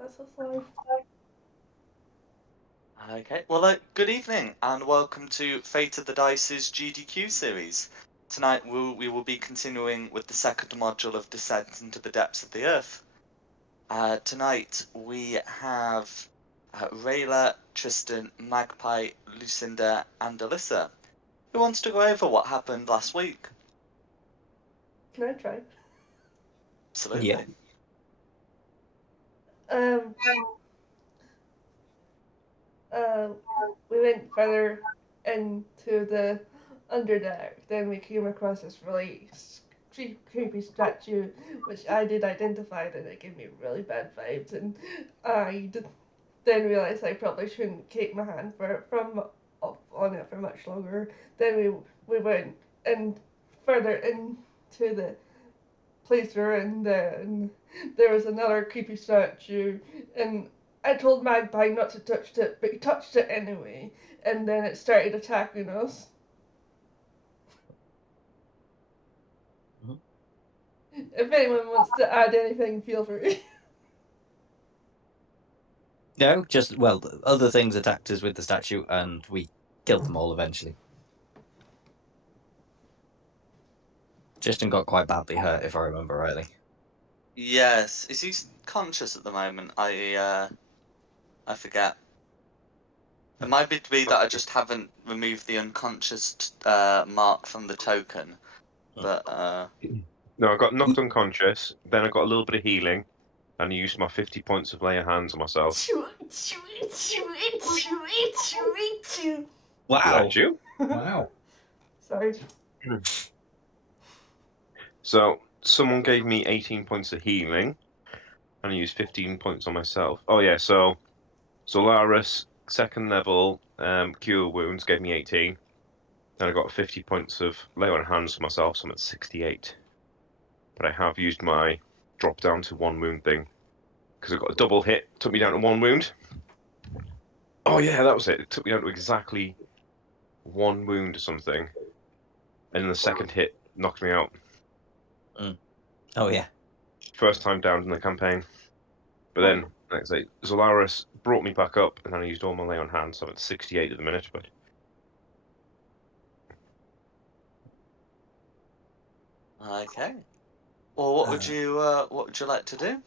That's us live. Okay, well, good evening and welcome to Fate of the Dice's GDQ series. Tonight we will be continuing with the second module of Descent into the Depths of the Earth. Tonight we have Rayla, Tristan, Magpie, Lucinda, and Alyssa. Who wants to go over what happened last week? Can I try? Absolutely. Yeah. Um. We went further into the underdeck. Then we came across this really creepy statue, which I did identify, and it gave me really bad vibes. And I then realized I probably shouldn't keep my hand from up on it for much longer. Then we went further into the place we're in, and there was another creepy statue, and I told Magpie not to touch it, but he touched it anyway, and then it started attacking us. If anyone wants to add anything, feel free. No, just, well, other things attacked us with the statue, and we killed them all eventually. Tristan got quite badly hurt, if I remember rightly. Yes, is he conscious at the moment? I forget. It might be that I just haven't removed the unconscious mark from the token, but No, I got knocked unconscious, then I got a little bit of healing, and I used my 50 points of laying hands on myself. Wow. Bless you. Wow. Sorry. So, someone gave me 18 points of healing, and I used 15 points on myself. Oh, yeah, so Solaris, second level, Cure Wounds gave me 18. Then I got 50 points of lay on hands for myself, so I'm at 68. But I have used my drop down to 1 wound thing, because I got a double hit, took me down to 1 wound. Oh, yeah, that was it. It took me down to exactly 1 wound or something. And then the second hit knocked me out. Oh, yeah. First time down in the campaign. But then, like I say, Zolaris brought me back up, and then I used all my lay on hands, so I'm at 68 at the minute. But okay. Well, what would you like to do?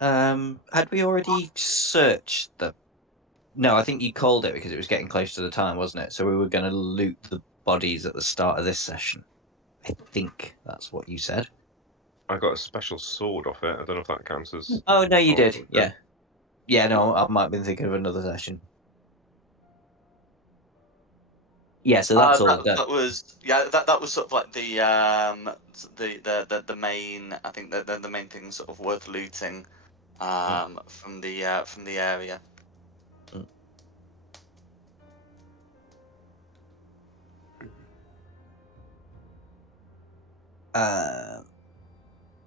Had we already searched the... No, I think you called it because it was getting close to the time, wasn't it? So we were going to loot the bodies at the start of this session. I think that's what you said. I got a special sword off it. I don't know if that counts as... Oh, no, you did. okay. Yeah. Yeah, no, I might have been thinking of another session. Yeah, so that's all done. That was that was sort of like the main, I think the main thing sort of worth looting from the area.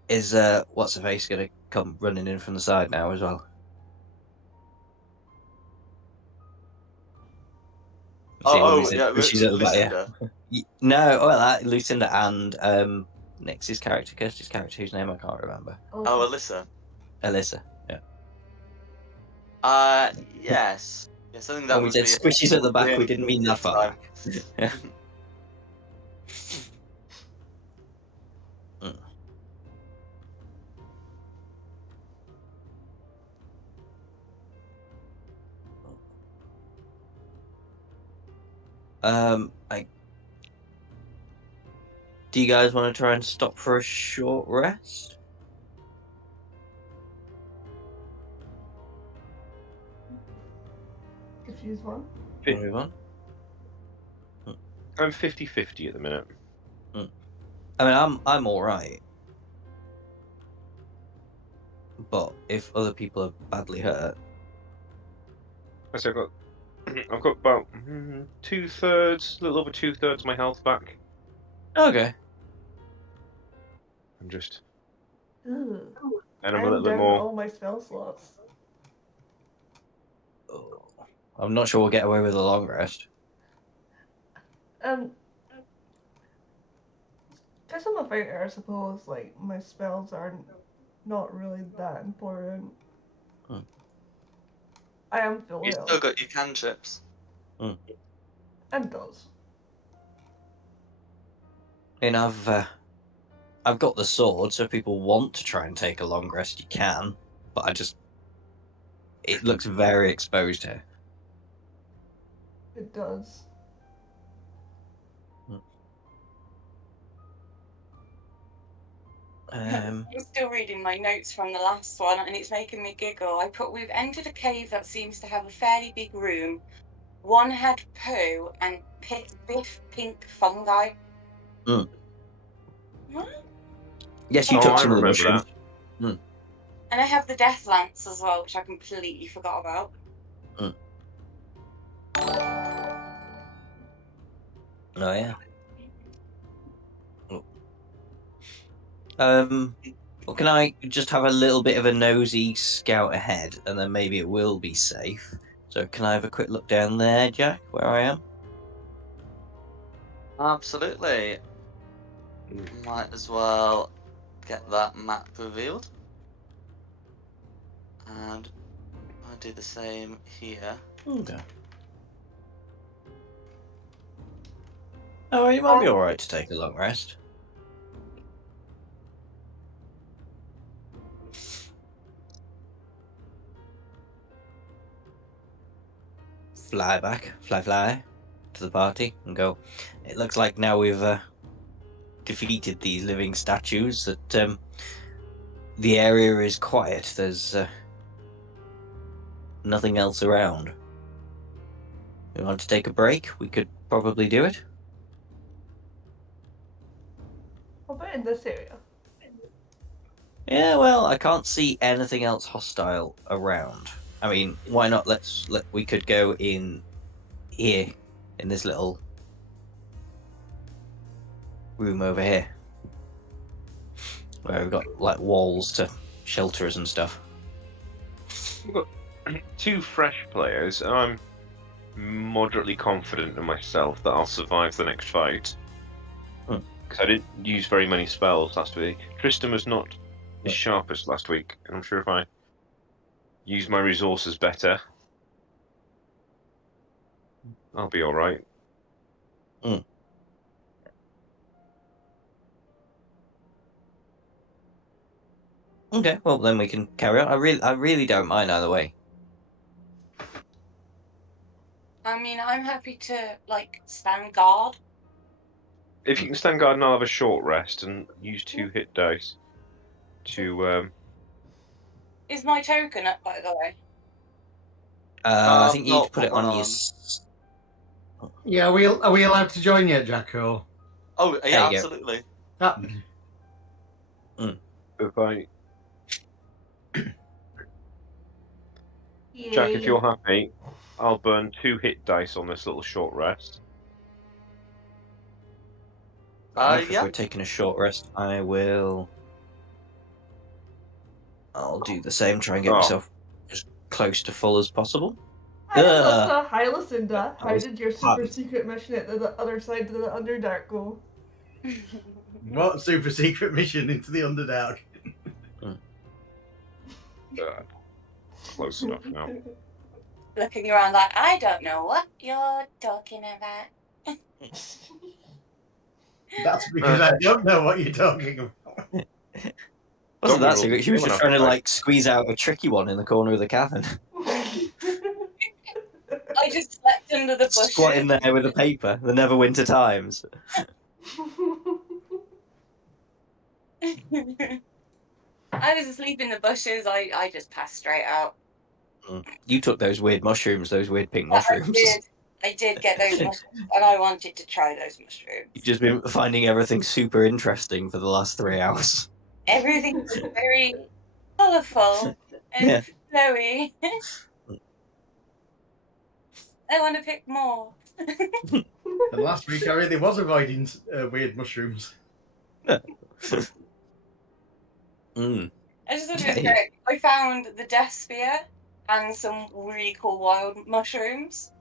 Is what's her face gonna come running in from the side now as well? Yeah, She's at the back, Lucinda. yeah. No, well, Lucinda and Nix's character, Kirsty's character, whose name I can't remember. Oh, Alyssa. Alyssa, yeah. Yes. Yes, I think that When we would said be squishies at the back, we really didn't mean that far time. back. I. Do you guys want to try and stop for a short rest? Confuse one. Move on. I'm 50-50 at the minute. I mean, I'm all right, but if other people are badly hurt, So I've got about 2/3, a little over 2/3 of my health back. okay. I'm just, Ooh. and I'm a little bit down more. all my spell slots. Oh, I'm not sure we'll get away with a long rest. Because I'm a fighter, I suppose, like, my spells aren't not really that important. Hmm. I am Phil You Hill. still got your can chips. And those. And I've got the sword, so if people want to try and take a long rest, you can. But it looks very exposed here. It does. Um, I'm still reading my notes from the last one, and it's making me giggle. I put, we've entered a cave that seems to have a fairly big room. One had poo and biff pink fungi. Mm. What? yes, you Oh, took I some of the remember mushrooms. And I have the death lance as well, which I completely forgot about. Oh yeah. Well, can I just have a little bit of a nosy scout ahead, and then maybe it will be safe. So can I have a quick look down there, Jack, where I am? Absolutely. Might as well get that map revealed. And I'll do the same here. Okay. Oh, it might be alright to take a long rest. Fly back, fly to the party and go. It looks like now we've defeated these living statues that the area is quiet. There's nothing else around. We want to take a break? We could probably do it. I'll bet in this area. Yeah, well, I can't see anything else hostile around. I mean, why not? We could go in here, in this little room over here, where we've got like walls to shelter us and stuff. We've got 2 fresh players, and I'm moderately confident in myself that I'll survive the next fight. Because I didn't use very many spells last week. Tristan was not the sharpest last week, and I'm sure if I use my resources better, I'll be alright. Okay, well then we can carry on. I really don't mind either way. I mean, I'm happy to, like, stand guard. If you can stand guard, and I'll have a short rest and use 2 hit dice to. Is my token up, by the way? I think you need to Not put it one on your. Yeah, are we allowed to join yet, Jack? Or Oh, There yeah, you go. absolutely. If I Yay. Jack, if you're happy, I'll burn 2 hit dice on this little short rest. If Yeah. we're taking a short rest, I'll do the same. Try and get Oh. myself as close to full as possible. Hi, Alyssa. Hi, Lucinda. How was did your super hard. secret mission at the other side of the Underdark go? what super secret mission into the Underdark? Close enough now. Looking around like, I don't know what you're talking about. That's because I don't know what you're talking about. Wasn't that Don't we secret? She was roll just enough trying to dice? like squeeze out a tricky one in the corner of the cavern. I just slept under the bushes. Squatting there with a paper. The Neverwinter Times. I was asleep in the bushes. I just passed straight out. You took those weird mushrooms, those weird pink But mushrooms. I did get those mushrooms, and I wanted to try those mushrooms. You've just been finding everything super interesting for the last 3 hours. Everything was very colourful and flowy. I want to pick more. And last week I really was avoiding weird mushrooms. I just thought it was great. I found the death spear and some really cool wild mushrooms.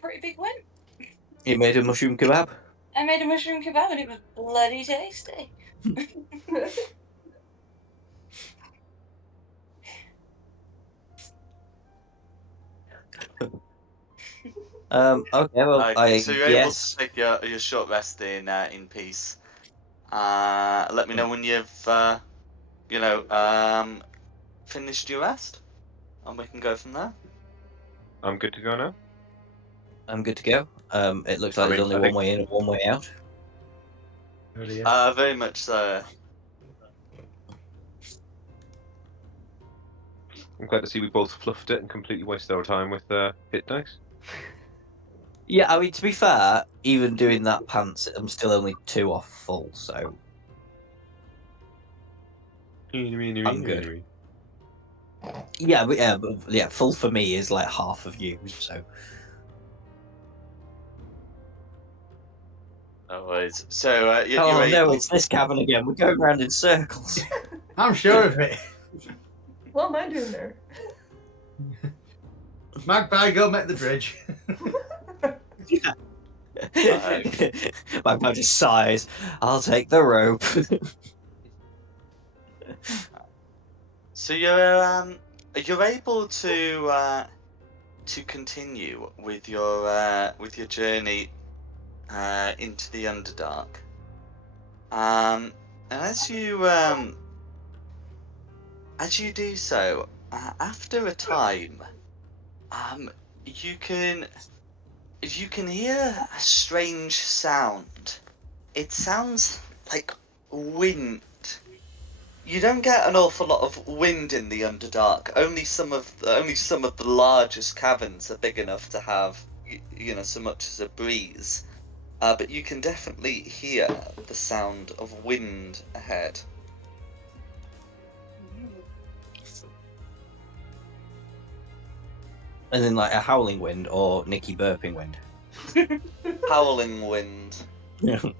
Pretty big win. You made a mushroom kebab? I made a mushroom kebab and it was bloody tasty. Okay, well, Okay, so you're able to guess. take your short rest in peace. Let me know when you've finished your rest, and we can go from there. I'm good to go now. I'm good to go. It looks like I there's mean, only I one think- way in and one way out. Oh, dear. Very much so. I'm glad to see we both fluffed it and completely wasted our time with hit dice. Yeah, I mean, to be fair, even doing that pants, I'm still only 2 off full, so I'm good. Yeah, but yeah, full for me is like half of you, so. No worries. So you're Oh no, able. it's this cabin again. We're going round in circles. I'm sure of it. What am I doing there? Magpie, go make the bridge. Magpie just sighs. I'll take the rope. So you're able to continue with your journey into the Underdark. And as you do so, after a time, um, you can hear a strange sound. It sounds like wind. You don't get an awful lot of wind in the Underdark. Only some of the largest caverns are big enough to have so much as a breeze. But you can definitely hear the sound of wind ahead. And then like a howling wind or Nikki burping wind. Howling wind. Have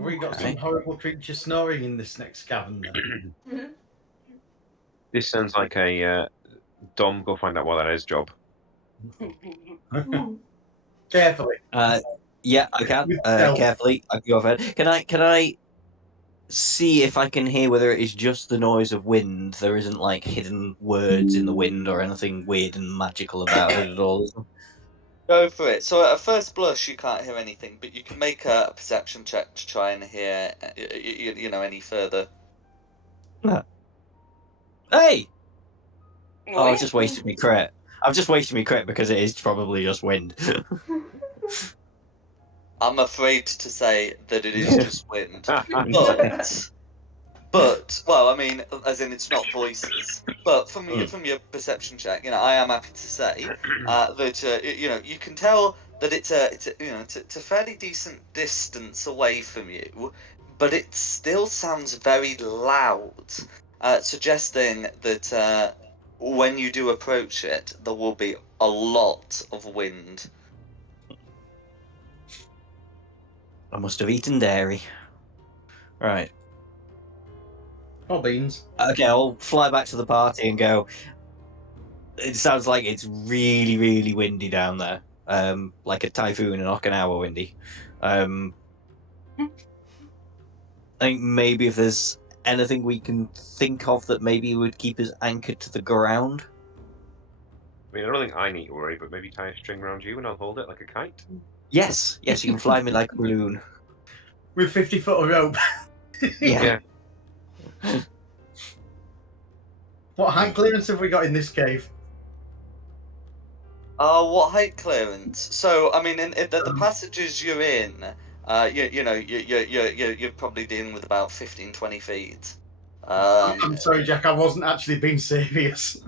we got Okay. some horrible creature snoring in this next cavern then? This sounds like a Dom, go find out what that is job. Carefully. Yeah, I can. With stealth. Carefully, I can go ahead. Can I see if I can hear whether it is just the noise of wind? There isn't like hidden words in the wind or anything weird and magical about it at all, is there? Go for it. So at first blush, you can't hear anything, but you can make a perception check to try and hear, any further. Hey! No, Oh, I've just wasted me crit. I've just wasted me crit because it is probably just wind. I'm afraid to say that it is just wind, but well, I mean, as in it's not voices. But from your perception check, I am happy to say that you can tell that it's a fairly decent distance away from you, but it still sounds very loud, suggesting that when you do approach it, there will be a lot of wind. I must have eaten dairy. Right. Or beans. Okay, I'll fly back to the party and go. It sounds like it's really, really windy down there. Like a typhoon in Okinawa windy. I think maybe if there's anything we can think of that maybe would keep us anchored to the ground. I mean, I don't think I need to worry, but maybe tie a string around you and I'll hold it like a kite. Yes, you can fly me like a balloon. With 50 foot of rope. Yeah. What height clearance have we got in this cave? What height clearance? So, I mean, in the passages you're in, you're probably dealing with about 15, 20 feet. I'm sorry, Jack, I wasn't actually being serious.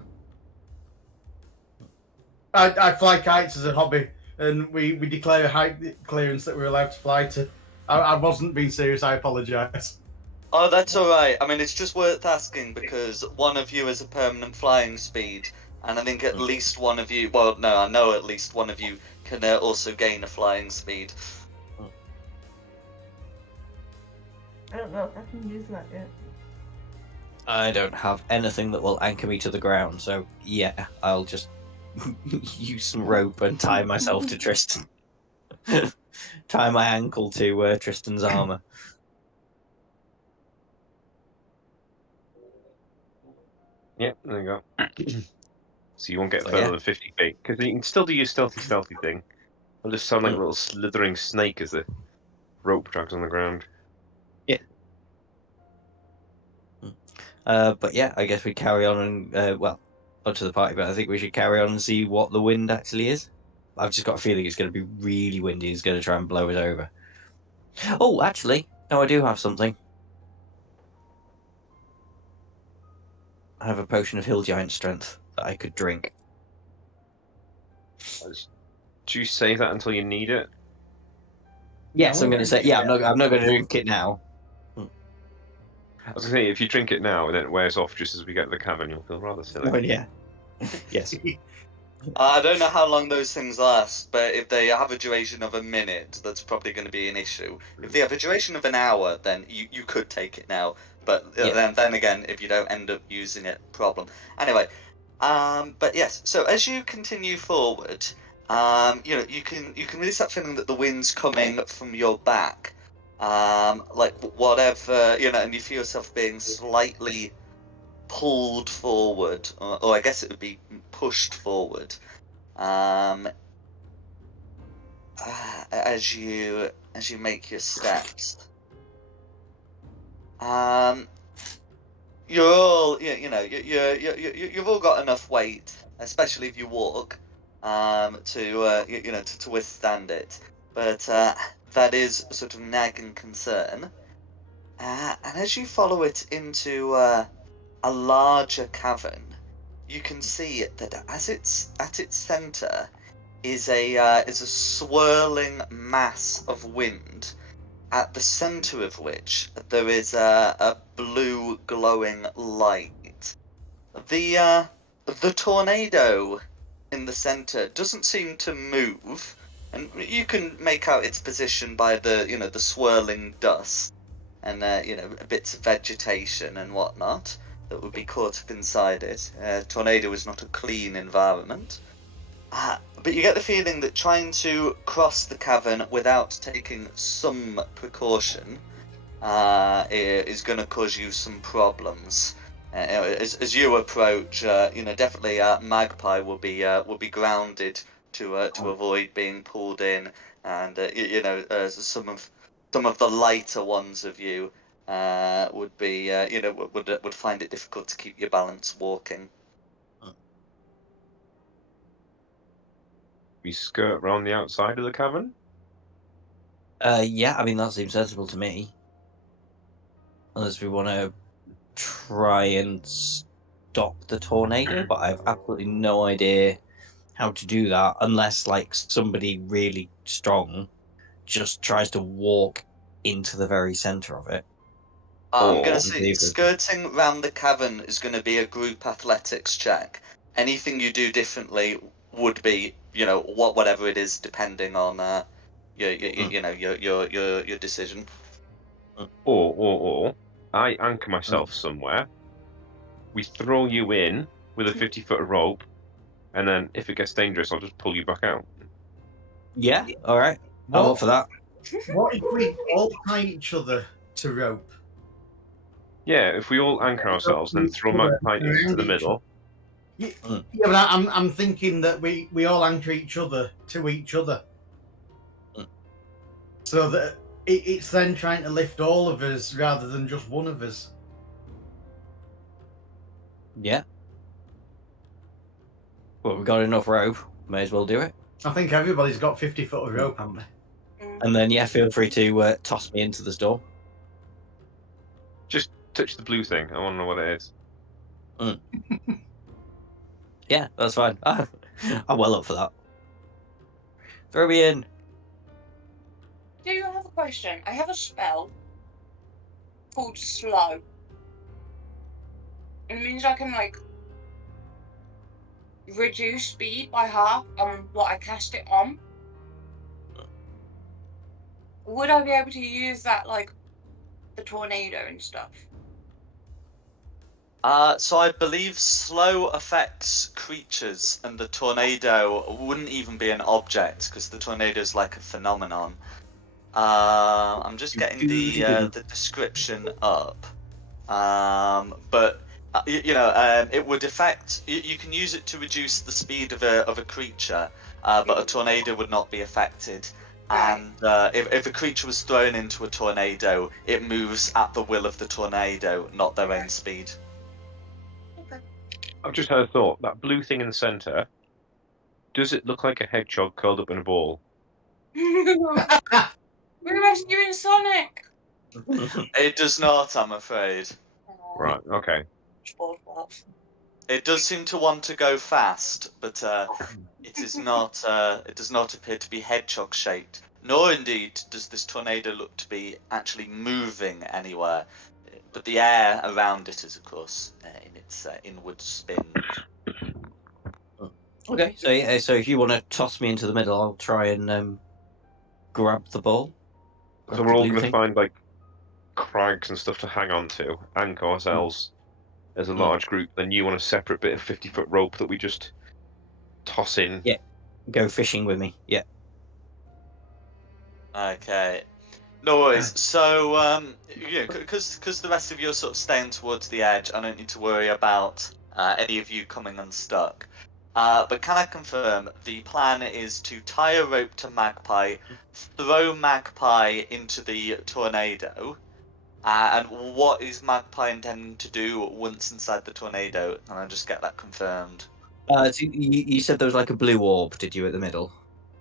I fly kites as a hobby, and we declare a height clearance that we're allowed to fly to. I wasn't being serious, I apologise. Oh, that's all right. I mean, it's just worth asking because one of you has a permanent flying speed, and I think at least one of you. Well, no, I know at least one of you can also gain a flying speed. I don't know if I can use that yet. I don't have anything that will anchor me to the ground, so yeah, I'll just use some rope and tie myself to Tristan. Tie my ankle to Tristan's armor. Yeah, there you go. so you won't get Oh, further yeah. than 50 feet. Because you can still do your stealthy thing. I'll just sound like a Mm. little slithering snake as the rope drags on the ground. But yeah, I guess we carry on and well, not to the party, but I think we should carry on and see what the wind actually is. I've just got a feeling it's going to be really windy. It's going to try and blow us over. Oh, actually, no, I do have something. I have a potion of hill giant strength that I could drink. Do you save that until you need it? Yes, I'm going to say. Yeah, I'm not going to drink it now. I was going to say, if you drink it now and then it wears off just as we get to the cavern, you'll feel rather silly. Oh, yeah. Yes. I don't know how long those things last, but if they have a duration of a minute, that's probably going to be an issue. If they have a duration of an hour, then you could take it now. But Yeah. then again, if you don't end up using it, problem. Anyway, but yes. So as you continue forward, you can really start feeling that the wind's coming from your back, like whatever, and you feel yourself being slightly pulled forward, or I guess it would be pushed forward, um, as you make your steps. You're all you've all got enough weight, especially if you walk, to withstand it. But that is a sort of nagging concern. And as you follow it into a larger cavern, you can see that at its center is a swirling mass of wind, at the center of which there is a blue glowing light. The tornado in the center doesn't seem to move, and you can make out its position by the swirling dust and bits of vegetation and whatnot that would be caught up inside it. Tornado is not a clean environment. But you get the feeling that trying to cross the cavern without taking some precaution is going to cause you some problems. As you approach, definitely Magpie will be grounded to avoid being pulled in, and some of the lighter ones of you would be would find it difficult to keep your balance walking. We skirt around the outside of the cavern. Yeah, I mean, that seems sensible to me. Unless we want to try and stop the tornado, but I have absolutely no idea how to do that unless, like, somebody really strong just tries to walk into the very center of it. I'm going Or to say skirting around the cavern is going to be a group athletics check. Anything you do differently would be, whatever it is, depending on your decision. or I anchor myself somewhere. We throw you in with a 50-foot rope, and then if it gets dangerous, I'll just pull you back out. Yeah, all right. I'm up for that. What if we all tie each other to rope? Yeah, if we all anchor ourselves, then throw Magpie into the middle. Yeah, but I'm thinking that we all anchor each other to each other, so that it's then trying to lift all of us rather than just one of us. Yeah. Well, we've got enough rope. May as well do it. I think everybody's got 50 foot of rope, haven't they? And then, yeah, feel free to toss me into the storm. Just touch the blue thing. I want to know what it is. Yeah, that's fine. I'm well up for that. Throw me in. Do you have a question? I have a spell called Slow. It means I can, like, reduce speed by half on what I cast it on. Would I be able to use that, like, the tornado and stuff? So I believe slow affects creatures, and the tornado wouldn't even be an object because the tornado is like a phenomenon. I'm just getting the description up. But It would affect. You can use it to reduce the speed of a creature, but a tornado would not be affected. Right. And if a creature was thrown into a tornado, it moves at the will of the tornado, not their own speed. I've just had a thought. That blue thing in the centre, does it look like a hedgehog curled up in a ball? We're rescuing Sonic. It does not, I'm afraid. Right. Okay. It does seem to want to go fast, but it is not. It does not appear to be hedgehog-shaped. Nor indeed does this tornado look to be actually moving anywhere. But the air around it is, of course, in its inward spin. Okay, so yeah, so if you want to toss me into the middle, I'll try and grab the ball. So we're all going to find like crags and stuff to hang on to, anchor ourselves as a large group. Then you want a separate bit of 50-foot rope that we just toss in. Yeah. Go fishing with me. Yeah. Okay. No worries. So, because the rest of you are sort of staying towards the edge, I don't need to worry about any of you coming unstuck. But can I confirm the plan is to tie a rope to Magpie, throw Magpie into the tornado, and what is Magpie intending to do once inside the tornado? Can I just get that confirmed? So you said there was like a blue orb, did you, at the middle?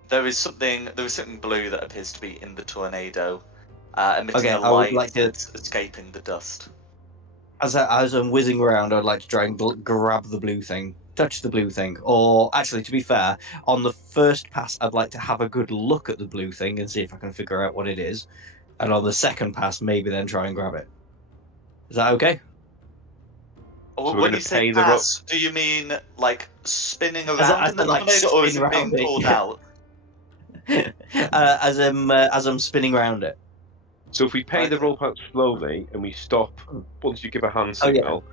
There is something blue that appears to be in the tornado, emitting Okay, a I would light like to, that's escaping the dust. as I'm whizzing around, I'd like to try and grab the blue thing, touch the blue thing, or actually, to be fair, on the first pass, I'd like to have a good look at the blue thing and see if I can figure out what it is, and on the second pass, maybe then try and grab it. Is that okay? So we're When going you to say pay the rope. pass, do you mean like spinning As around I in the like tornado, or is spin it being around it, pulled out? as I'm spinning around it. So if we pay the Okay. rope out slowly and we stop once you give a hand Oh, yeah. signal,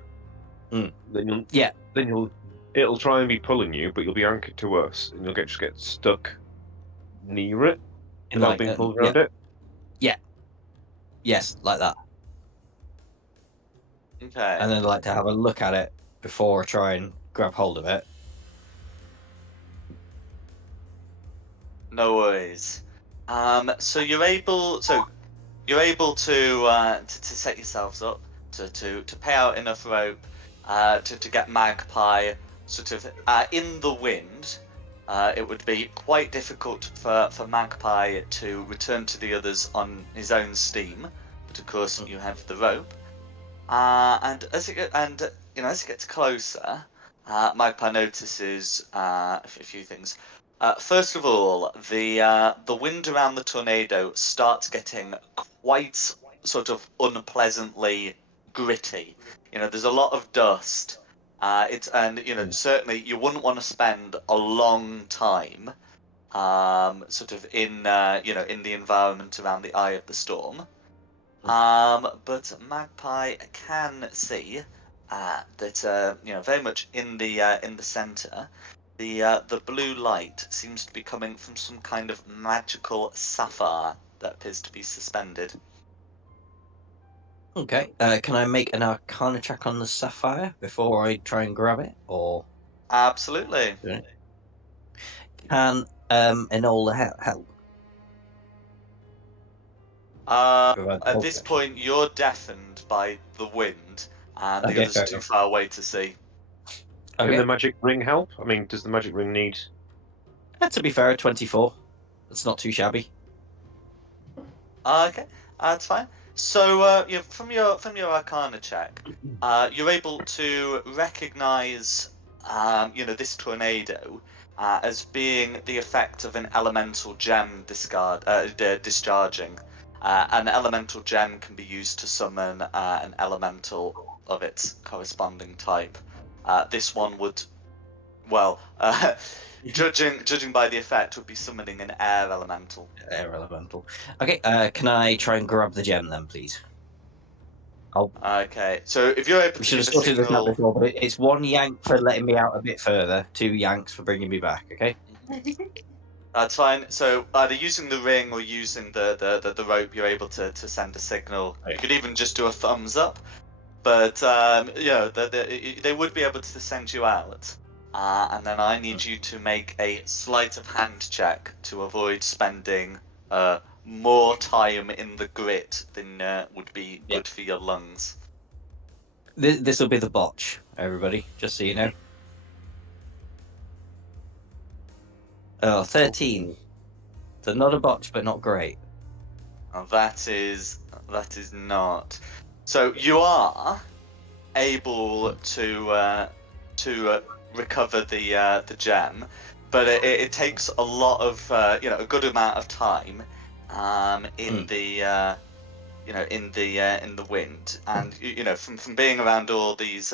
Mm. then it'll try and be pulling you, but you'll be anchored to us, and you'll just get stuck near it without being pulled around it. Yes, like that. Okay. And then I'd like to have a look at it before I try and grab hold of it. No worries. So you're able to set yourselves up to pay out enough rope to get Magpie sort of in the wind. It would be quite difficult for Magpie to return to the others on his own steam, but of course you have the rope. And as it gets closer, Magpie notices a few things. First of all, the wind around the tornado starts getting quite sort of unpleasantly gritty. There's a lot of dust. Certainly you wouldn't want to spend a long time, sort of in the environment around the eye of the storm. But Magpie can see that very much in the center, the blue light seems to be coming from some kind of magical sapphire that appears to be suspended. Okay. Can I make an Arcana check on the sapphire before I try and grab it, or Absolutely. can Enola help? At this point, you're deafened by the wind, and the Okay, others are fair too enough. far away to see. Can Okay. the magic ring help? I mean, does the magic ring need? To be fair, 24. That's not too shabby. Okay, that's fine. So, from your Arcana check, you're able to recognize, this tornado as being the effect of an elemental gem discharging. An elemental gem can be used to summon an elemental of its corresponding type. This one would, well, judging by the effect, would be summoning an air elemental. Air elemental. Okay. Can I try and grab the gem then, please? Okay, so if you're able We to should have give a sorted this out signal, before, but it's one yank for letting me out a bit further, 2 yanks for bringing me back. Okay. that's fine. So either using the ring or using the rope, you're able to send a signal. You could even just do a thumbs up. but they would be able to send you out, and then I need you to make a sleight of hand check to avoid spending more time in the grit than would be good for your lungs. This will be the botch, everybody, just so you know. Oh, 13. So not a botch, but not great. And that is not. So you are able to recover the gem, but it takes a lot of a good amount of time in the in the wind, and from being around all this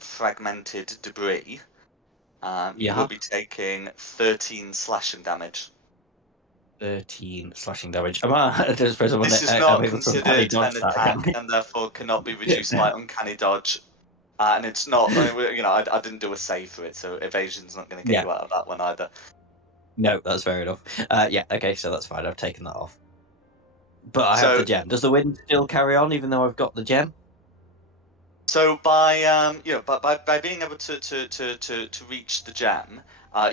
fragmented debris, you will be taking 13 slashing damage. 13 slashing damage. I don't suppose I'm This is I'm not able to uncanny considered dodge an that, attack, can and therefore cannot be reduced by uncanny dodge. And it's not, I didn't do a save for it, so evasion's not going to get Yeah. you out of that one either. No, that's fair enough. Yeah, okay, so that's fine. I've taken that off. But I have the gem. Does the wind still carry on even though I've got the gem? So by by being able to reach the gem,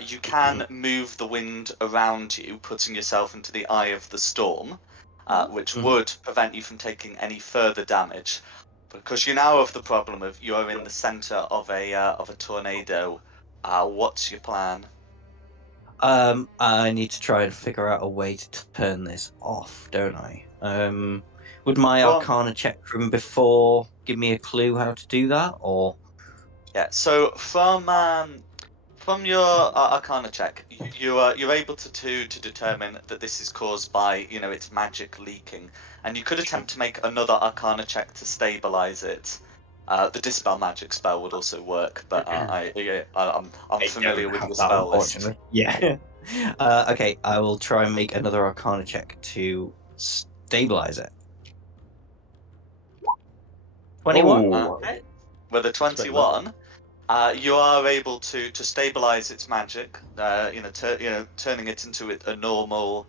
you can move the wind around you, putting yourself into the eye of the storm, which would prevent you from taking any further damage. Because you now have the problem of you are in the center of a tornado. What's your plan? I need to try and figure out a way to turn this off, don't I? Would my Go on. Arcana check from before give me a clue how to do that, or? Yeah. So from your Arcana check, you're able to determine that this is caused by its magic leaking, and you could attempt to make another Arcana check to stabilize it. The dispel magic spell would also work, but I'm familiar with your spell list. Yeah. Okay, I will try and make another Arcana check to stabilize it. 21. Okay. With a 21, you are able to stabilize its magic. Turning it into a normal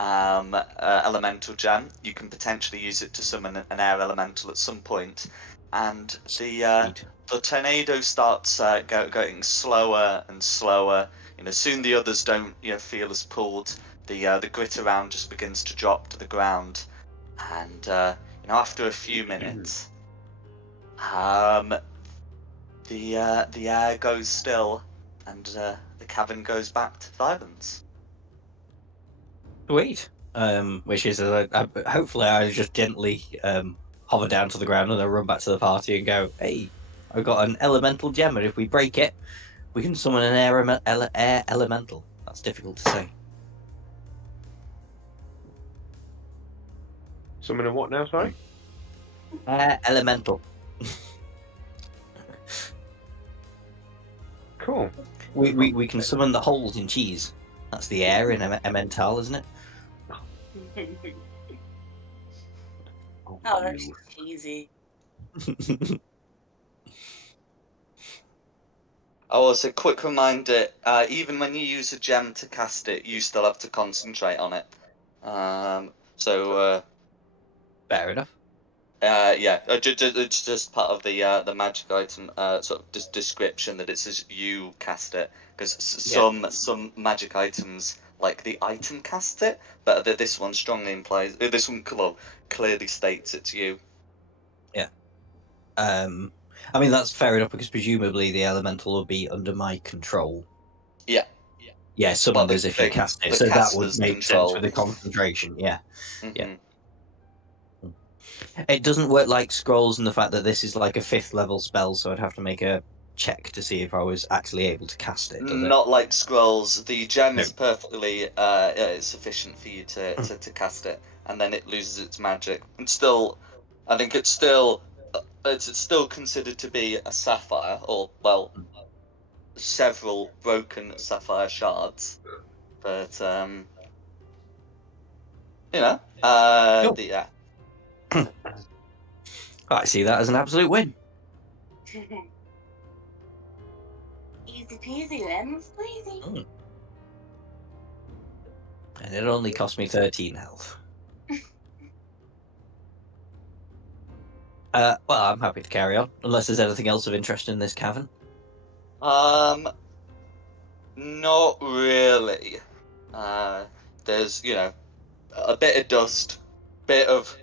elemental gem. You can potentially use it to summon an air elemental at some point, and the tornado starts going slower and slower. Soon the others don't feel as pulled. The grit around just begins to drop to the ground, and after a few minutes, the air goes still, and the cavern goes back to silence. Sweet. Which is hopefully I just gently hover down to the ground and then run back to the party and go, "Hey, I've got an elemental gem, and if we break it, we can summon an air elemental." That's difficult to say. Summon a what now? Sorry. Elemental. Cool. We can summon the holes in cheese. That's the air in Emmental, isn't it? Oh, that's cheesy. Oh, also, quick reminder, even when you use a gem to cast it, you still have to concentrate on it. Fair enough. It's just part of the magic item sort of description that it says you cast it, because some magic items like the item cast it, but this one strongly implies this one clearly states it's you. Yeah. I mean that's fair enough because presumably the elemental will be under my control. Yeah. Yeah, summoned as if you cast it, so that would make sense with the concentration. Yeah. Yeah. It doesn't work like scrolls in the fact that this is like a 5th level spell, so I'd have to make a check to see if I was actually able to cast it. Does it? Not like scrolls. The gem is perfectly sufficient for you to cast it, and then it loses its magic. And still, I think it's still considered to be a sapphire, or several broken sapphire shards. But Cool. yeah. I see that as an absolute win. Easy peasy, lemon squeezy. And it only cost me 13 health. Well, I'm happy to carry on, unless there's anything else of interest in this cavern. Not really. There's, a bit of dust, bit of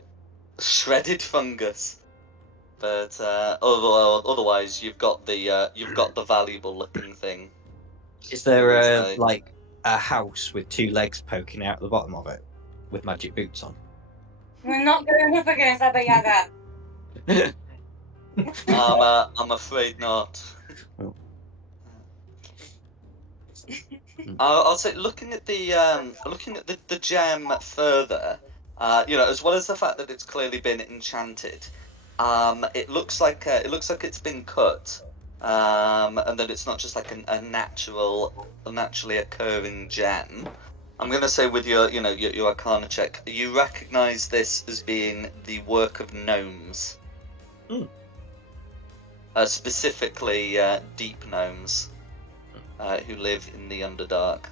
shredded fungus, but otherwise you've got the valuable looking thing. Is there There is like a house with two legs poking out the bottom of it, with magic boots on? We're not going up against Abba Yaga. I'm afraid not. I'll say looking at the gem further, as well as the fact that it's clearly been enchanted, it looks like it's been cut, and that it's not just like a naturally occurring gem. I'm gonna say with your Arcana check, you recognise this as being the work of gnomes, specifically deep gnomes. Who live in the Underdark.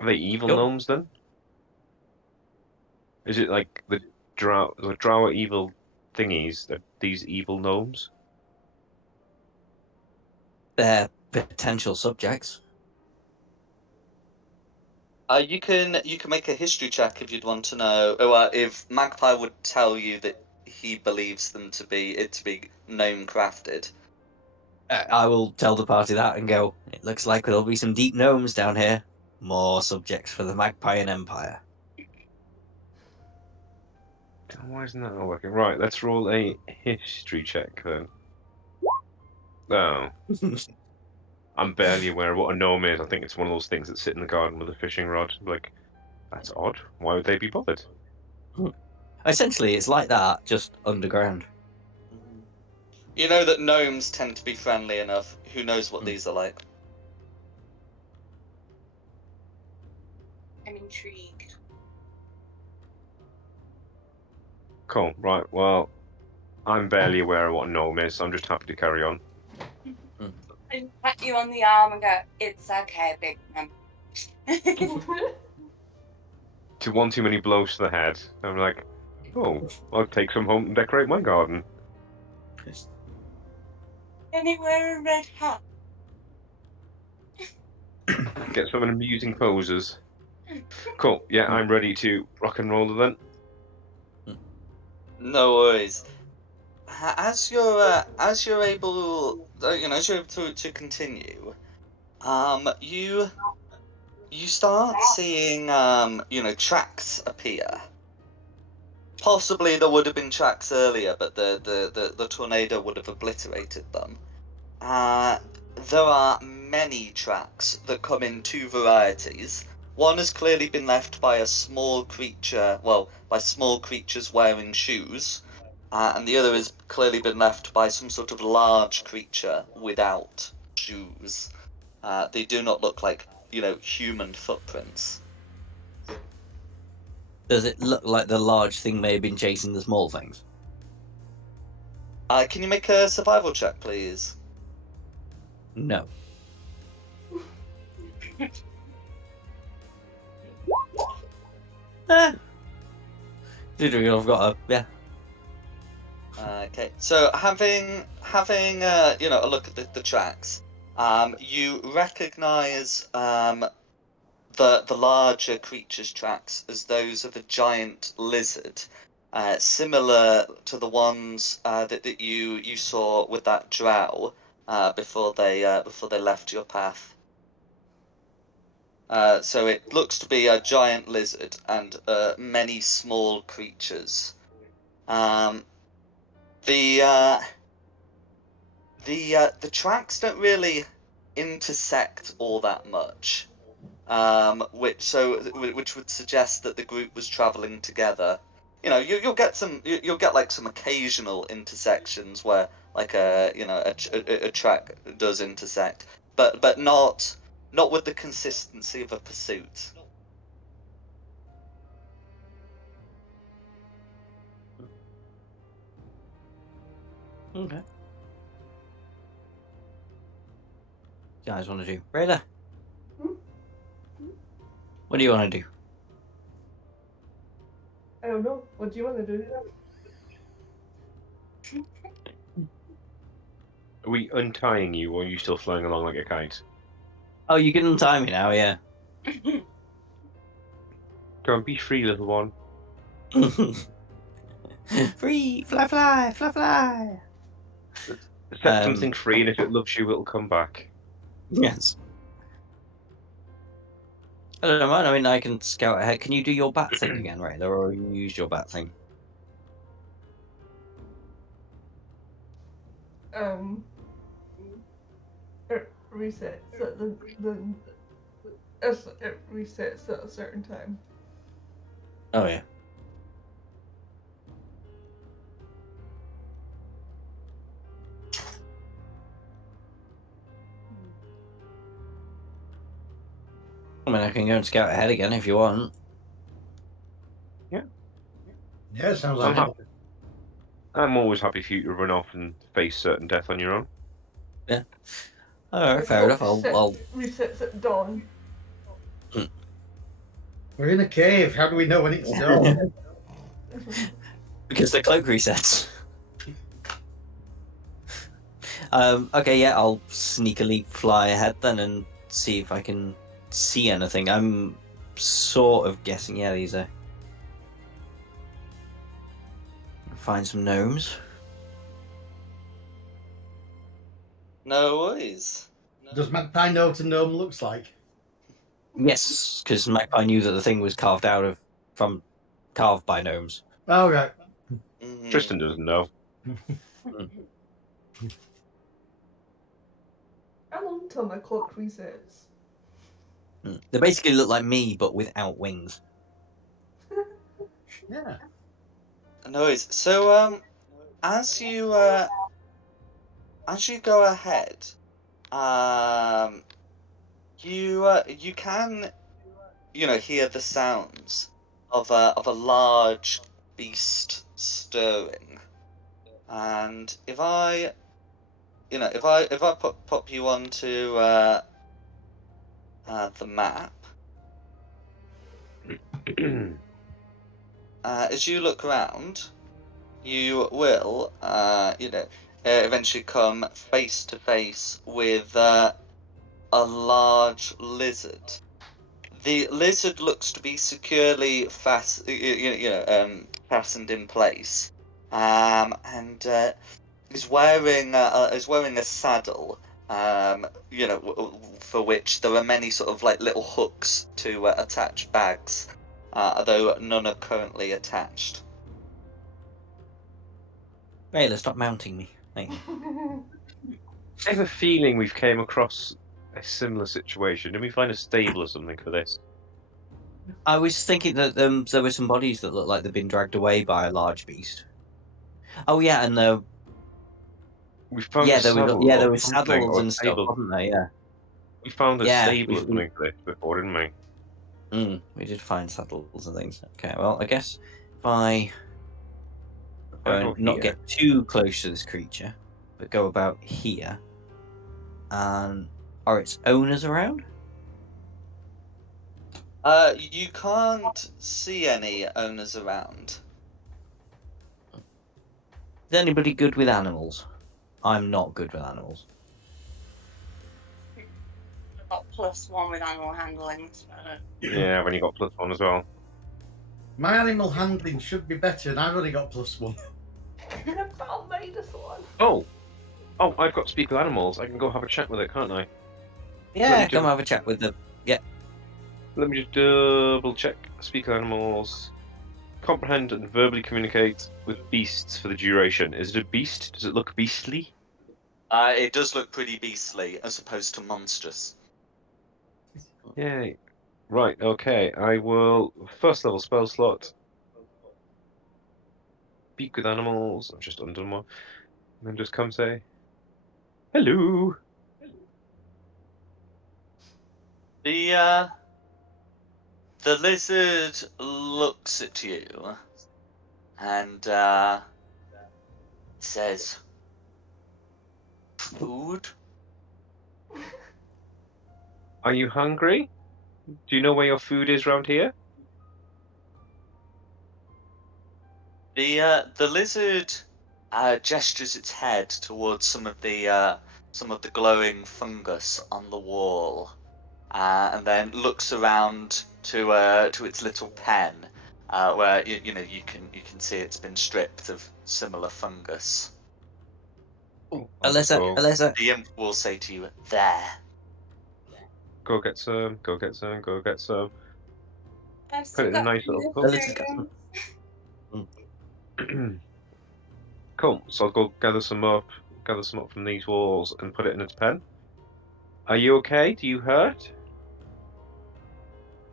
Are they evil Cool. gnomes then? Is it like the drow evil thingies? That these evil gnomes? They're potential subjects. You can make a history check if you'd want to know, or if Magpie would tell you that he believes them to be gnome crafted. I will tell the party that and go, it looks like there'll be some deep gnomes down here. More subjects for the Magpie Empire. Why isn't that not working? Right, let's roll a history check then. Oh, I'm barely aware of what a gnome is. I think it's one of those things that sit in the garden with a fishing rod. Like, that's odd. Why would they be bothered? Essentially, it's like that, just underground. You know that gnomes tend to be friendly enough. Who knows what these are like? I'm intrigued. Cool. Right. Well, I'm barely aware of what a gnome is. So I'm just happy to carry on. I pat you on the arm and go, it's okay, big man. To one too many blows to the head, I'm like, oh, I'll take some home and decorate my garden. And he wear a red hat. Get some amusing poses. Cool. Yeah, I'm ready to rock and roll then. No worries. As you're able, to continue, you start seeing tracks appear. Possibly there would have been tracks earlier, but the tornado would have obliterated them. There are many tracks that come in two varieties. One has clearly been left by a small creature, well, by small creatures wearing shoes, and the other has clearly been left by some sort of large creature without shoes. They do not look like, human footprints. Does it look like the large thing may have been chasing the small things? Can you make a survival check, please? No. I've got Okay, so having a look at the tracks, you recognise the larger creature's tracks as those of a giant lizard, similar to the ones that you saw with that drow before they left your path. So it looks to be a giant lizard and many small creatures. Um, the the tracks don't really intersect all that much, which would suggest that the group was traveling together. You'll get like some occasional intersections where like a track does intersect, but not with the consistency of a pursuit. Okay. You guys want to do? Rayla? What do you want to do? I don't know. What do you want to do? Are we untying you, or are you still flying along like a kite? Oh, you can untie me now, yeah. Go on, be free, little one. Free, fly, fly, fly, fly. Set something free, and if it loves you, it'll come back. Yes. I don't mind. I mean, I can scout ahead. Can you do your bat thing again, Rayla, or you used your bat thing? It resets at it resets at a certain time. Oh yeah. I mean, I can go and scout ahead again if you want. Yeah, sounds I'm like happy. I'm always happy for you to run off and face certain death on your own. Yeah. All right, The fair enough. clock I'll... resets at dawn. We're in a cave. How do we know when it's done? Because the cloak resets. Okay, yeah, I'll sneakily fly ahead then and see if I can see anything. I'm sort of guessing, yeah, these are... Find some gnomes. No worries. Does Magpie know what a gnome looks like? Yes, because Magpie knew that the thing was carved by gnomes. Oh, right. Mhm. Tristan doesn't know. How long till my clock resets? They basically look like me, but without wings. Yeah. No worries. So, as you go ahead, you can hear the sounds of a large beast stirring, and if I pop you onto the map, as you look around, you will eventually come face to face with a large lizard. The lizard looks to be securely fastened in place, and is wearing a saddle. For which there are many sort of like little hooks to attach bags, although none are currently attached. Rayla, stop mounting me. Thank you. I have a feeling we've came across a similar situation. Did we find a stable or something for this? I was thinking that there were some bodies that looked like they'd been dragged away by a large beast. Oh yeah, and We found a there saddle there or were something, saddles or a and stuff, stable. wasn't there? Yeah. We found a Yeah, stable or something for this before, didn't we? we did find saddles and things. Okay, well, I guess if I go I and go not here. get too close to this creature, but go about here, and are its owners around? You can't see any owners around. Is anybody good with animals? I'm not good with animals. I've got +1 with animal handling. So. Yeah, when you got +1 as well. My animal handling should be better, and I've only got +1. I've got a -1. Oh, I've got speak with animals. I can go have a chat with it, can't I? Yeah, come have a chat with them. Yeah. Let me just double check. Speak with animals. Comprehend and verbally communicate with beasts for the duration. Is it a beast? Does it look beastly? It does look pretty beastly as opposed to monstrous. Yay. Right, okay. I will first level spell slot. Speak with animals. I've just undone one. And then just come say, hello. The lizard looks at you and says, "Food?" Are you hungry? Do you know where your food is round here? The lizard gestures its head towards some of the glowing fungus on the wall, and then looks around to its little pen, where you can see it's been stripped of similar fungus. Alyssa, Cool. Alyssa. The imp will say to you, "There." Go get some. Go get some. Go get some. I've Put still it in a got nice some little Alyssa. mushrooms. Cool. So I'll go gather some up from these walls and put it in its pen. Are you okay? Do you hurt?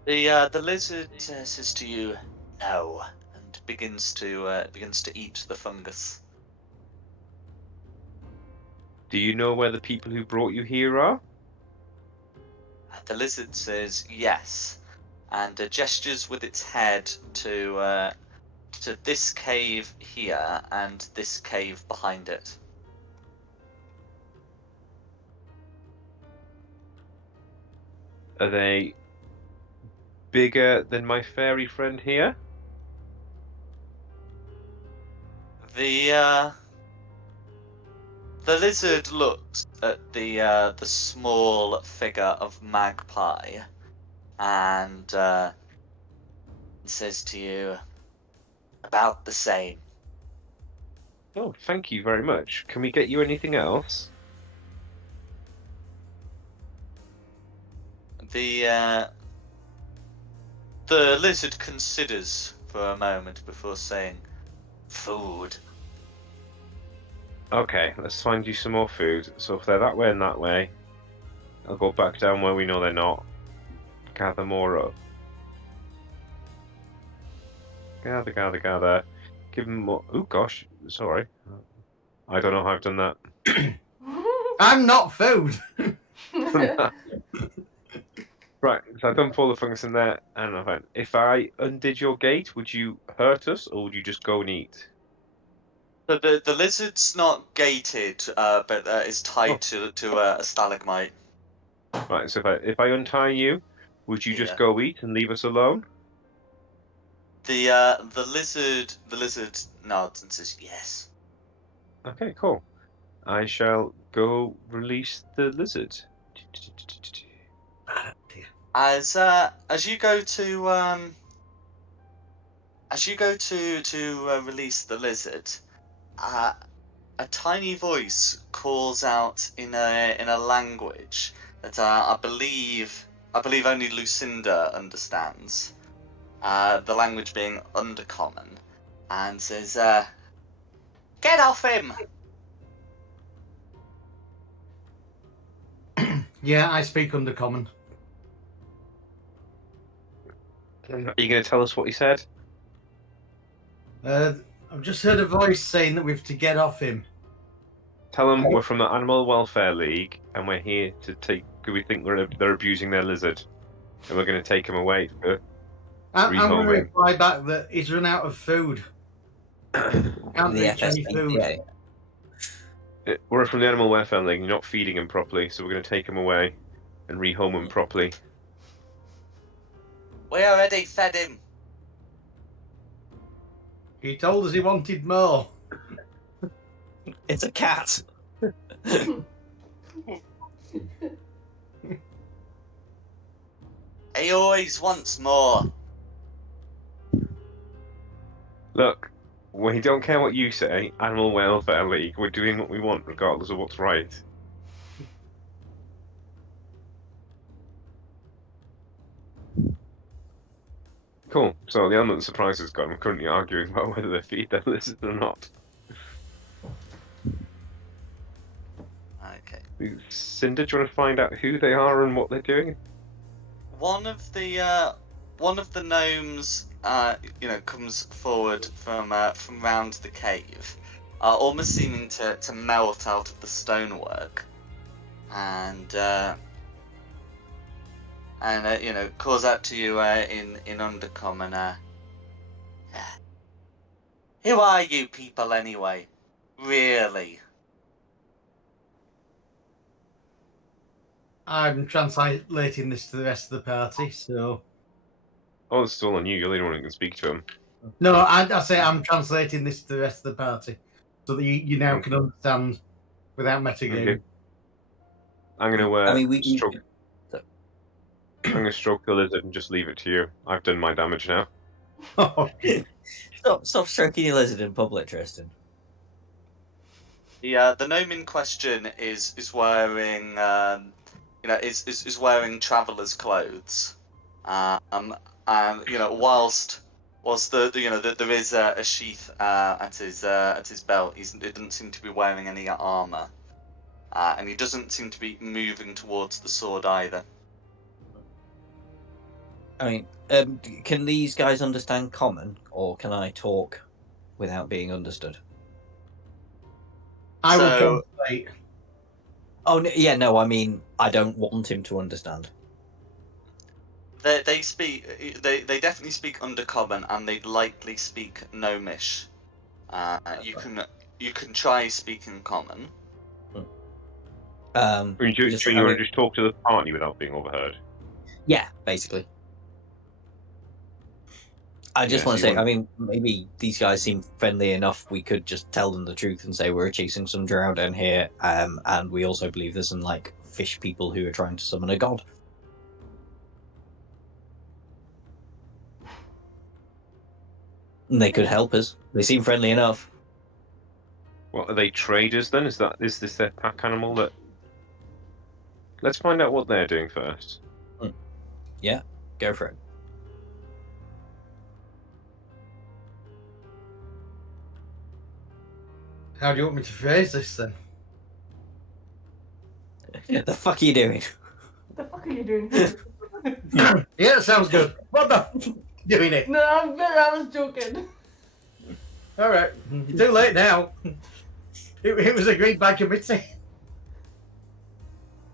The lizard says to you, "No," and begins to eat the fungus. Do you know where the people who brought you here are? The lizard says yes, and gestures with its head to this cave here and this cave behind it. Are they bigger than my fairy friend here? The lizard looks at the small figure of Magpie and says to you, "About the same." Oh, thank you very much. Can we get you anything else? The lizard considers for a moment before saying, "Food." Okay, let's find you some more food. So if they're that way and that way, I'll go back down where we know they're not. Gather more up. Gather, gather, gather. Give them more. Oh gosh, sorry. I don't know how I've done that. I'm not food. Right, so I've done full of fungus in there, and I found if I undid your gate, would you hurt us or would you just go and eat? So the lizard's not gated, but is tied to a stalagmite. Right, so if I untie you, would you just Yeah. go eat and leave us alone? The lizard nods and says yes. Okay, cool. I shall go release the lizard. As you go to release the lizard, a tiny voice calls out in a language that I believe only Lucinda understands. The language being Undercommon, and says, "Get off him!" Yeah, I speak Undercommon. Are you going to tell us what he said? I've just heard a voice saying that we've to get off him. Tell him we're from the Animal Welfare League and we're here to take. We think they're abusing their lizard, and we're going to take him away. I'm going to Rehoming. reply back that he's run out of food. Can't The reach any food. FSPCA. We're from the Animal Welfare League. You're not feeding him properly, so we're going to take him away and rehome him properly. We already fed him. He told us he wanted more. It's a cat. He always wants more. Look, we don't care what you say, Animal Welfare League. We're doing what we want, regardless of what's right. Cool. So the element of surprise has gone. I'm currently arguing about whether they feed their lizard or not. Okay. Cinder, do you want to find out who they are and what they're doing? One of the gnomes, comes forward from round the cave, almost seeming to melt out of the stonework, and calls out to you in Undercommon. Who are you people anyway? Really? I'm translating this to the rest of the party, so. Oh, it's still on you. You're the only one who can speak to him. No, I say I'm translating this to the rest of the party so that you now can understand without metagaming. Okay. I'm gonna I mean, we stroke. I'm gonna stroke the lizard and just leave it to you. I've done my damage now. stop stroking your lizard in public, Tristan. The gnome in question is wearing is wearing traveller's clothes, and whilst there is a sheath at his belt, he doesn't seem to be wearing any armor, and he doesn't seem to be moving towards the sword either. I mean, can these guys understand common, or can I talk without being understood? I will So- translate. Oh, yeah, no, I mean, I don't want him to understand. They speak. They definitely speak Undercommon, and they likely speak Gnomish. You can try speaking Common. You want to just talk to the party without being overheard? Yeah, basically. I just want to say, I mean, maybe these guys seem friendly enough. We could just tell them the truth and say we're chasing some drow down here, and we also believe there's some like fish people who are trying to summon a god. And they could help us. They seem friendly enough. What are they, traders then? Is this their pack animal? That let's find out what they're doing first. Yeah, go for it. How do you want me to phrase this then? The fuck are you doing? What the fuck are you doing here? Yeah, sounds good. What the doing it? No, I was joking. All right, you're too late now. It was agreed by committee.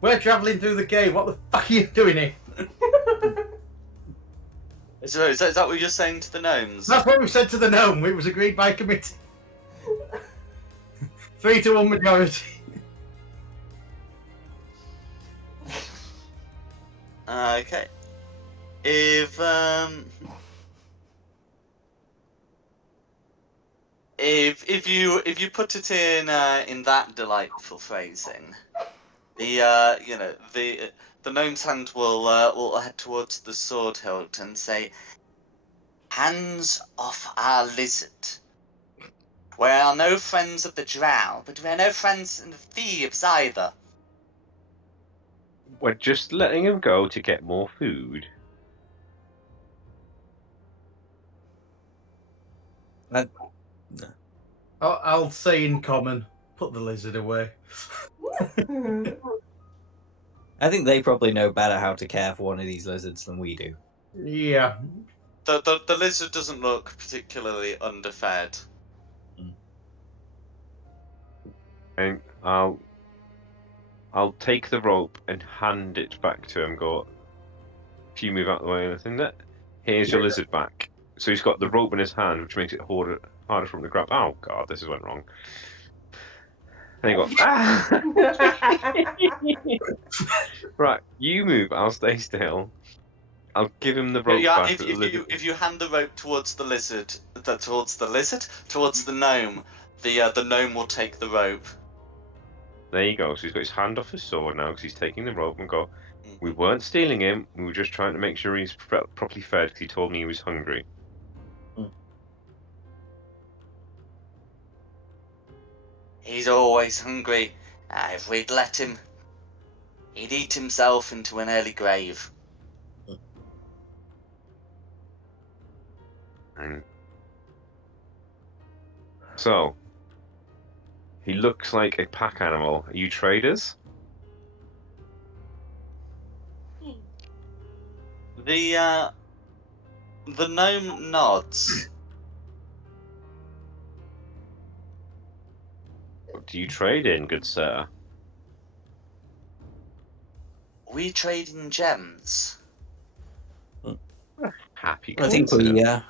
We're travelling through the cave. What the fuck are you doing here? So is that what you're saying to the gnomes? That's what we said to the gnome. It was agreed by committee. 3-1 majority. Okay. If you put it in that delightful phrasing, the gnome's hand will head towards the sword hilt and say, "Hands off our lizard. We are no friends of the drow, but we are no friends of the thieves either." We're just letting him go to get more food. I'll say in common, put the lizard away. I think they probably know better how to care for one of these lizards than we do. Yeah. The lizard doesn't look particularly underfed. And I'll take the rope and hand it back to him. Go, if you move out of the way, anything that. Here's your lizard back. So he's got the rope in his hand, which makes it harder for him to grab. Oh god, this has went wrong. And you go, ah! Right, you move. I'll stay still. I'll give him the rope back. If you hand the rope towards the gnome, the gnome will take the rope. There you go. So he's got his hand off his sword now because he's taking the rope and go. We weren't stealing him. We were just trying to make sure he's properly fed because he told me he was hungry. He's always hungry. If we'd let him, he'd eat himself into an early grave. So, he looks like a pack animal. Are you traders? The gnome nods. What do you trade in, good sir? We trade in gems. Happy I think coincidence.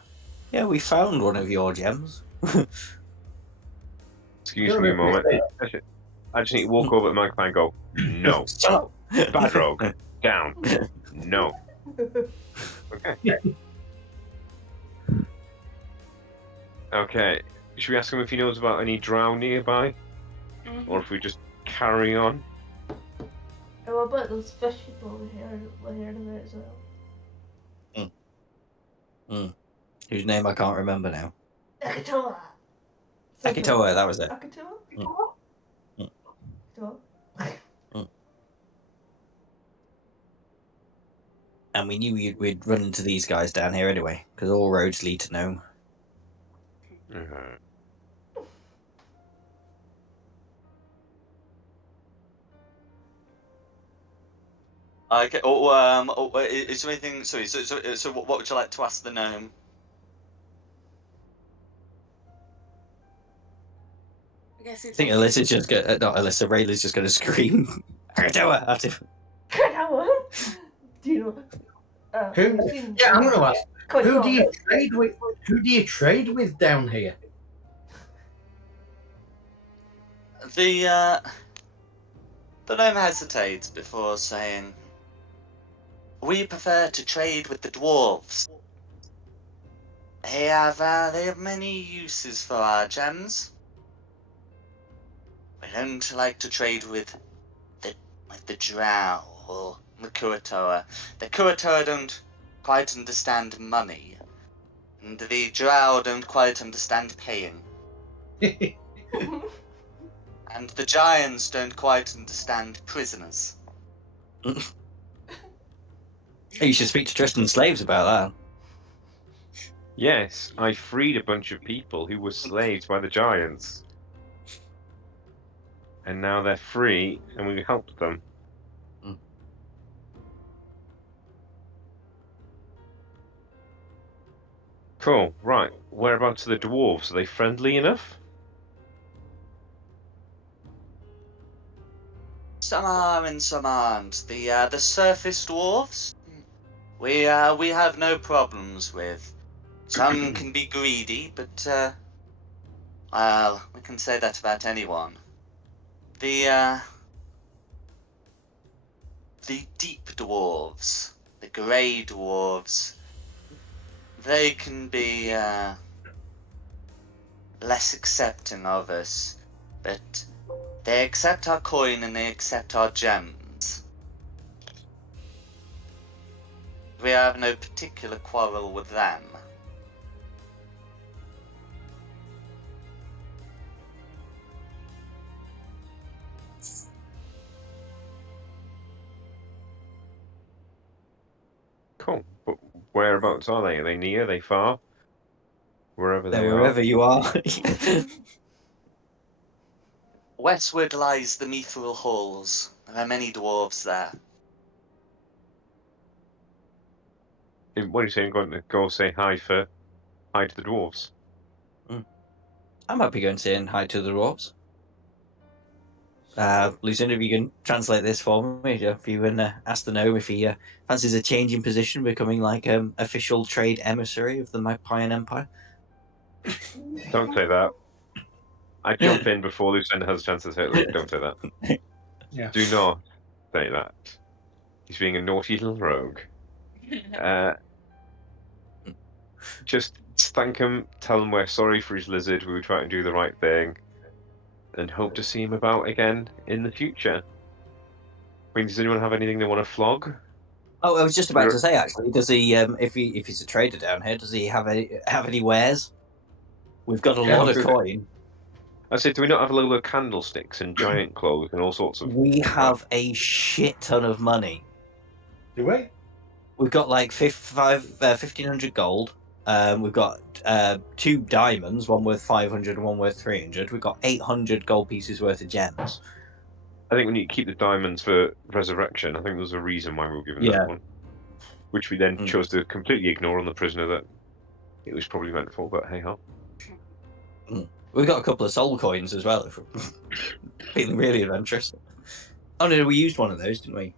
we found one of your gems. Excuse me a moment. I just need to walk over to Magpie and go, no. Bad rogue. Down. No. Okay. Okay. Should we ask him if he knows about any drow nearby? Or if we just carry on? And what about those fish people we heard about as well? Whose name I can't remember now. Akatoa. Akitoa, that was it. Akatoa? Mm. Akatoa? And we knew we'd run into these guys down here anyway, because all roads lead to Nome. Okay. Is there anything? Sorry. So what would you like to ask the gnome? I guess I it's think Alyssa's just going not Alyssa, Rayla's just going to scream Akitoa at him. Akatoa? Do you know? Who? I've seen Yeah, I'm going to ask. Who do you Akatoa. trade with? Who do you trade with down here? The gnome hesitates before saying, "We prefer to trade with the dwarves. They have many uses for our gems. We don't like to trade with the drow or the Kuratoa. The Kuratoa don't quite understand money, and the drow don't quite understand paying, and the giants don't quite understand prisoners." You should speak to Tristan Slaves about that. Yes, I freed a bunch of people who were slaves by the giants. And now they're free, and we helped them. Cool, right. Whereabouts are the dwarves? Are they friendly enough? Some are and some aren't. The surface dwarves, we have no problems with. Some can be greedy, but well, we can say that about anyone. The deep dwarves, the grey dwarves, they can be less accepting of us, but they accept our coin and they accept our gems. We have no particular quarrel with them. Cool. But whereabouts are they? Are they near? Are they far? Wherever they Wherever are. you are. Westward lies the Mithril Halls. There are many dwarves there. What are you saying? Going to go say hi to the dwarves? I'm happy going to say hi to the dwarves. Lucinda, if you can translate this for me, if you can ask the gnome if he fancies a change in position, becoming like official trade emissary of the Magpiean Empire. Don't say that. I jump in before Lucinda has a chance to say it. Don't say that. Yeah. Do not say that. He's being a naughty little rogue. Just thank him, tell him we're sorry for his lizard, we were trying to do the right thing, and hope to see him about again in the future. I mean, does anyone have anything they want to flog? Oh, I was just about to say actually, does he if he's a trader down here, does he have any wares? We've got a lot of coin. I said, do we not have a load of candlesticks and giant clothes and all sorts of... We have a shit ton of money. Do we? We've got like 1,500 gold. We've got 2 diamonds, one worth 500 and one worth 300. We've got 800 gold pieces worth of gems. I think we need to keep the diamonds for resurrection. I think there's a reason why we were given that one. Which we then chose to completely ignore on the prisoner that it was probably meant for, but hey-ho. We've got a couple of soul coins as well, if we're feeling really adventurous. Oh no, we used one of those, didn't we?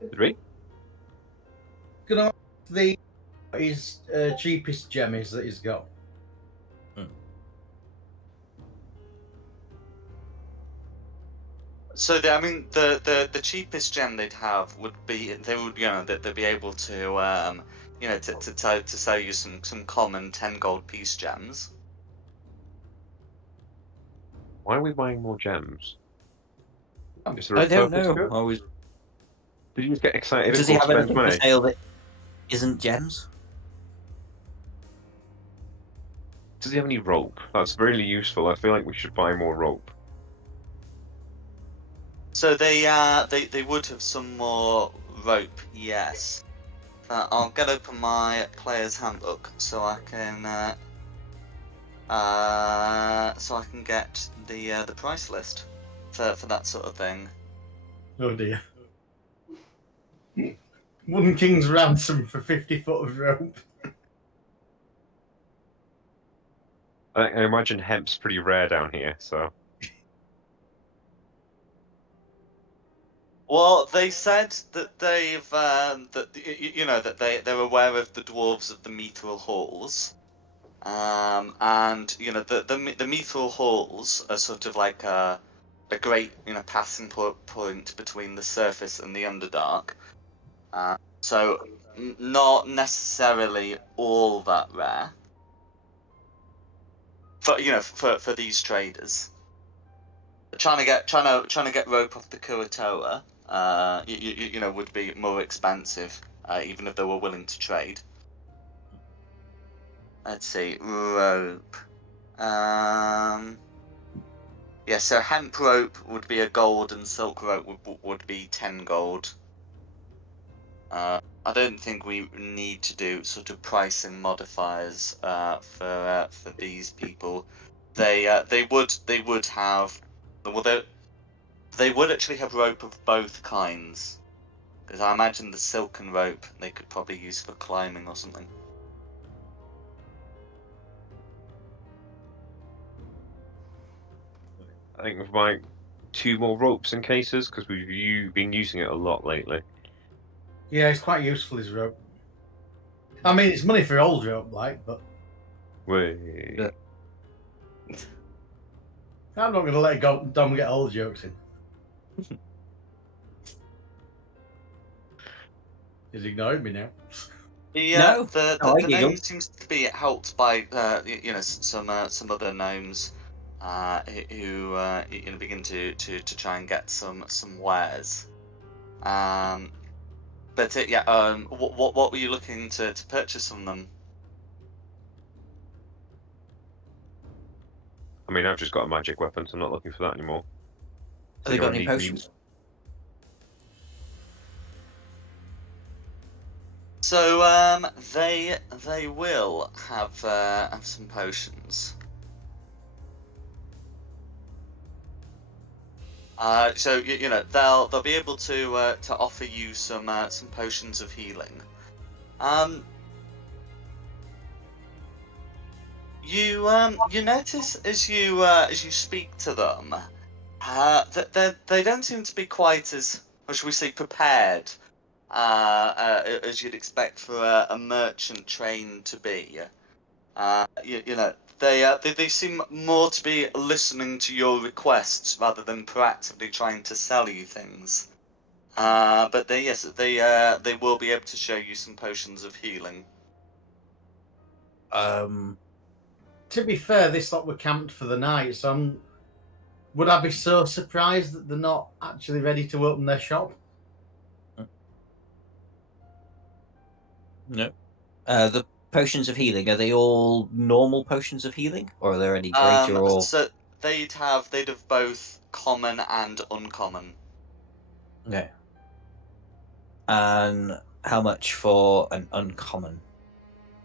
Did we? Gonna ask his cheapest gem is that he's got. So the cheapest gem they'd have would be they'd be able to to sell you some common 10 gold piece gems. Why are we buying more gems? Is there I a don't purpose to know. it? I was. Did you just get excited Does and he go have spend anything for money? sale that isn't gems? Does he have any rope? That's really useful. I feel like we should buy more rope. So they would have some more rope, yes. I'll get open my player's handbook so I can get the price list for that sort of thing. Oh dear. Wooden King's ransom for 50 foot of rope. I imagine hemp's pretty rare down here, so. Well, they said that they've that they're aware of the dwarves of the mithril halls, and the mithril halls are sort of like a great passing point between the surface and the underdark. So not necessarily all that rare, for these traders. Trying to get rope off the Kuratoa, would be more expensive, even if they were willing to trade. Let's see, rope. Yeah, so hemp rope would be a gold, and silk rope would be 10 gold. I don't think we need to do sort of pricing modifiers for these people. They would have, well, they would actually have rope of both kinds, because I imagine the silken rope they could probably use for climbing or something. I think we've buying 2 more ropes and cases because we've been using it a lot lately. Yeah, it's quite useful, his rope. I mean, it's money for old rope, like, but Wait. Yeah. I'm not going to let Dom get old jokes in. He's ignoring me now. Yeah, No. the No, I the giggle. gnome seems to be helped by some other gnomes who begin to try and get some wares. But what were you looking to purchase from them? I mean, I've just got a magic weapon, so I'm not looking for that anymore. Have they got any need potions? So they will have some potions. So they'll be able to offer you some potions of healing. You notice as you speak to them, that they don't seem to be quite as, how should we say, prepared as you'd expect for a merchant train to be. They seem more to be listening to your requests rather than proactively trying to sell you things. But they will be able to show you some potions of healing. To be fair, this lot were camped for the night, so would I be so surprised that they're not actually ready to open their shop? No. The potions of healing, are they all normal potions of healing? Or are there any greater or. So they'd have both common and uncommon. No. And how much for an uncommon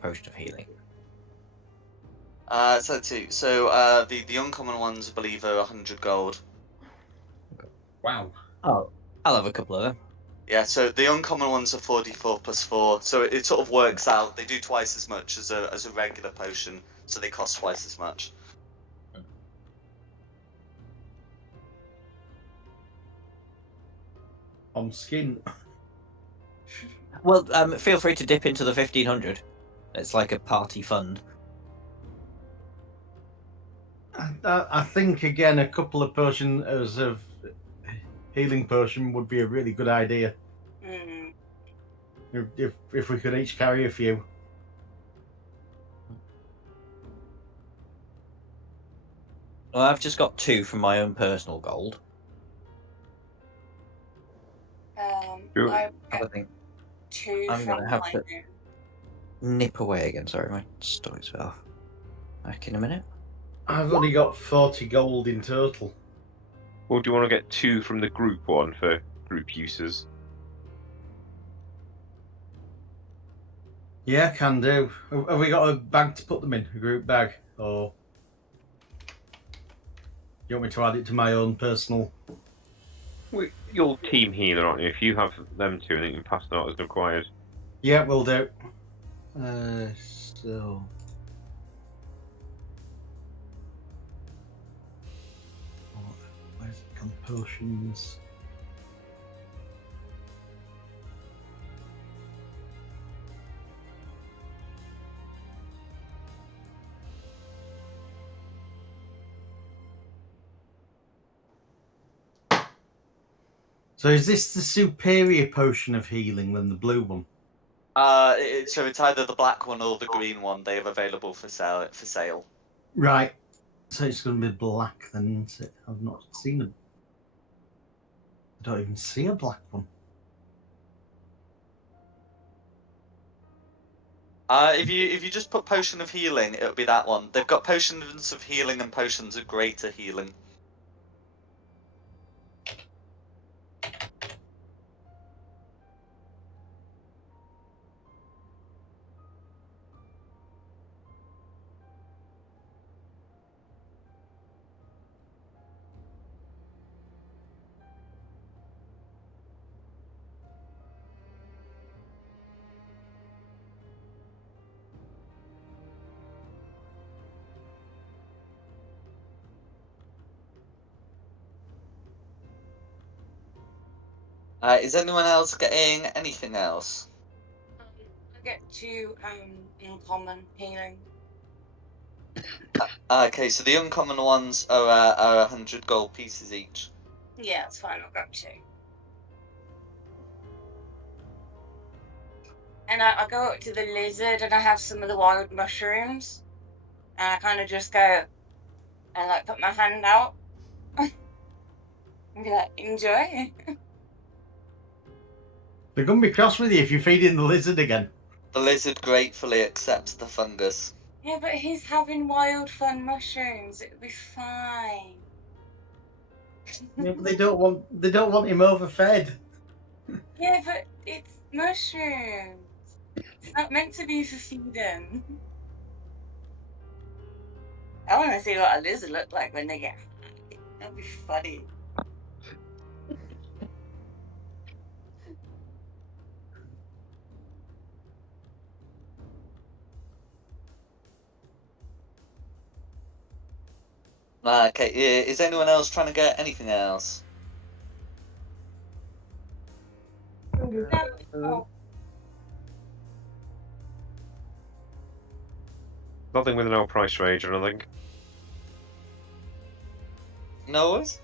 potion of healing? So let's see. So the uncommon ones, I believe, are 100 gold. Wow. Oh, I'll have a couple of them. Yeah, so the uncommon ones are 44 plus 4, so it sort of works out. They do twice as much as a regular potion, so they cost twice as much. On skin. Well, feel free to dip into the 1500. It's like a party fund. I think, again, a couple of potions of healing potion would be a really good idea. Mm. If we could each carry a few. Well, I've just got 2 from my own personal gold. Sure. I I get think 2 I'm from gonna have my to- own. nip away again. Sorry, my stomach's off. Back in a minute. I've only got 40 gold in total. Or do you want to get 2 from the group one for group uses? Yeah, can do. Have we got a bag to put them in? A group bag? Or do you want me to add it to my own personal? You're team healer, aren't you? If you have them 2, then you can pass them out as required. Yeah, we'll do. So. Where's it gone? Potions. So is this the superior potion of healing than the blue one? So it's either the black one or the green one. They have available for sale. Right. So it's going to be black then, isn't it? I've not seen a. I don't even see a black one. If you just put potion of healing, it'll be that one. They've got potions of healing and potions of greater healing. Is anyone else getting anything else? I get 2 uncommon healing. Okay, so the uncommon ones are 100 gold pieces each. Yeah, that's fine. I've got 2. And I go up to the lizard and I have some of the wild mushrooms. And I kind of just go and like put my hand out and be like, enjoy. They're going to be cross with you if you're feeding the lizard again. The lizard gratefully accepts the fungus. Yeah, but he's having wild fun mushrooms. It'll be fine. Yeah, but they don't want him overfed. Yeah, but it's mushrooms. It's not meant to be for feeding. I want to see what a lizard look like when they get high. That'd be funny. Okay, is anyone else trying to get anything else? I'm good. Oh, Nothing with no price range or anything. No worries.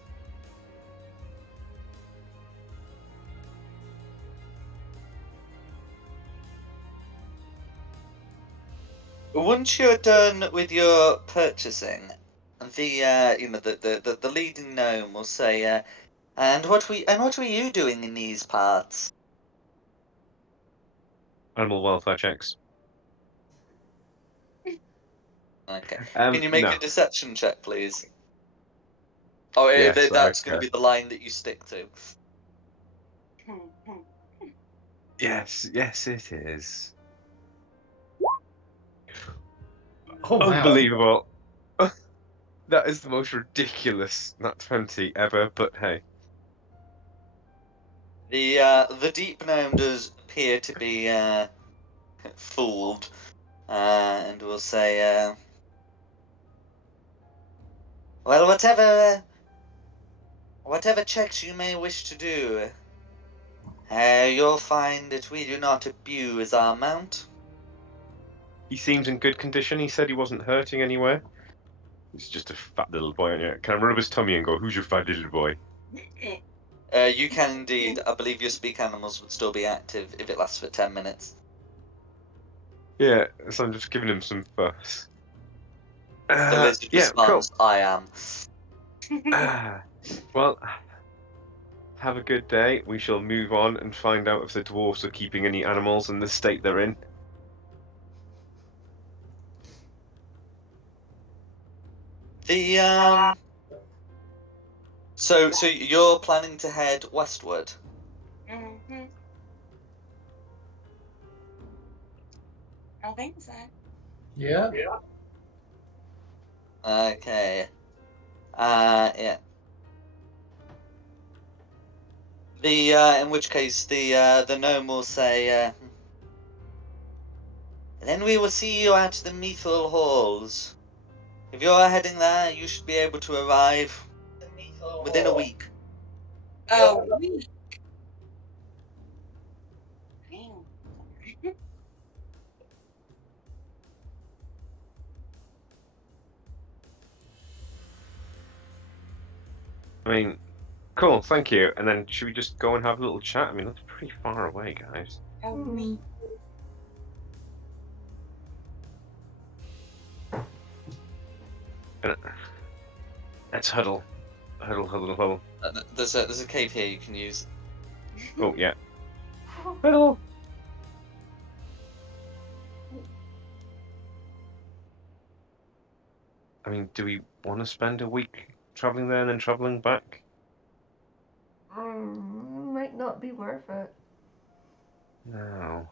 Once you're done with your purchasing, the leading gnome will say, and what were you doing in these parts? Animal welfare checks. Okay. Can you make No. a deception check, please? Oh, Yes, that's going to okay. be the line that you stick to. Yes, it is. Oh, wow. Unbelievable. That is the most ridiculous nat 20 ever, but hey. The deep gnome does appear to be fooled, and will say, well, whatever checks you may wish to do, you'll find that we do not abuse our mount. He seems in good condition. He said he wasn't hurting anywhere. He's just a fat little boy, aren't you? Can I rub his tummy and go, who's your fat little boy? You can indeed. I believe your speak animals would still be active if it lasts for 10 minutes. Yeah, so I'm just giving him some fuss. The lizard Yeah, cool. responds, I am. Well, have a good day. We shall move on and find out if the dwarves are keeping any animals in the state they're in. The So you're planning to head westward? Mm-hmm. I think so. Yeah. Okay. Yeah. The in which case the gnome will say, then we will see you at the Methil Halls. If you're heading there, you should be able to arrive within a week. Oh, we. Damn. I mean, cool, thank you. And then should we just go and have a little chat? I mean, that's pretty far away, guys. Oh, Hmm. we. Let's huddle. Huddle, huddle, huddle. There's a cave here you can use. Oh, yeah. Huddle! I mean, do we want to spend a week traveling there and then traveling back? Might not be worth it. No.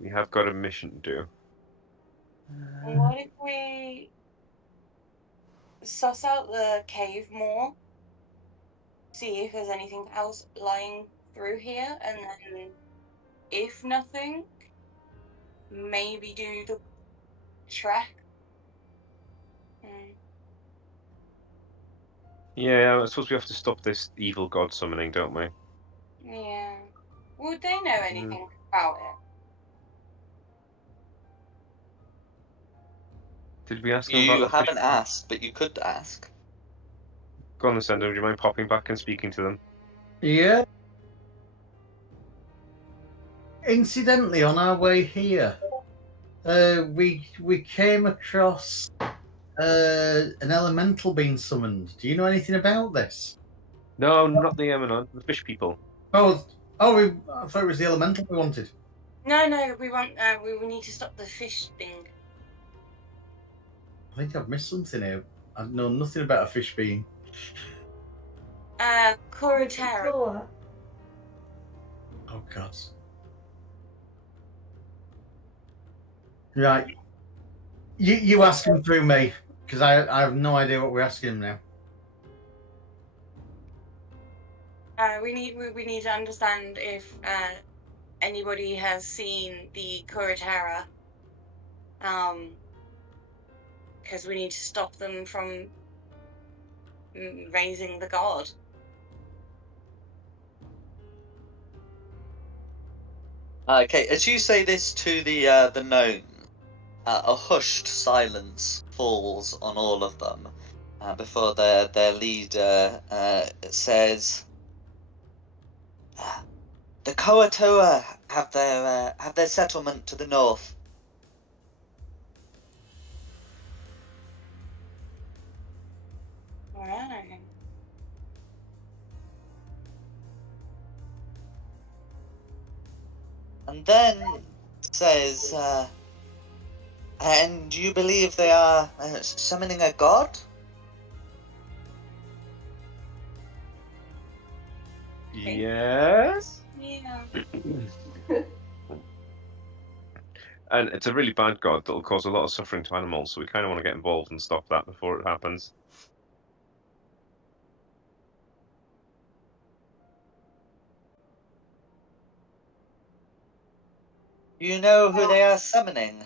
We have got a mission to do. What if we suss out the cave more? See if there's anything else lying through here, and then, if nothing, maybe do the trek. Yeah, I suppose we have to stop this evil god summoning, don't we? Yeah. Would they know anything about it? Did we ask them about You the fish? haven't asked, but you could ask. Go on, Ascendo, would you mind popping back and speaking to them? Yeah. Incidentally, on our way here, we came across an elemental being summoned. Do you know anything about this? No, not the Emanon, the fish people. I thought it was the elemental we wanted. No, we want. We need to stop the fish thing. I think I've missed something here. I know nothing about a fish being. Kuratera. Koa. Oh God. Right. You ask him through me, because I have no idea what we're asking him now. We need to understand if anybody has seen the Kuratera. Because we need to stop them from raising the god. Okay, as you say this to the gnome, a hushed silence falls on all of them before their leader says, "The Koatoa have their settlement to the north. Right. And then says, and you believe they are summoning a god?" Yes. Yeah. And it's a really bad god that'll cause a lot of suffering to animals, so we kind of want to get involved and stop that before it happens. You know who they are summoning?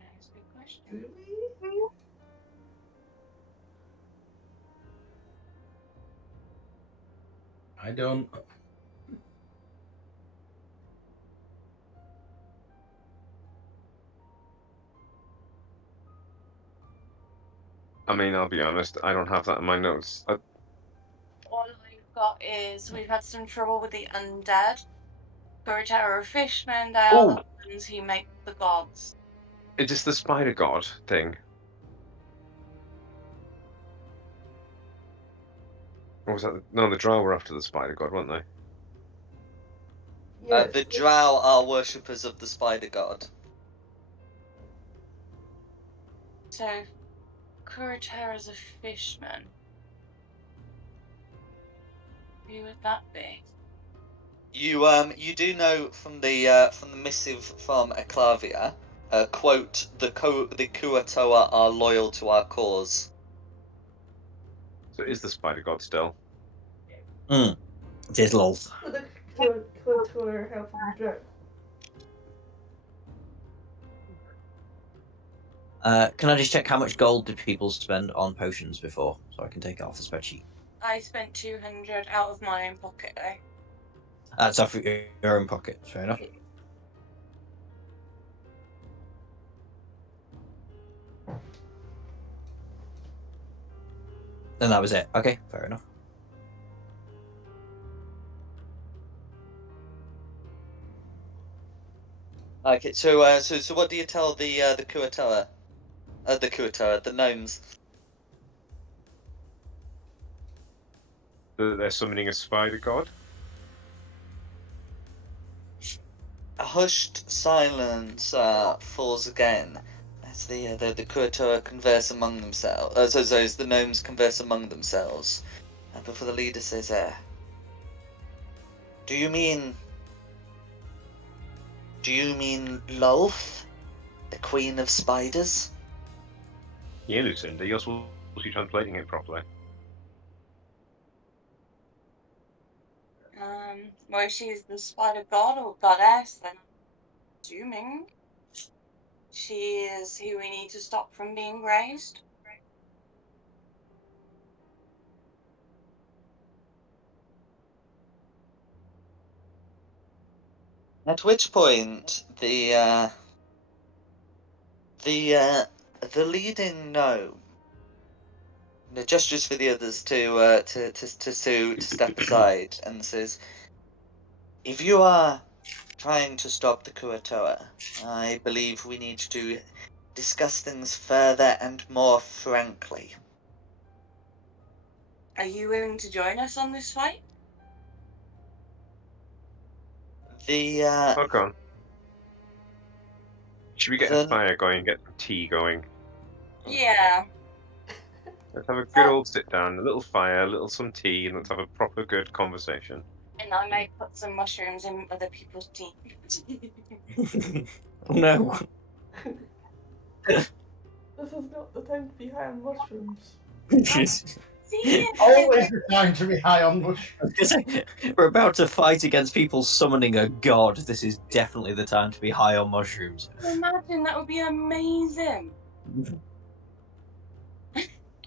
That's a good question. Do we? I don't. I mean, I'll be honest, I don't have that in my notes. All we've got is we've had some trouble with the undead. Kuratera are fishmen, they are the ones who make the gods. Is this the spider god thing? Or was that no? The drow were after the spider god, weren't they? Yes. The drow are worshippers of the spider god. So, Kuratera's a fishman. Who would that be? You do know from the missive from Eclavia, quote, the Kuatoa are loyal to our cause. So it is the spider god still? It is lol. With the Clotour helping drown. Can I just check how much gold did people spend on potions before, so I can take it off the spreadsheet? I spent 200 out of my own pocket, though. That's off your own pocket. Fair enough. And that was it. Okay, fair enough. Okay, so what do you tell the Kuatoa? The gnomes. That they're summoning a spider god? A hushed silence falls again as the Kuatoa converse among themselves. As the gnomes converse among themselves, before the leader says, Do you mean Lolth, the queen of spiders? Yeah, Lucinda, you're supposed to be translating it properly. Well, if she's the spider god or goddess, then I'm assuming she is who we need to stop from being raised. At which point the leading gnome gestures for the others to step aside and says, "If you are trying to stop the Kuatoa, I believe we need to discuss things further and more frankly." Are you willing to join us on this fight? Oh, go on. Should we get a The fire going and get some tea going? Yeah. Let's have a good old sit down, a little fire, some tea, and let's have a proper good conversation. And I may put some mushrooms in other people's tea. Oh no. This is not the time to be high on mushrooms. See? Always the time to be high on mushrooms. We're about to fight against people summoning a god. This is definitely the time to be high on mushrooms. Imagine, that would be amazing.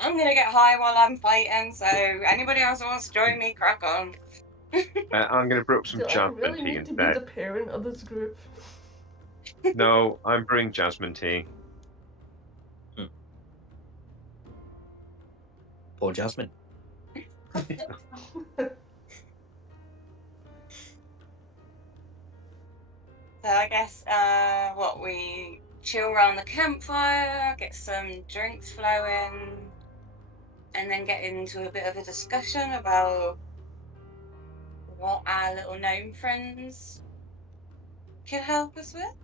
I'm gonna get high while I'm fighting, so anybody else who wants to join me, crack on. I'm going to brew up some Do I jasmine really tea need to be instead. the parent of this group? No, I'm brewing jasmine tea. Poor Jasmine. So I guess, we chill around the campfire, get some drinks flowing, and then get into a bit of a discussion about what our little gnome friends could help us with.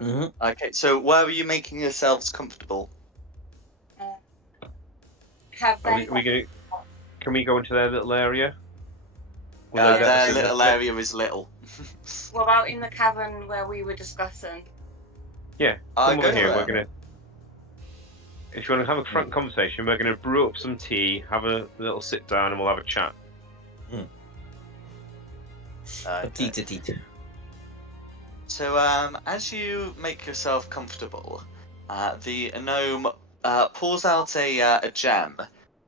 Mm-hmm. Okay, so where are you making yourselves comfortable? Have they? Can we go into their little area? Will Yeah. they let us Their in little there? area is little. What about in the cavern where we were discussing? Yeah, come Go over here. for We're it. gonna. If you want to have a frank conversation, we're gonna brew up some tea, have a little sit down, and we'll have a chat. Petite. So, as you make yourself comfortable, the gnome pulls out a gem,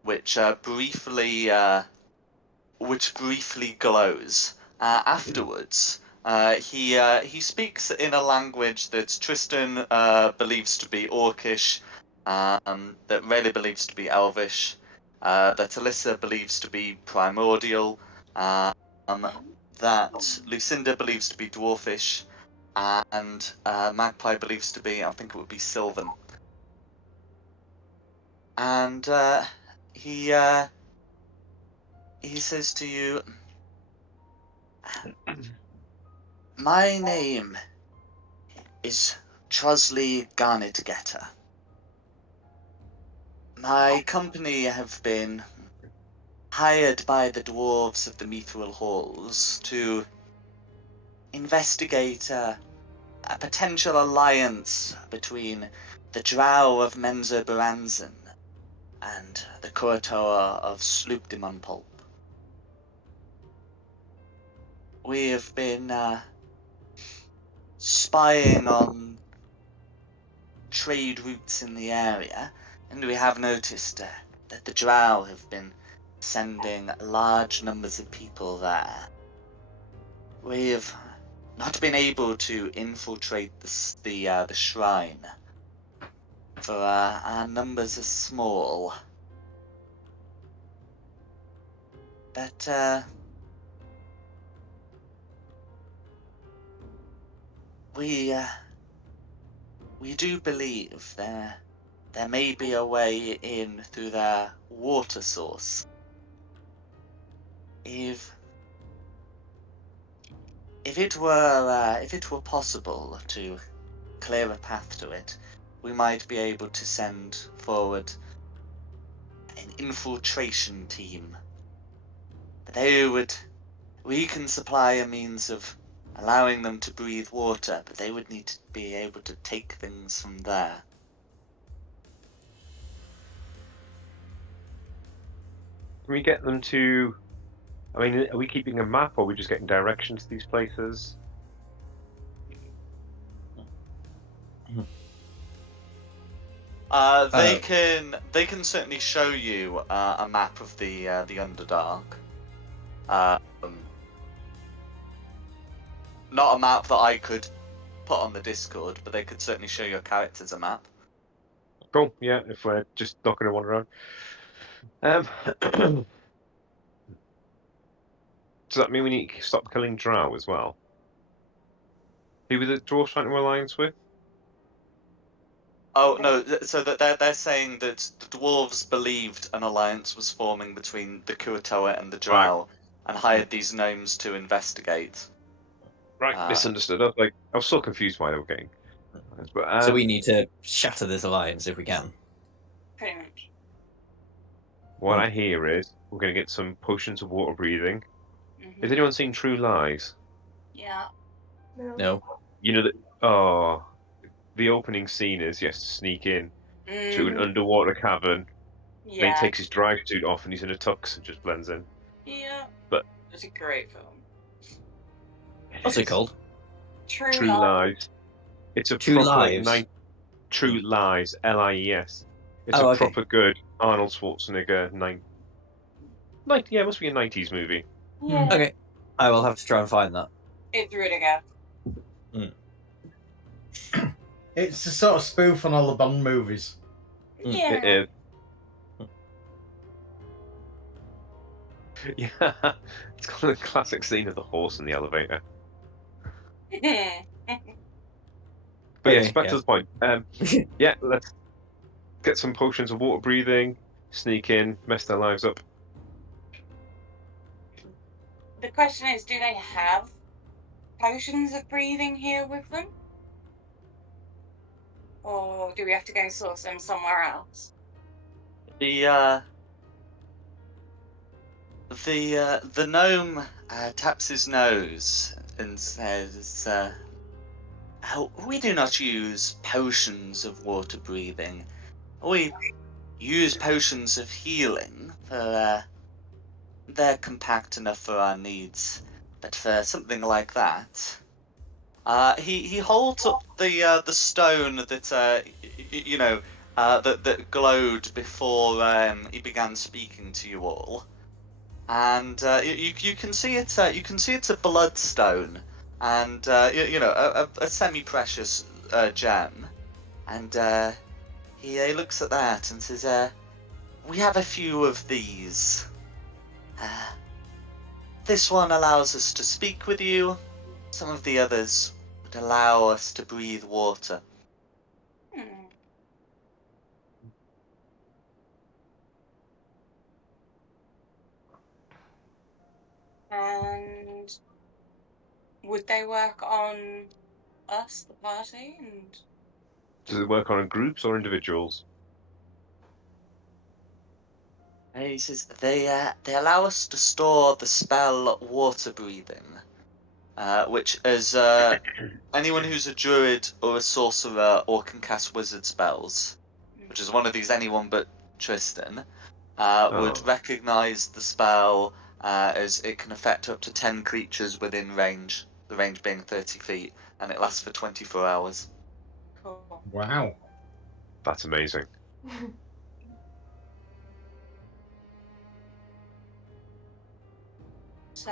which briefly glows. Afterwards, he speaks in a language that Tristan believes to be Orcish, that Rayleigh believes to be Elvish, that Alyssa believes to be primordial, that Lucinda believes to be dwarfish, and Magpie believes to be, I think it would be Sylvan. And he says to you, "My name is Trosley Garnetgetter. My company have been hired by the dwarves of the Mithril Halls to investigate a potential alliance between the Drow of Menzoberranzan and the Kuratoa of Sloopdimonpulp. We have been spying on trade routes in the area, and we have noticed that the Drow have been sending large numbers of people there. We have not been able to infiltrate the shrine, for our numbers are small. But we do believe there may be a way in through their water source. If it were possible to clear a path to it, we might be able to send forward an infiltration team. We can supply a means of allowing them to breathe water, but they would need to be able to take things from there. Can we get them to? I mean, are we keeping a map, or are we just getting directions to these places? They can certainly show you a map of the Underdark. Not a map that I could put on the Discord, but they could certainly show your characters a map. Cool. Yeah, if we're just not going to wander around. Does that mean we need to stop killing Drow as well? Who were the dwarves trying to alliance with? Oh no! So that they're saying that the dwarves believed an alliance was forming between the Kuratoa and the Drow, and hired these gnomes to investigate. Right, misunderstood. I was so confused why they were getting. But, So we need to shatter this alliance if we can. Pretty much. What I hear is we're going to get some potions of water breathing. Has anyone seen True Lies? Yeah. No. You know the opening scene is he has to sneak in to an underwater cavern. Yeah. Then he takes his dry suit off and he's in a tux and just blends in. Yeah. But it's a great film. What's it called? True Lies. It's a True proper Lives. True Lies, Lies. It's Oh, a okay. proper good Arnold Schwarzenegger yeah, it must be a 90s movie. Yeah. Okay. I will have to try and find that. It's really good. It's a sort of spoof on all the Bond movies. Yeah. It is. Yeah, it's got a classic scene of the horse in the elevator. But yes, back to the point. Yeah, let's get some potions of water breathing, sneak in, mess their lives up. The question is, do they have potions of breathing here with them? Or do we have to go source them somewhere else? The gnome taps his nose and says, "We do not use potions of water breathing. We use potions of healing, for they're compact enough for our needs. But for something like that." He holds up the stone that that glowed before he began speaking to you all, and you can see it's a bloodstone, and a semi-precious gem, and he looks at that and says, "We have a few of these. This one allows us to speak with you. Some of the others would allow us to breathe water. Hmm. And would they work on us, the party? And Does it work on groups or individuals? And he says they allow us to store the spell water breathing, which is anyone who's a druid or a sorcerer or can cast wizard spells, which is one of these anyone but Tristan, would Oh. recognize the spell as it can affect up to 10 creatures within range, the range being 30 feet, and it lasts for 24 hours. cool. Wow. That's amazing. So,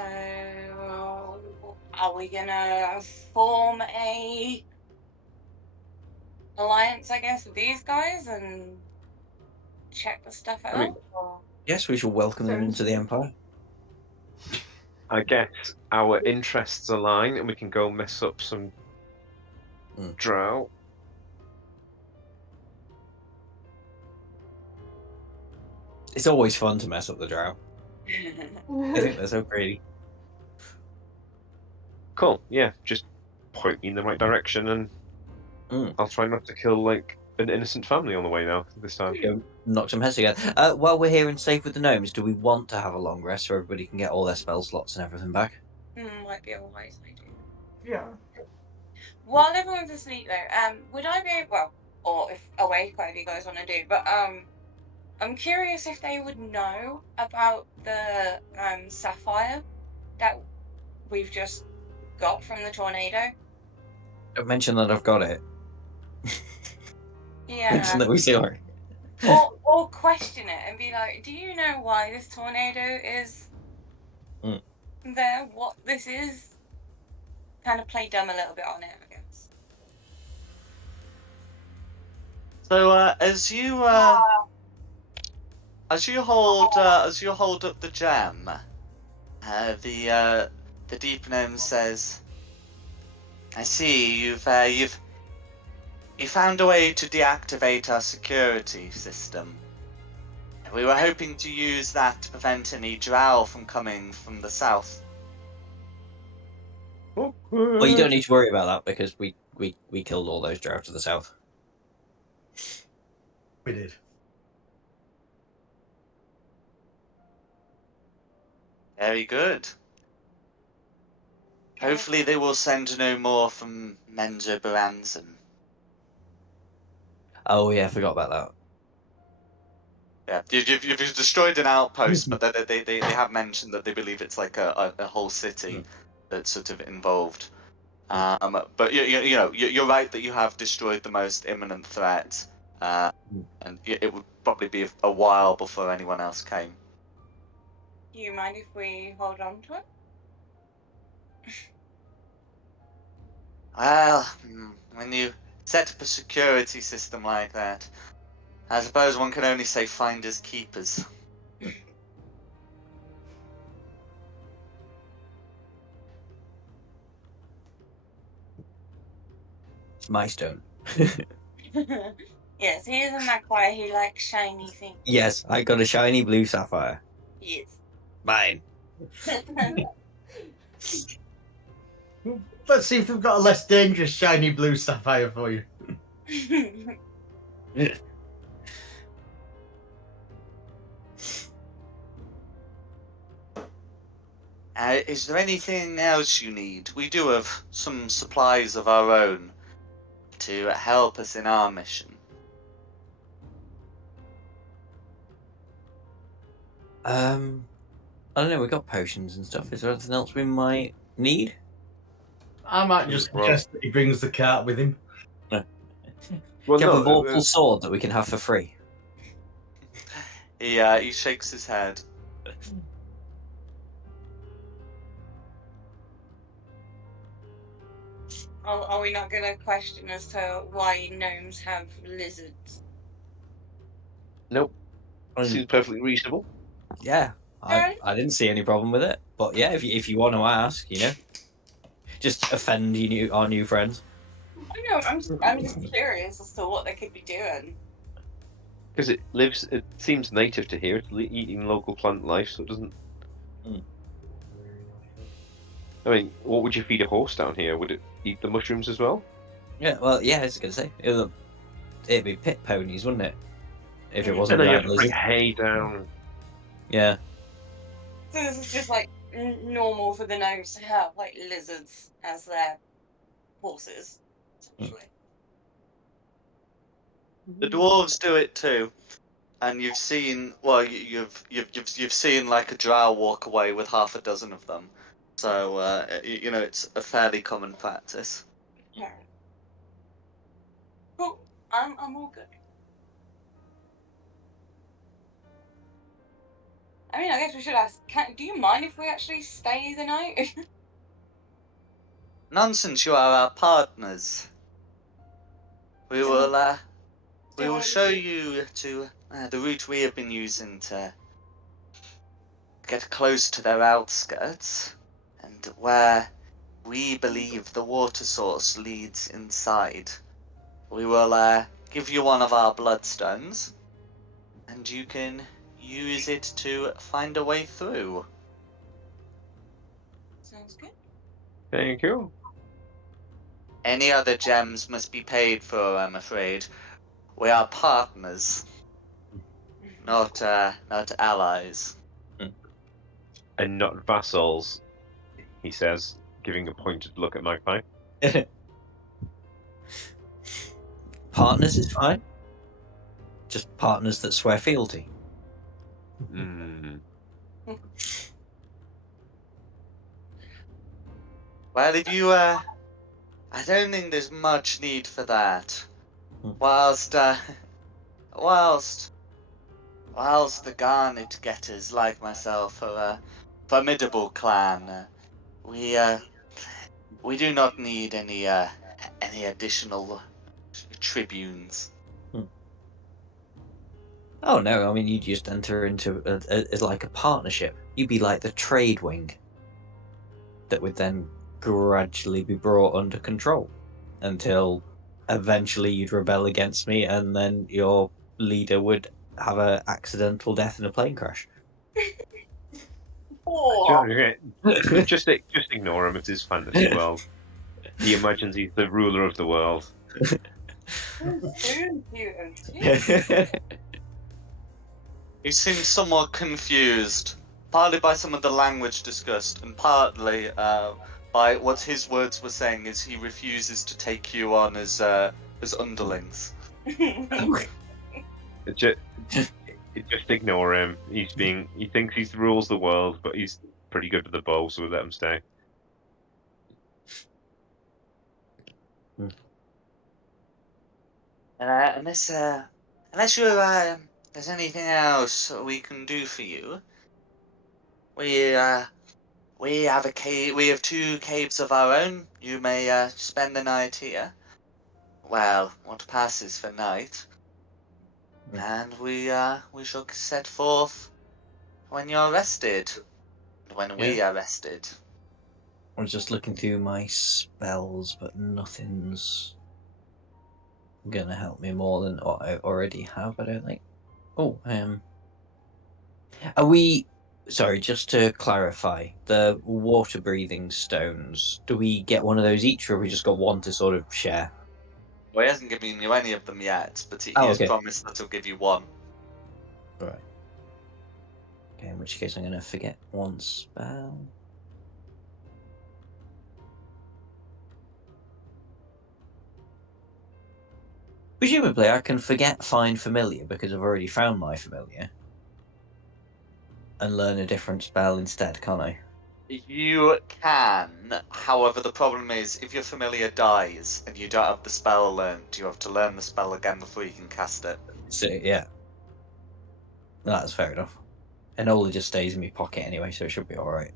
are we gonna form a alliance, I guess, with these guys and check the stuff out? I mean, or... Yes, we shall welcome them into the Empire. I guess our interests align and we can go mess up some drow. It's always fun to mess up the drow. I think they're so pretty. Cool, yeah, just point me in the right direction and I'll try not to kill, like, an innocent family on the way now, this time. Go knock some heads together. While we're here and safe with the gnomes, do we want to have a long rest so everybody can get all their spell slots and everything back? Might be a wise idea. Yeah. While everyone's asleep, though, would I be well, or if awake, whatever you guys want to do, but I'm curious if they would know about the sapphire that we've just got from the tornado. Don't mention that I've got it. Yeah. Mention that we saw it. Or question it and be like, do you know why this tornado is there? What this is? Kind of play dumb a little bit on it, I guess. So as you hold up the gem, the deep gnome says, "I see you found a way to deactivate our security system. We were hoping to use that to prevent any drow from coming from the south." Well, you don't need to worry about that because we killed all those drow to the south. We did. Very good. Hopefully they will send no more from Menzo Baranzan. Oh yeah, I forgot about that. Yeah, you've destroyed an outpost, but they have mentioned that they believe it's like a whole city that's sort of involved. But you know, you're right that you have destroyed the most imminent threat, and it would probably be a while before anyone else came. Do you mind if we hold on to it? Well, when you set up a security system like that, I suppose one can only say finders keepers. It's my stone. Yes, he is a magpie. He likes shiny things. Yes, I got a shiny blue sapphire. Yes. Mine. Let's see if we've got a less dangerous shiny blue sapphire for you. Is there anything else you need? We do have some supplies of our own to help us in our mission. I don't know. We got potions and stuff. Is there anything else we might need? I might just suggest that he brings the cart with him. Well, Do you have a no, vorpal sword that we can have for free? He shakes his head. Are we not going to question as to why gnomes have lizards? nope. Seems perfectly reasonable. Yeah, I didn't see any problem with it. But yeah, if you want to ask, just offend our new friends. I know. I'm just curious as to what they could be doing. Because it seems native to here. It's eating local plant life, so it doesn't. Mm. I mean, what would you feed a horse down here? Would it eat the mushrooms as well? Yeah, well, yeah, I was gonna say it'd be pit ponies, wouldn't it? If it Mm. wasn't And then you giant have to bring lizards. hay down. Yeah. So this is just like normal for the gnomes to have like lizards as their horses, essentially. The dwarves do it too, and you've seen you've seen like a drow walk away with half a dozen of them. So it's a fairly common practice. Right. Cool. I'm all good. I mean, I guess we should ask. Do you mind if we actually stay the night? Nonsense! You are our partners. We will we will show you to the route we have been using to get close to their outskirts, and where we believe the water source leads inside. We will give you one of our bloodstones, and you can use it to find a way through. Sounds good. Thank you. Any other gems must be paid for, I'm afraid. We are partners, not allies. And not vassals, he says, giving a pointed look at Magpie. Partners is fine. Just partners that swear fealty. Mm. Well, if you I don't think there's much need for that. Whilst whilst the Garnet Getters like myself are a formidable clan, we do not need any additional tribunes. Oh no, I mean you'd just enter into as like a partnership. You'd be like the trade wing that would then gradually be brought under control until eventually you'd rebel against me, and then your leader would have an accidental death in a plane crash. Oh, Just ignore him. It's his fantasy world. He imagines he's the ruler of the world. soon, you He seems somewhat confused, partly by some of the language discussed, and partly by what his words were saying is he refuses to take you on as underlings. Just ignore him. He thinks he rules the world, but he's pretty good with the bow, so we'll let him stay. Unless there's anything else we can do for you, we have a cave. We have 2 caves of our own. You may spend the night here. Well, what passes for night, and we shall set forth when you're rested. When we are rested. I was just looking through my spells, but nothing's gonna help me more than what I already have, I don't think. Oh, are we? Sorry, just to clarify, the water breathing stones. Do we get one of those each, or have we just got one to sort of share? Well, he hasn't given you any of them yet, but he Oh, has okay. promised that he'll give you one. Right. Okay, in which case I'm gonna forget one spell. Presumably, I can forget find familiar because I've already found my familiar, and learn a different spell instead, can't I? You can, however, the problem is if your familiar dies and you don't have the spell learned, you have to learn the spell again before you can cast it. So yeah, that's fair enough. Enola just stays in my pocket anyway, so it should be all right.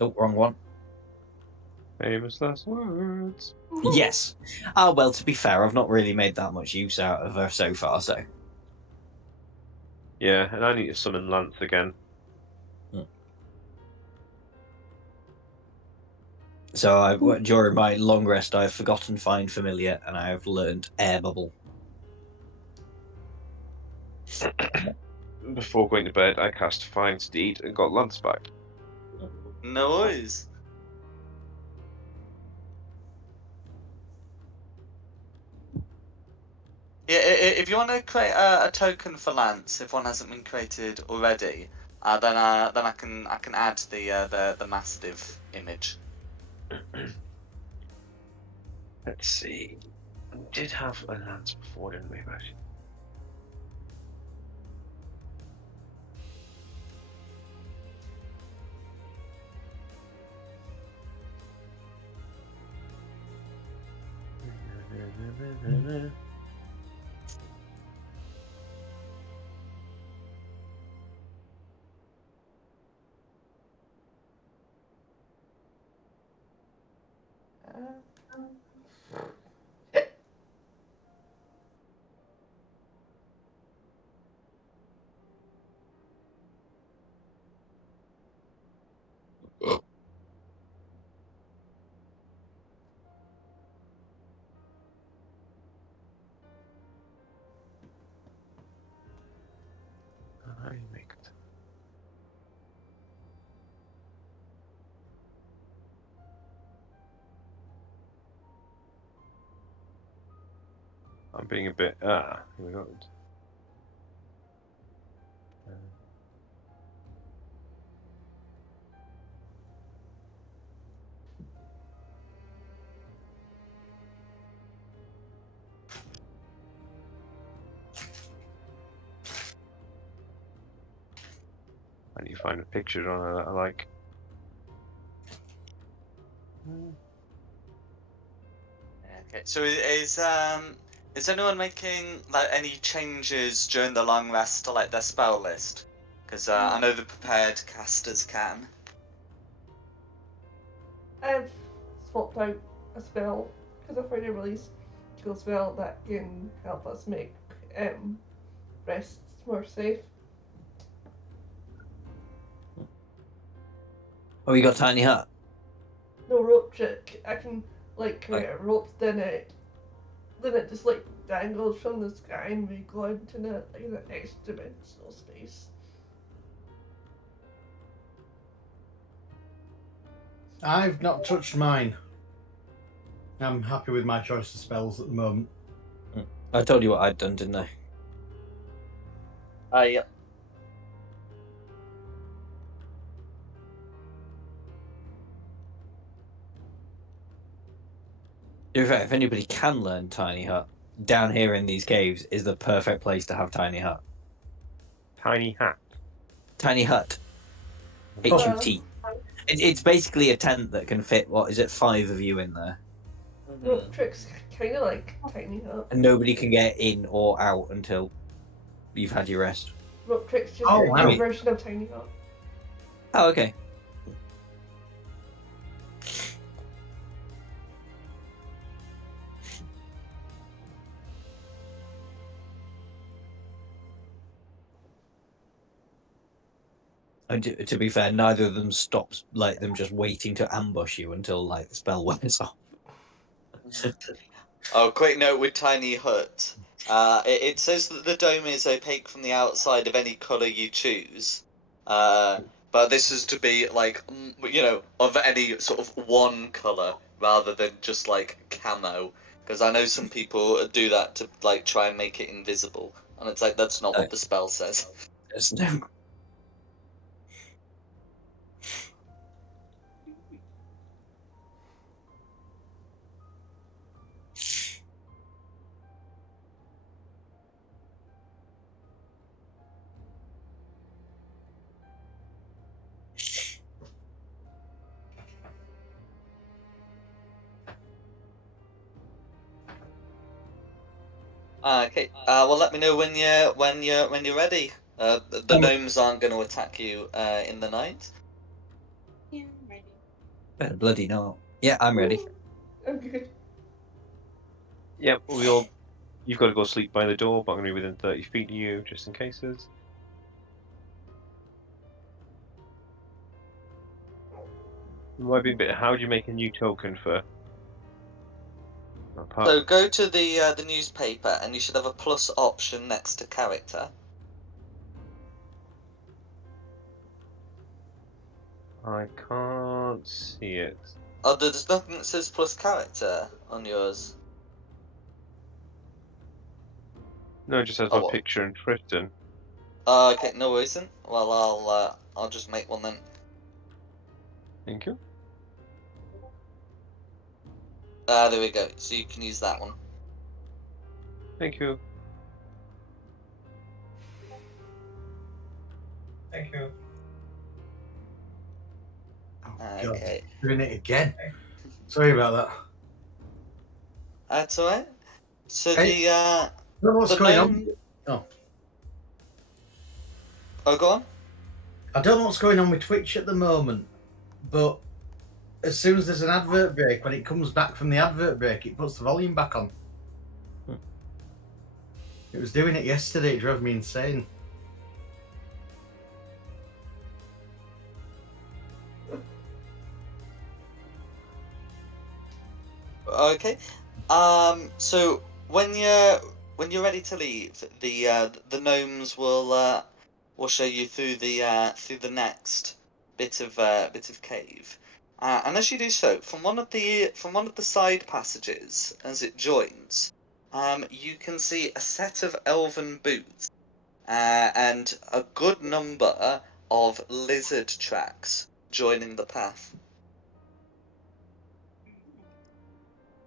Oh, wrong one. Famous last words. Yes. Ah, well, to be fair, I've not really made that much use out of her so far, so. Yeah, and I need to summon Lance again. So during my long rest, I've forgotten Find Familiar, and I have learned Air Bubble. Before going to bed, I cast Find Steed and got Lance back. No worries. Yeah, if you want to create a token for Lance, if one hasn't been created already, then I can add the Mastiff image. Let's see. We did have a Lance before, didn't we, actually? I make it. I'm being a bit. Here we go. I need to find a picture on her that I like. Okay, so is anyone making like any changes during the long rest to like their spell list? Because I know the prepared casters can. I've swapped out a spell because I've already released a spell that can help us make rests more safe. Oh, you got Tiny Hut? No rope trick. I can like create a rope, then it just like dangles from the sky and we go into the next dimensional space. I've not touched mine. I'm happy with my choice of spells at the moment. I told you what I'd done, didn't I? Yeah. In fact, if anybody can learn Tiny Hut, down here in these caves is the perfect place to have Tiny Hut. Tiny hat. Tiny Hut. Oh. HUT. It's basically a tent that can fit, what is it, 5 of you in there. Rope trick's kind of like Tiny Hut. And nobody can get in or out until you've had your rest. Rope trick's just Oh, your wow. version of Tiny Hut. Oh, okay. And to be fair, neither of them stops like them just waiting to ambush you until like the spell wears off. Oh, quick note with Tiny Hut. It says that the dome is opaque from the outside of any color you choose. But this is to be like, of any sort of one color rather than just like camo. Because I know some people do that to like try and make it invisible, and it's like that's not what the spell says. There's no. Okay. Well, let me know when you're ready. The gnomes aren't going to attack you in the night. Yeah, I'm ready. Better bloody not. Yeah, I'm ready. I'm good. Yeah, you've got to go sleep by the door, but I'm going to be within 30 feet of you, just in cases. Might be a bit. How do you make a new token for? So go to the newspaper, and you should have a plus option next to character. I can't see it. Oh, there's nothing that says plus character on yours. No, it just has Oh, my what? picture and Tristan. Okay, no worries then. Well, I'll just make one then. Thank you. There we go. So you can use that one. Thank you. Thank you. Oh, God. Okay. Doing it again. Sorry about that. That's alright. So Hey. I don't know what's the going gnome... on. Oh, go on. I don't know what's going on with Twitch at the moment, but as soon as there's an advert break, when it comes back from the advert break, it puts the volume back on. It was doing it yesterday. It drove me insane. Okay. So when you're ready to leave, the gnomes will show you through the next bit of cave. And as you do so, from one of the side passages as it joins, you can see a set of elven boots, and a good number of lizard tracks joining the path.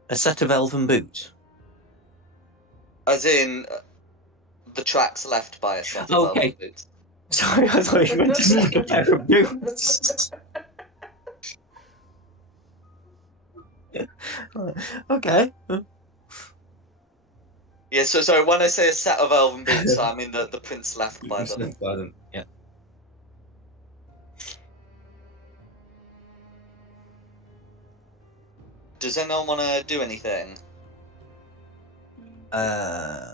A set of elven boots. As in the tracks left by a set of elven Okay. boots. Sorry, I thought you meant to say a pair of boots. Okay. Yeah, so when I say a set of elven boots, I mean the prints left by them. Yeah. Does anyone want to do anything? Yeah,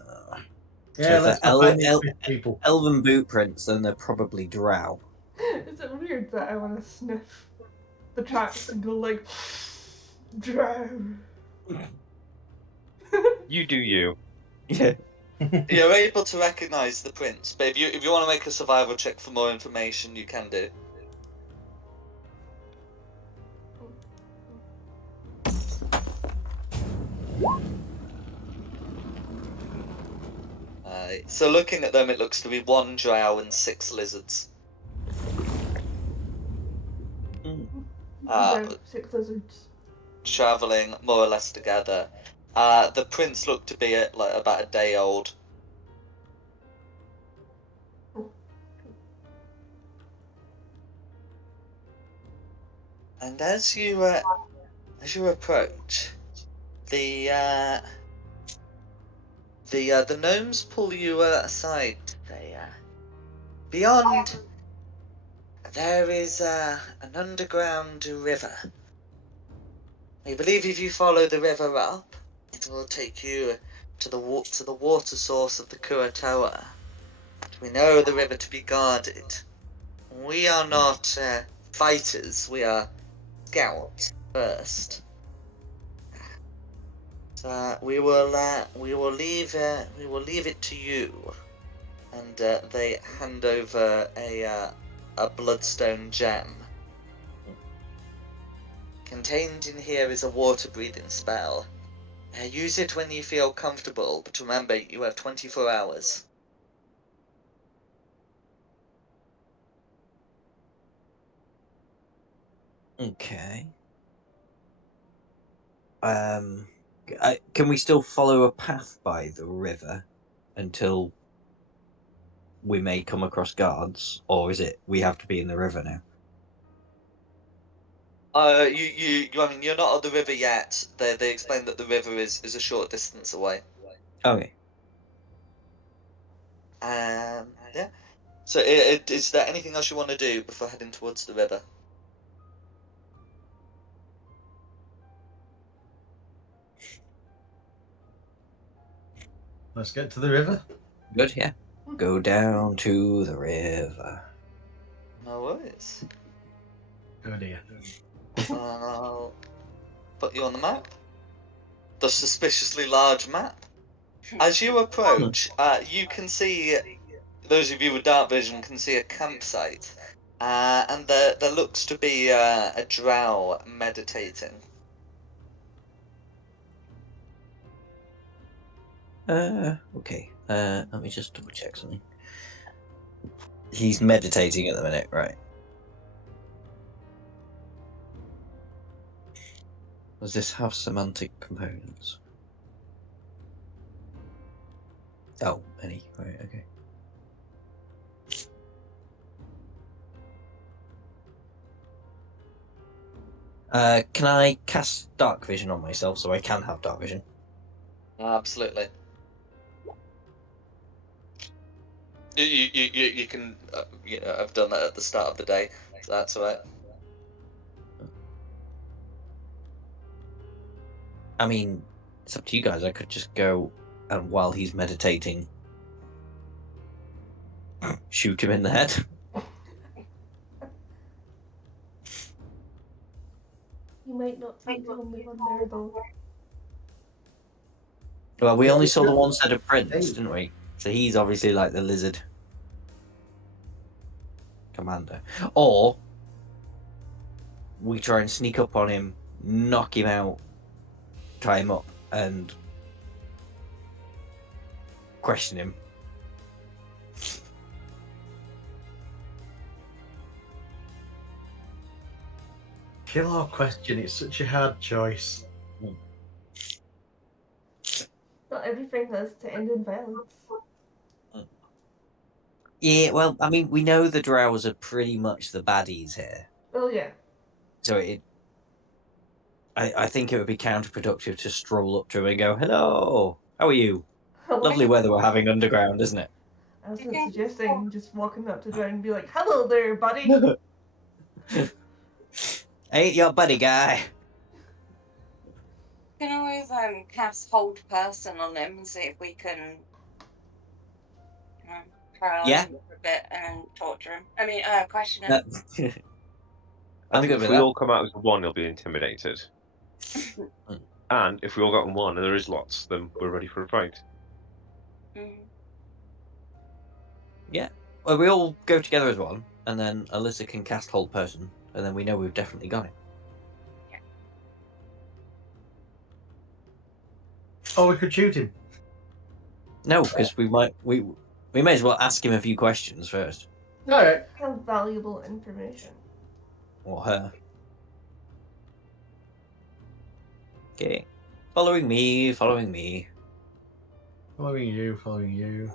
So if let's they're go find these people. elven boot prints, then they're probably drow. Is it weird that I want to sniff the tracks and go like, drown? You do you. Yeah. You're able to recognise the prints, but if you want to make a survival check for more information, you can do. So looking at them, it looks to be 1 drow and 6 lizards. Drown, 6 lizards. Travelling more or less together. The prints look to be like about a day old. And as you approach, the gnomes pull you aside. They beyond there is an underground river. We believe if you follow the river up, it will take you to the water source of the Kuratoa. We know the river to be guarded. We are not fighters. We are scouts first. So we will leave it to you. And they hand over a bloodstone gem. Contained in here is a water-breathing spell. Use it when you feel comfortable, but remember, you have 24 hours. Okay. Can we still follow a path by the river until we may come across guards, or is it we have to be in the river now? I mean, you're not at the river yet. They explained that the river is a short distance away. Okay. Yeah. So, is there anything else you want to do before heading towards the river? Let's get to the river. Good, yeah. Go down to the river. No worries. Oh dear. I'll put you on the map. The suspiciously large map. As you approach, you can see, those of you with dark vision can see a campsite. And there looks to be a drow meditating. Okay. Let me just double check something. He's meditating at the minute, right? Does this have semantic components? Oh, any. Right, okay. Can I cast dark vision on myself so I can have dark vision? Absolutely. You can I've done that at the start of the day, so that's alright. I mean, it's up to you guys. I could just go and while he's meditating, shoot him in the head. You might not be the only one there, though. Well, we only saw the one set of prints, didn't we? So he's obviously like the lizard commander. Or we try and sneak up on him, knock him out, tie him up, and question him. Kill or question, it's such a hard choice. Not everything has to end in violence. Yeah, well, I mean, we know the drows are pretty much the baddies here. Well, yeah. So I think it would be counterproductive to stroll up to him and go, "Hello, how are you? Lovely weather we're having underground, isn't it?" I wasn't suggesting just walking up to the ground and be like, "Hello there, buddy." Hey, your buddy guy. We can always cast hold person on him and see if we can paralyze him for a bit and torture him. I mean, question him. I think good if with we that. all come out as one, he'll be intimidated. And if we all got one, and there is lots, then we're ready for a fight. Yeah. Well, we all go together as one, and then Alyssa can cast hold person, and then we know we've definitely got him. Oh, we could shoot him. No, because we may as well ask him a few questions first. All right. Have valuable information. Or her. Okay. Following me, following me. Following you, following you.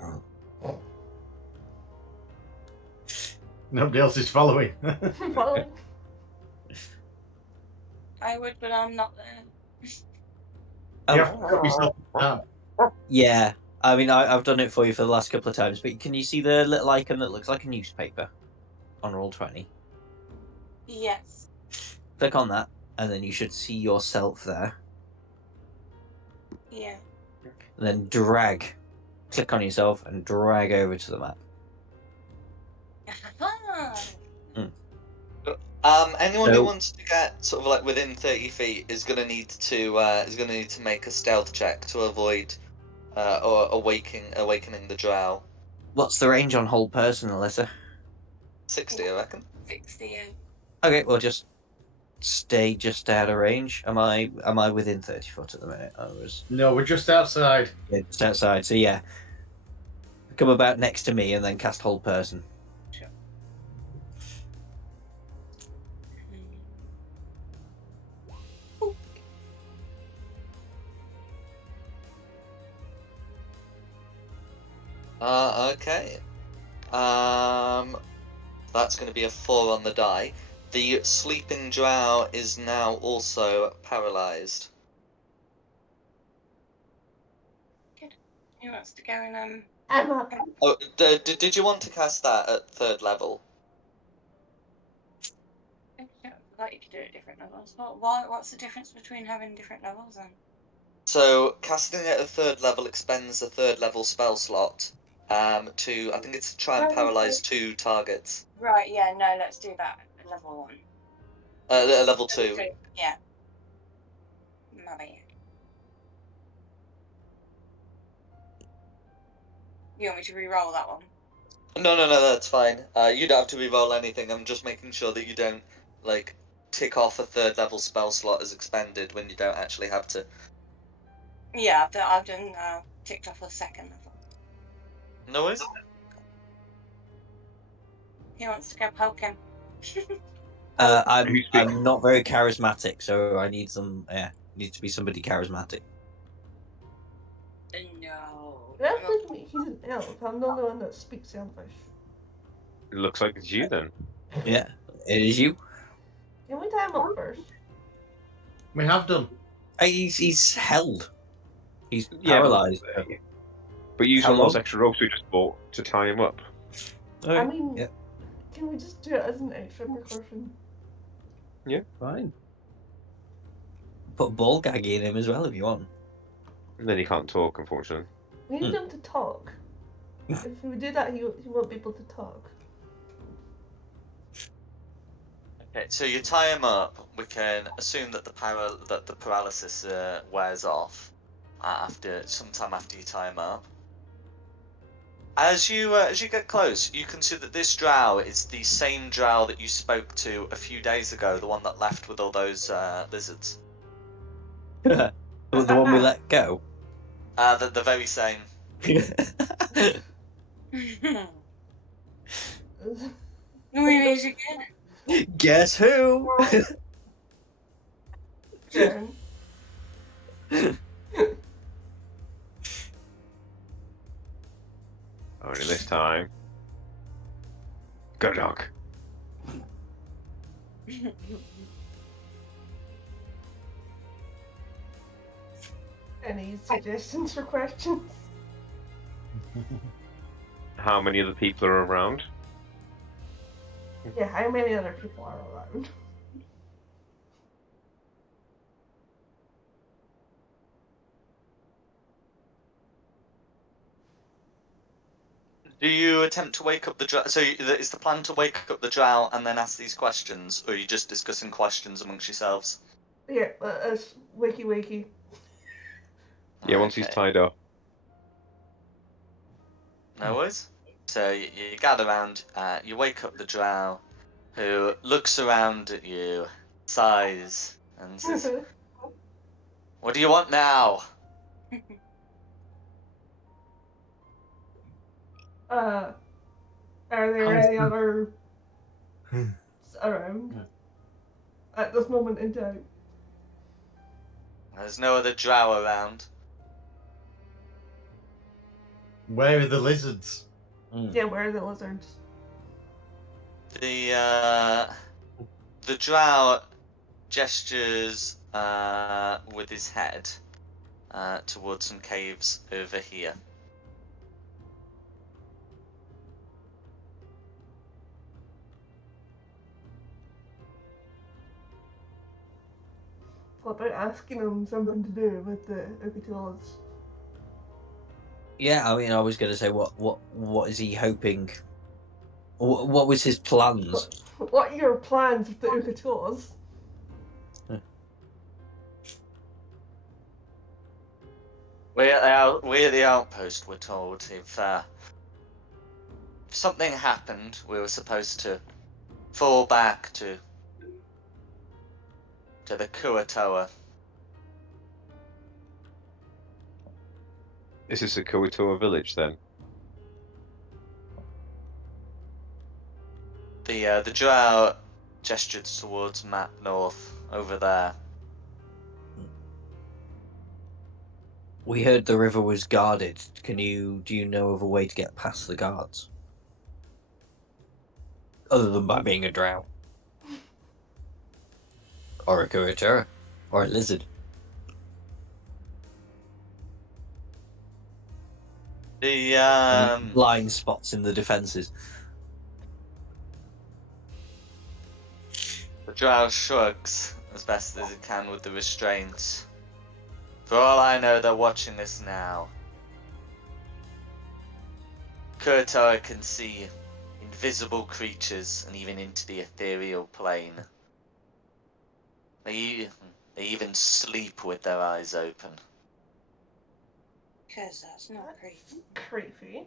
Nobody else is following. Following. I would, but I'm not there. You have to put yourself down. Yeah. I mean, I've done it for you for the last couple of times, but can you see the little icon that looks like a newspaper on Roll20? Yes. Click on that, and then you should see yourself there. Yeah. And then drag. Click on yourself and drag over to the map. Anyone who wants to get sort of like within 30 feet is gonna need to make a stealth check to avoid or awakening the drow. What's the range on hold person, Alyssa? 60, I reckon. 60. Okay, well just stay just out of range. Am I within 30 foot at the minute? I was. No, we're just outside. Yeah, just outside. So yeah, come about next to me and then cast hold person. Sure. Okay. That's going to be a 4 on the die. The sleeping drow is now also paralyzed. Good. Who wants to go and I'm up. Oh, did you want to cast that at 3rd level? I forgot you could do it at different levels. What's the difference between having different levels then? So casting it at 3rd level expends a 3rd level spell slot. To I think it's to try and paralyze 2 targets. Right. Yeah. No. Let's do that at level 1. Level 2. Yeah. My bad. You want me to re-roll that one? No, that's fine. You don't have to re-roll anything. I'm just making sure that you don't, like, tick off a 3rd level spell slot as expended when you don't actually have to. Yeah, I've done ticked off a 2nd level. No worries. Who wants to go poke him? I'm not very charismatic, so I need needs to be somebody charismatic. No. That's with me. He's an elf. I'm the only one that speaks Elvish. It looks like it's you then. Yeah, it is you. Can we tie him up first? We have done. He's held. He's Yeah, paralyzed. but use How one of those long? extra ropes we just bought to tie him up. Okay. I mean, yeah, can we just do it as an extra precaution? fine. Put a ball gag in him as well if you want. And then he can't talk, unfortunately. We need him to talk. If we do that, he won't be able to talk. Okay, so you tie him up. We can assume that the paralysis wears off sometime after you tie him up. As you get close, you can see that this drow is the same drow that you spoke to a few days ago, the one that left with all those lizards. The one we let go. The very same. We meet again. Guess who? Jaren. Only this time. Go dog. Any suggestions for questions? How many other people are around? Yeah, how many other people are around? Do you attempt to wake up the drow? So is the plan to wake up the drow and then ask these questions, or are you just discussing questions amongst yourselves? Yeah, us wakey. Yeah, once he's Okay. tied up. No worries. So you gather around, you wake up the drow, who looks around at you, sighs, and says, "What do you want now?" Are there any other around at this moment in time? There's no other drow around. Where are the lizards? Yeah, where are the lizards? The drow gestures with his head towards some caves over here. What about asking them something to do with the Ukitulas? Yeah, I mean, I was going to say, what is he hoping? What was his plans? What are your plans with the Ukitulas? We're at the outpost, we're told. If something happened, we were supposed to fall back to the Kuatoa. Is this a Kuatoa village then? The drow gestured towards map north over there. We heard the river was guarded. Do you know of a way to get past the guards? Other than by being a drow. Or a Kuatura. Or a lizard. The Blind spots in the defences. drow shrugs as best as it can with the restraints. For all I know, they're watching us now. Kuatoa can see invisible creatures and even into the ethereal plane. They even sleep with their eyes open. Because that's not That's creepy. creepy.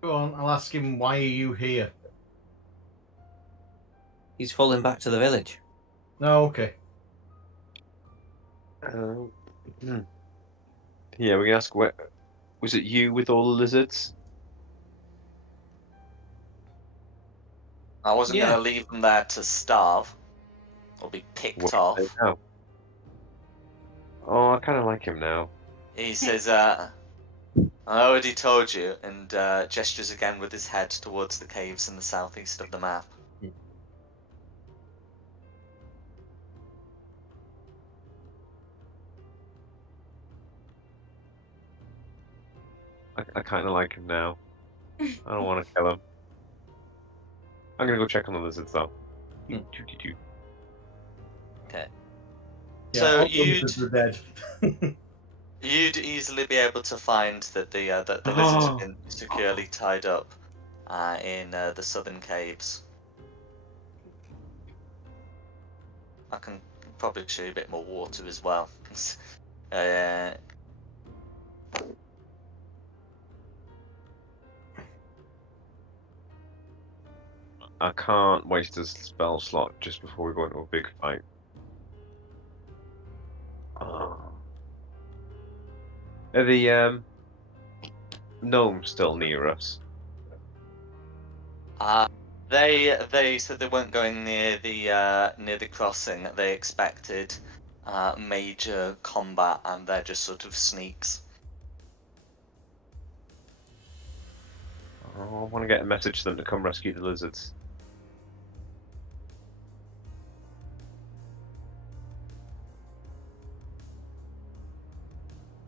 Go on, I'll ask him, why are you here? He's falling back to the village. No, okay. Yeah, we can ask, where was it you with all the lizards? I wasn't Yeah. going to leave them there to starve or be Where picked are they off. now? Oh, I kind of like him now. He says, I already told you, and gestures again with his head towards the caves in the southeast of the map. I kind of like him now. I don't want to kill him. I'm gonna go check on the lizards though. Hmm. Okay. Yeah, So all the lizards are dead. you'd easily be able to find that the lizards have been securely tied up in the southern caves. I can probably show you a bit more water as well. I can't waste a spell slot just before we go into a big fight. Are the gnomes still near us? They said they weren't going near the crossing. They expected major combat, and they're just sort of sneaks. Oh, I want to get a message to them to come rescue the lizards.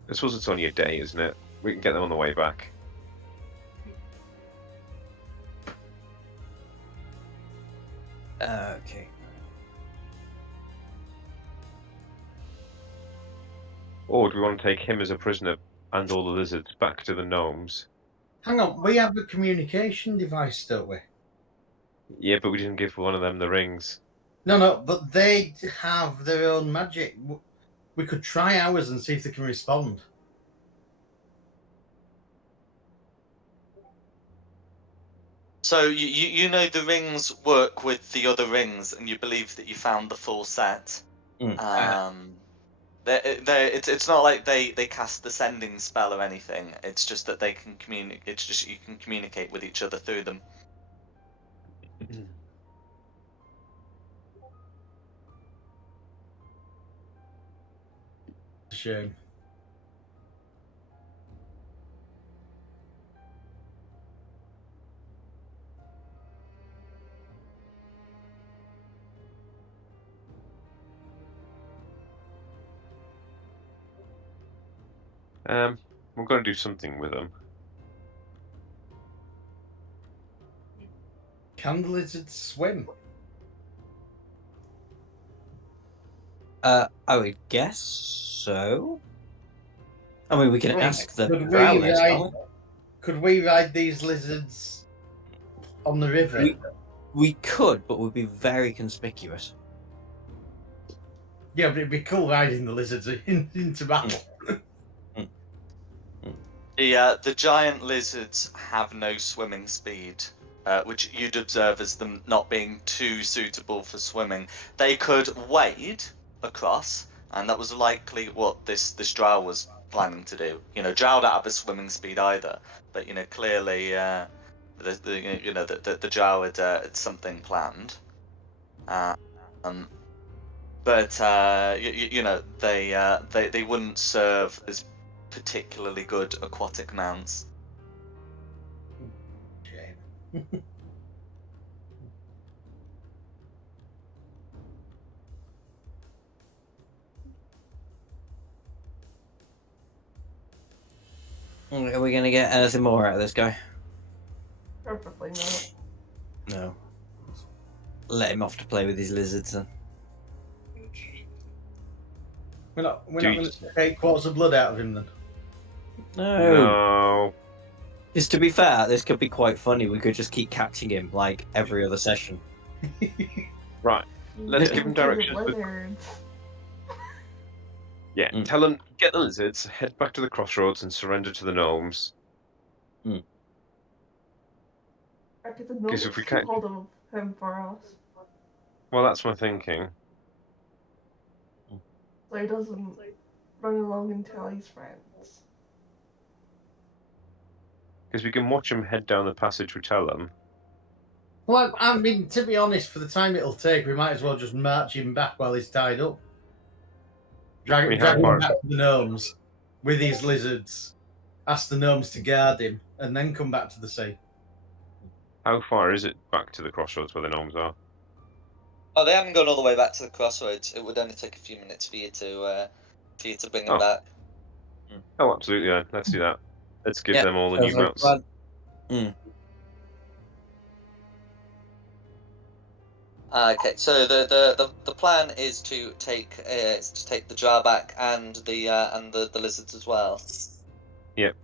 I suppose it's only a day, isn't it? We can get them on the way back. Okay. Or do we want to take him as a prisoner and all the lizards back to the gnomes? Hang on, we have a communication device, don't we? Yeah, but we didn't give one of them the rings. No, but they have their own magic. We could try ours and see if they can respond. So you know the rings work with the other rings, and you believe that you found the full set. Mm. It's not like they cast the sending spell or anything. It's just that they can communicate. It's just you can communicate with each other through them. Shame. We're going to do something with them. Can the lizards swim? I would guess so. I mean, we can ask the Could we growlers, ride? can't Could we ride these lizards on the river? we could, but we'd be very conspicuous. Yeah, but it'd be cool riding the lizards into battle. The giant lizards have no swimming speed, which you'd observe as them not being too suitable for swimming. They could wade across, and that was likely what this drow was planning to do. Drow don't have a swimming speed either, but clearly, the drow had something planned. But they wouldn't serve as particularly good aquatic mounts. Shame. Are we going to get anything more out of this guy? Probably not. let him off to play with his lizards then. Okay. We're not going to take quarts of blood out of him then. No. No. Because to be fair, this could be quite funny. We could just keep catching him like every other session. Right. Let's give him directions. Lizards. Yeah, tell them, get the lizards, head back to the crossroads and surrender to the gnomes. Or could the Because gnomes if we keep can't... hold of him for us? Well, that's my thinking. So he doesn't run along and tell his friends. Because we can watch him head down the passage we tell them. Well, I mean, to be honest, for the time it'll take, we might as well just march him back while he's tied up. Drag him back to the gnomes with his lizards. Ask the gnomes to guard him, and then come back to the sea. How far is it back to the crossroads where the gnomes are? Oh, they haven't gone all the way back to the crossroads. It would only take a few minutes for you to bring them back. Oh, absolutely then. Let's do that. Let's give them all the new mounts. Okay, so the plan is to take the jar back and the lizards as well. Yep.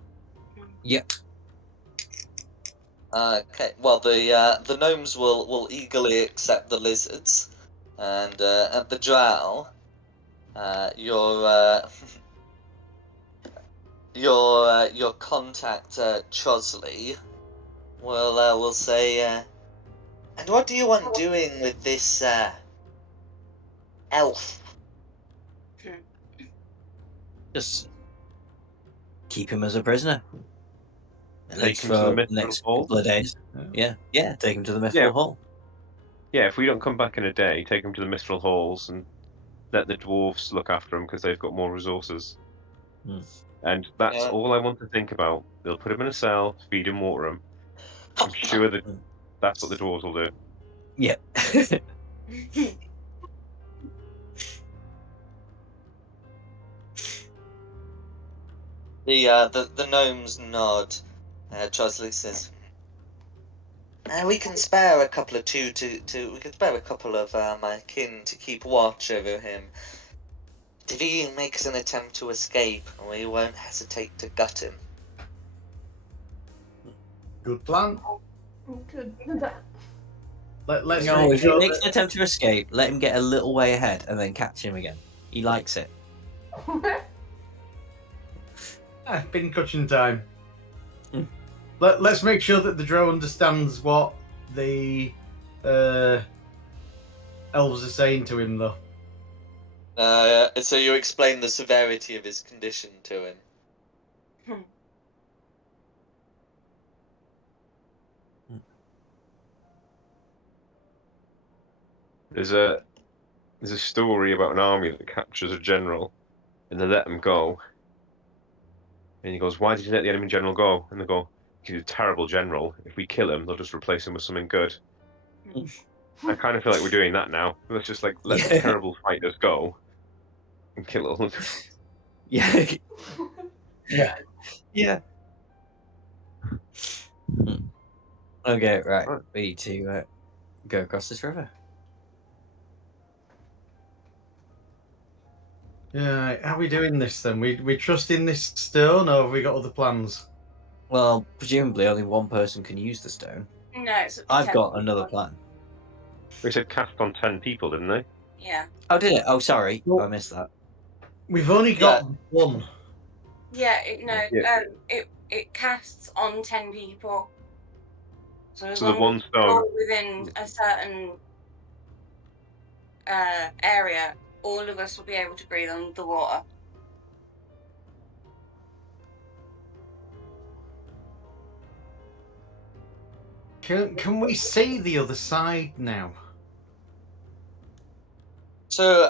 Okay, well the gnomes will eagerly accept the lizards, and at the drow, your contact Chosley will say, and what do you want doing with this elf? Just keep him as a prisoner. At Take least him to the for the Mithril next Hall? couple of days. Yeah, take him to the Mithril Hall. Yeah, if we don't come back in a day, take him to the Mithril Halls and let the dwarves look after him because they've got more resources. And that's all I want to think about. They'll put him in a cell, feed him, water him. I'm sure that that's what the dwarves will do. Yep. The gnomes nod. Chosley says, we can spare a couple of we can spare a couple of my kin to keep watch over him. If he makes an attempt to escape, we won't hesitate to gut him. Good plan. Good. Let's if he makes an attempt to escape, let him get a little way ahead and then catch him again. He likes it. Been cutting time. Let's make sure that the drow understands what the elves are saying to him, though. So you explain the severity of his condition to him. There's a story about an army that captures a general, and they let him go. And he goes, "Why did you let the enemy general go?" And they go, "He's a terrible general. If we kill him, they'll just replace him with something good." I kind of feel like we're doing that now. Let's just let the terrible fighters go and kill all of them. Yeah. Okay, right. We need to go across this river. Yeah, how are we doing this then? We trust in this stone, or have we got other plans? Well, presumably only one person can use the stone. No, it's I've got another plan. They said cast on 10 people, didn't they? Yeah. Oh, did it? Oh, sorry, I missed that. We've only got one. Yeah, it casts on 10 people. So as the one stone you're within a certain area, all of us will be able to breathe on the water. Can we see the other side now? So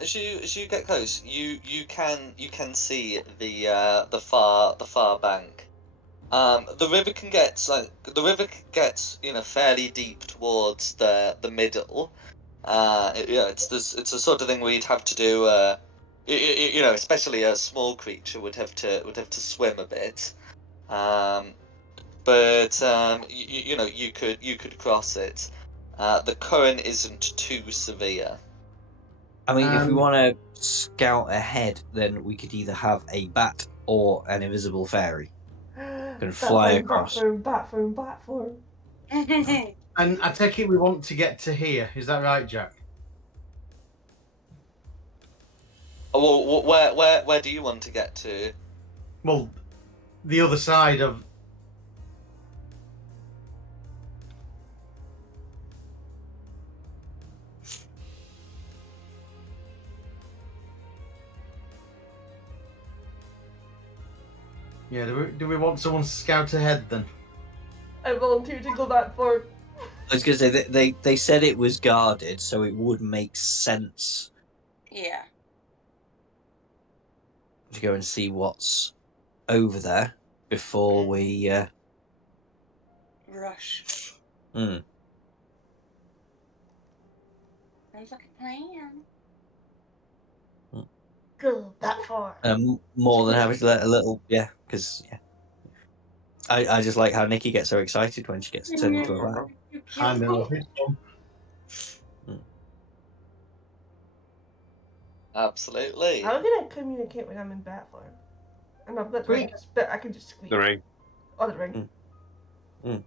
as you get close, you can see the far bank. The river gets fairly deep towards the middle. It's the sort of thing where you'd have to do especially a small creature would have to swim a bit. But you could cross it. The current isn't too severe. I mean, if we Um, want to scout ahead, then we could either have a bat or an invisible fairy. Can fly across. Bat form. And I take it we want to get to here. Is that right, Jack? Oh, well, where do you want to get to? Well, the other side of. Yeah, do we want someone to scout ahead then? I volunteer to go bat form. I was going to say they said it was guarded, so it would make sense Yeah. to go and see what's over there before we. Rush. Hmm. Sounds like a plan. Go bat form. More than happy to let a little, because I just like how Nikki gets so excited when she gets turned into a bat. I know. It's fun. Absolutely. How can I communicate when I'm in bat form? And I've got Squeak. rings, but I can just squeak. The ring. Oh, the ring. Mm.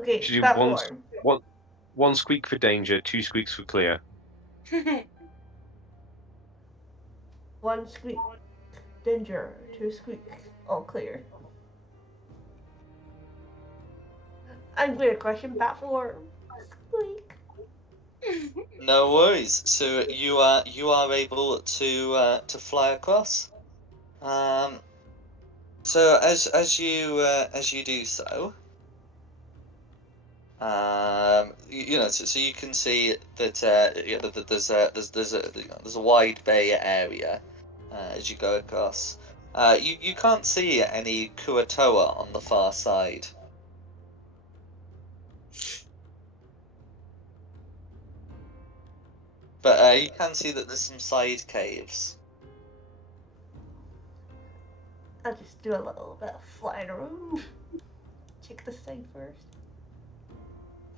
Okay, Should do bat form. one squeak for danger, 2 squeaks for clear. One squeak. Danger. Two squeak. All clear. Unclear question. Bat form. Squeak. No worries. So you are able to fly across. So as you do so, so you can see that there's a wide bay area as you go across. You can't see any Kuatoa on the far side. But you can see that there's some side caves. I'll just do a little bit of flying around. Check the side first.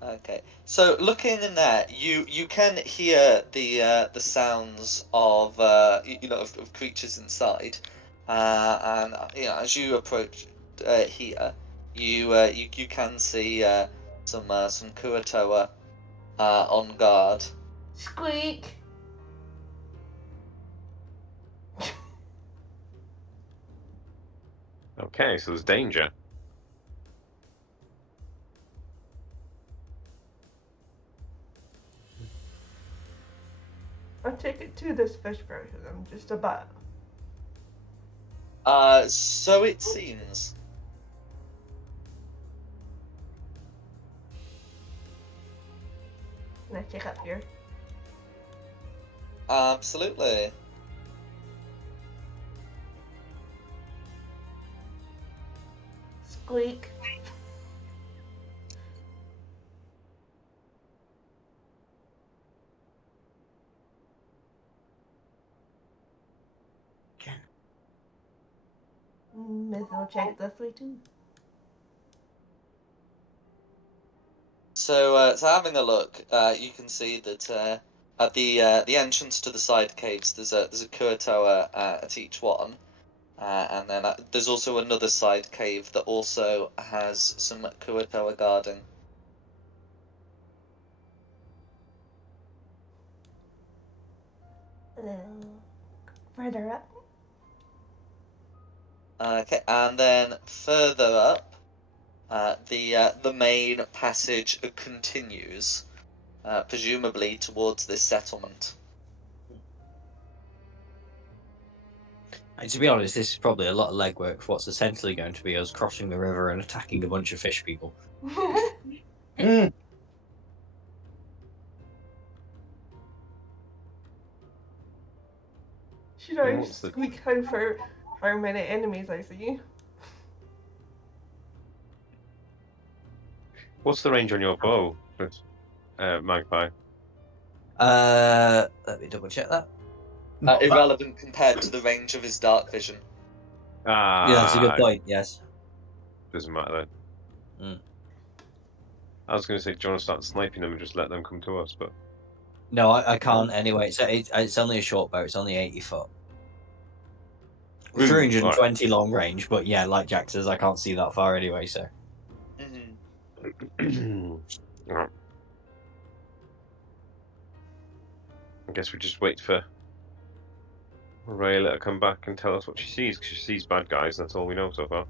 Okay, so looking in there, you can hear the sounds of of creatures inside, and as you approach here, you can see some Kuatoa on guard. Squeak. Okay, so there's danger. I'll take it to this fish person. I'm just a bat. So it seems. Can I check up here? Absolutely. Squeak. Maybe I'll check this way too. So having a look, you can see that at the entrance to the side caves, there's a Kuatoa at each one. And then there's also another side cave that also has some Kuatoa guarding. Further up. Okay, and then further up, the main passage continues, presumably towards this settlement. And to be honest, this is probably a lot of legwork for what's essentially going to be us crossing the river and attacking a bunch of fish people. Mm. Should I What's the- squeak how many enemies I see? What's the range on your bow, Magpie? Let me double check that. Irrelevant compared to the range of his dark vision. Yeah, that's a good point. Yes. Doesn't matter then. I was going to say, do you want to start sniping them and just let them come to us? But No, I can't anyway. It's only a short bow. It's only 80 foot. Ooh, 320 long range, but yeah, like Jack says, I can't see that far anyway, so. Alright. I guess we just wait for Rayla to come back and tell us what she sees, because she sees bad guys, and that's all we know so far.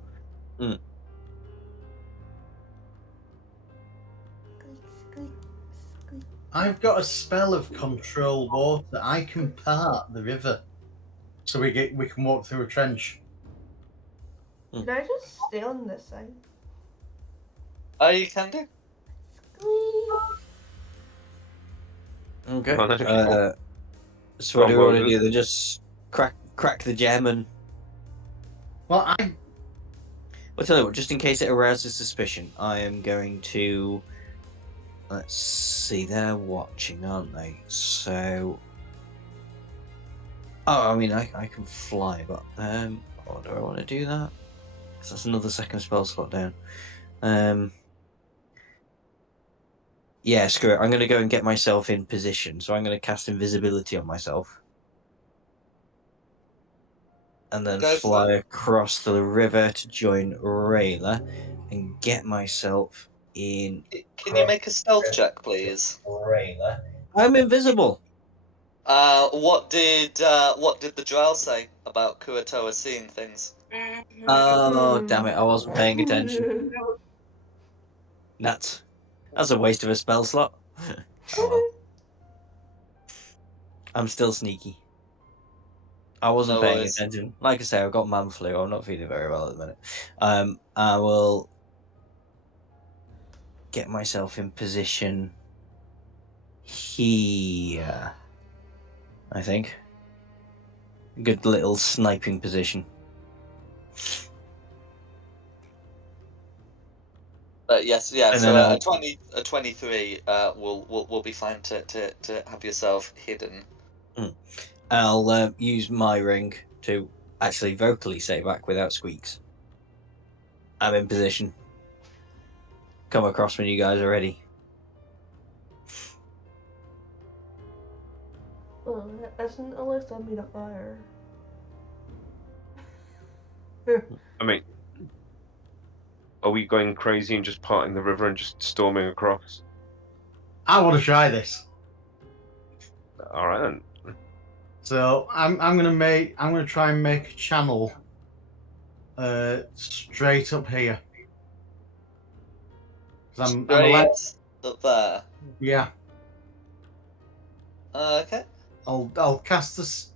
I've got a spell of control water. I can part the river, so we can walk through a trench. Can I just stay on this side? Oh, you can do. Okay. Well, then if you go- So what do we Go on, want to Roses. do? Then just crack the gem and. Well, I'll tell you what, just in case it arouses suspicion, I am going to. Let's see, they're watching, aren't they? So. Oh, I mean, I can fly, but oh, do I want to do that? Because that's another second spell slot down. Yeah, screw it. I'm going to go and get myself in position. So I'm going to cast invisibility on myself. And then Go for fly across the river to join Rayla and get myself in. Can you make a stealth check, please? Rayla. I'm invisible. What did the drow say about Kuatoa seeing things? Oh, damn it. I wasn't paying attention. That's a waste of a spell slot. Oh well. I'm still sneaky. I wasn't No paying worries. attention. Like I say, I've got man flu. I'm not feeling very well at the minute. I will get myself in position here. I think. A good little sniping position. Yes, yeah. And So then a 23 will be fine to have yourself hidden. I'll use my ring to actually vocally say back without squeaks. I'm in position. Come across when you guys are ready. Oh, that's an alert on me to fire. I mean, are we going crazy and just parting the river and just storming across? I want to try this. All right then. So I'm gonna try and make a channel straight up here. 'Cause I'm allowed. Straight up there. Yeah, Okay. I'll cast this.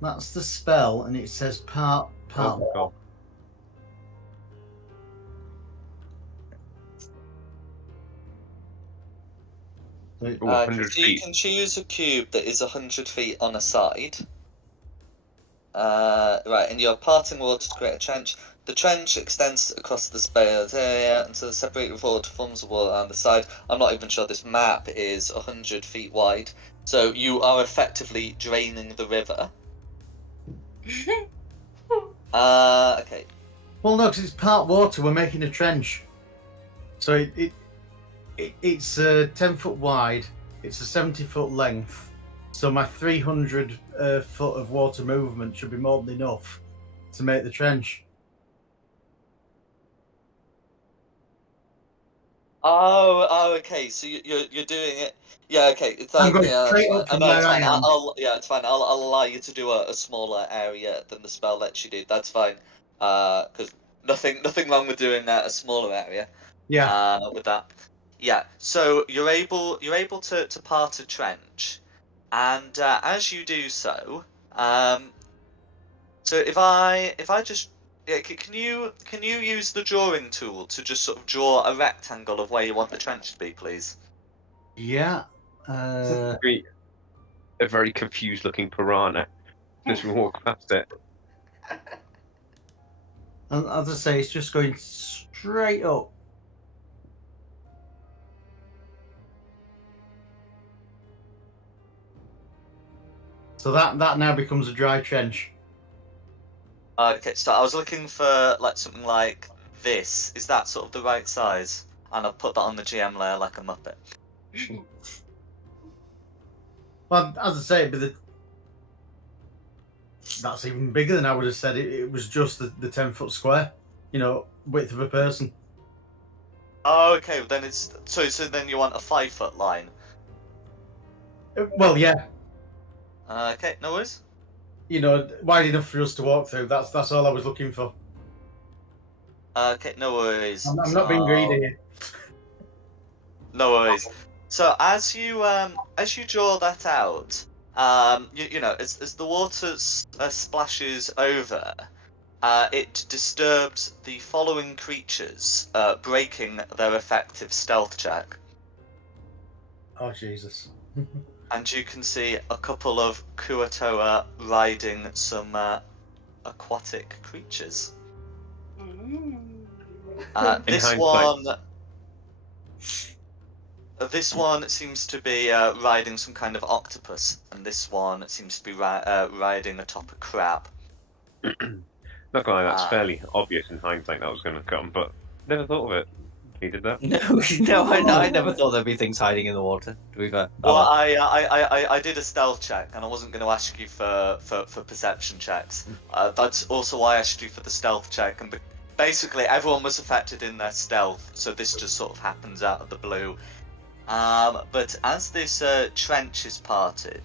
That's the spell, and it says part. Oh, God. Ooh, 100 so you feet. can choose a cube that is 100 feet on a side. Right, and you're parting water to create a trench. The trench extends across the space area until the separated water forms a wall around the side. I'm not even sure this map is 100 feet wide. So you are effectively draining the river. Okay. Well, no, because it's part water. We're making a trench, so it's 10 foot wide. It's a 70-foot length. So my 300 foot of water movement should be more than enough to make the trench. Oh, okay. So you're doing it. Yeah, okay. It's I'm like, going yeah, that's straight fine. up from No, where it's I fine. am. Yeah, it's fine. I'll allow you to do a smaller area than the spell lets you do. That's fine. Because nothing wrong with doing a smaller area. Yeah. With that. Yeah. So you're able to part a trench, and as you do so, so if I just yeah, can you use the drawing tool to just sort of draw a rectangle of where you want the trench to be, please? Yeah. A very confused looking piranha as we walk past it. And as I say, it's just going straight up. So that now becomes a dry trench. Okay, so I was looking for like something like this. Is that sort of the right size? And I've put that on the GM layer like a muppet. Well, as I say, but that's even bigger than I would have said. It was just the 10-foot square, width of a person. Oh, okay. Then it's so then you want a 5-foot line. Well, yeah, Okay, no worries. wide enough for us to walk through. That's all I was looking for. Okay, no worries. I'm not being greedy here. No worries. So as you draw that out, as the water splashes over, it disturbs the following creatures, breaking their effective stealth check. Oh, Jesus. And you can see a couple of Kuatoa riding some aquatic creatures. Mm. Uh, In this hindsight. one, this one seems to be riding some kind of octopus, and this one seems to be riding atop a crab. Not gonna lie, that's Uh, fairly obvious in hindsight that was going to come, but never thought of it. He did that. No, I never thought there'd be things hiding in the water. To be fair. Well, I did a stealth check, and I wasn't going to ask you for perception checks. That's also why I asked you for the stealth check, and basically everyone was affected in their stealth, so this just sort of happens out of the blue. But as this trench is parted,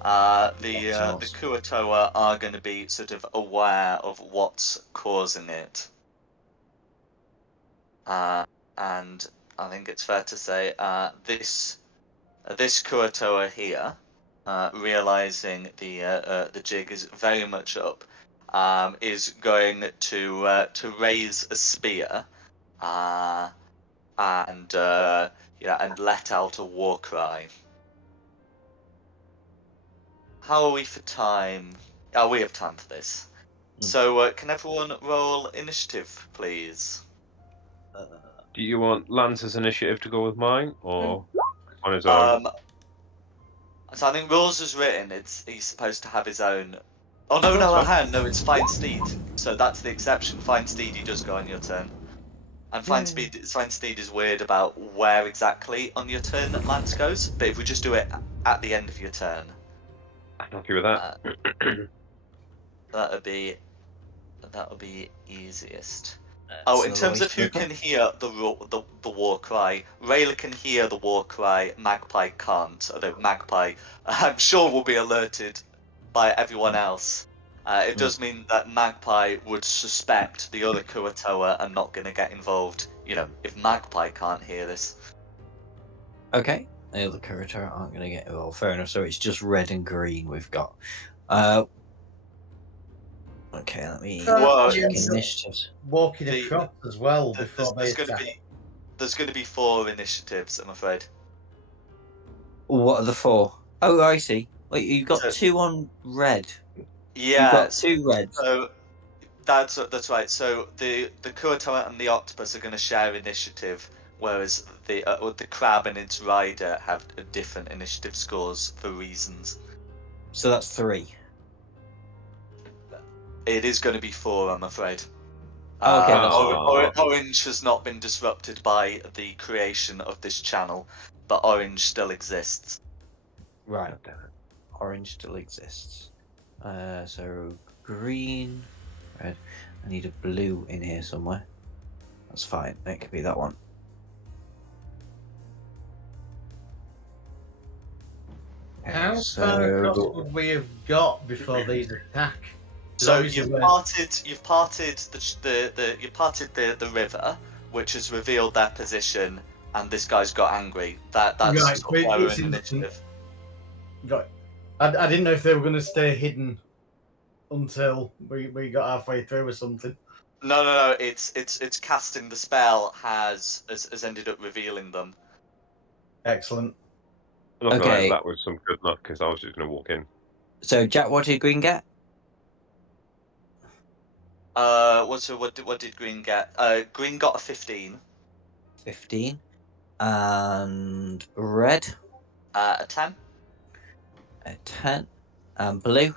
the Kuatoa are going to be sort of aware of what's causing it. And I think it's fair to say this Kuatoa here, realizing the jig is very much up, is going to raise a spear, and let out a war cry. How are we for time? Oh, we have time for this. So can everyone roll initiative, please? Do you want Lance's initiative to go with mine, or on his own? So I think rules is written. He's supposed to have his own. Oh no, That's fine. no, it's Find Steed. So that's the exception. Find Steed, he does go on your turn. And Find Steed is weird about where exactly on your turn Lance goes. But if we just do it at the end of your turn, I'm happy with that. that would be easiest. Oh, in terms of who can hear the war cry, Rayla can hear the war cry. Magpie can't. Although Magpie, I'm sure, will be alerted by everyone else. It does mean that Magpie would suspect the other Kuatoa and not going to get involved. If Magpie can't hear this. Okay, the other Kuatoa aren't going to get involved. Fair enough. So it's just red and green we've got. Okay, let me check initiatives. Walking across as well before they attack. There's going to be 4 initiatives, I'm afraid. What are the 4? Oh, I see. Wait, you've got 2 on red. Yeah, you've got 2 reds. So that's right. So the Kuatoa and the octopus are going to share initiative, whereas the crab and its rider have different initiative scores for reasons. So that's 3. It is going to be 4, I'm afraid. Okay, that's Orange has not been disrupted by the creation of this channel, but Orange still exists. Right. Orange still exists. So green, red. I need a blue in here somewhere. That's fine. It could be that one. How far across would we have got before these attack? So you've parted the river, which has revealed their position, and this guy's got angry. That's right, sort of why we're in initiative. Got it. I didn't know if they were going to stay hidden until we got halfway through or something. No. It's casting the spell has ended up revealing them. Excellent. Okay. That was some good luck because I was just going to walk in. So Jack, what did Green get? What did Green get? Green got a 15. 15. And red? A 10. A 10. And blue?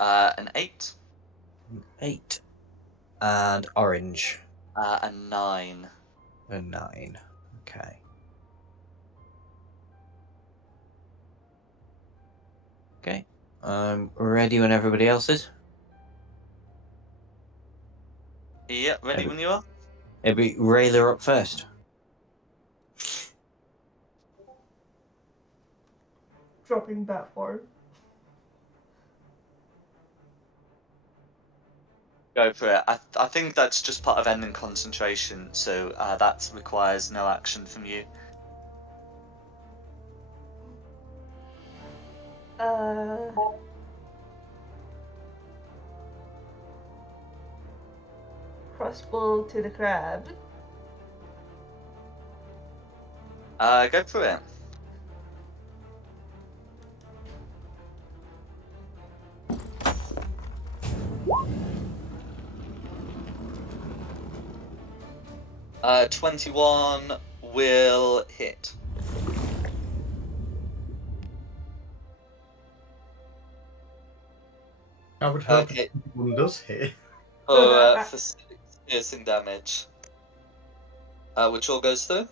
An 8. 8. And orange? A 9. A 9. Okay. Okay. I'm ready when everybody else is. Yeah, ready when you are. It'll be Rayla up first. Dropping bat form. Go for it. I think that's just part of ending concentration, so that requires no action from you. Crossbow to the crab. Go for it. Uh, 21 will hit. I would hope Okay. one does hit. For 6 piercing damage. Which all goes through.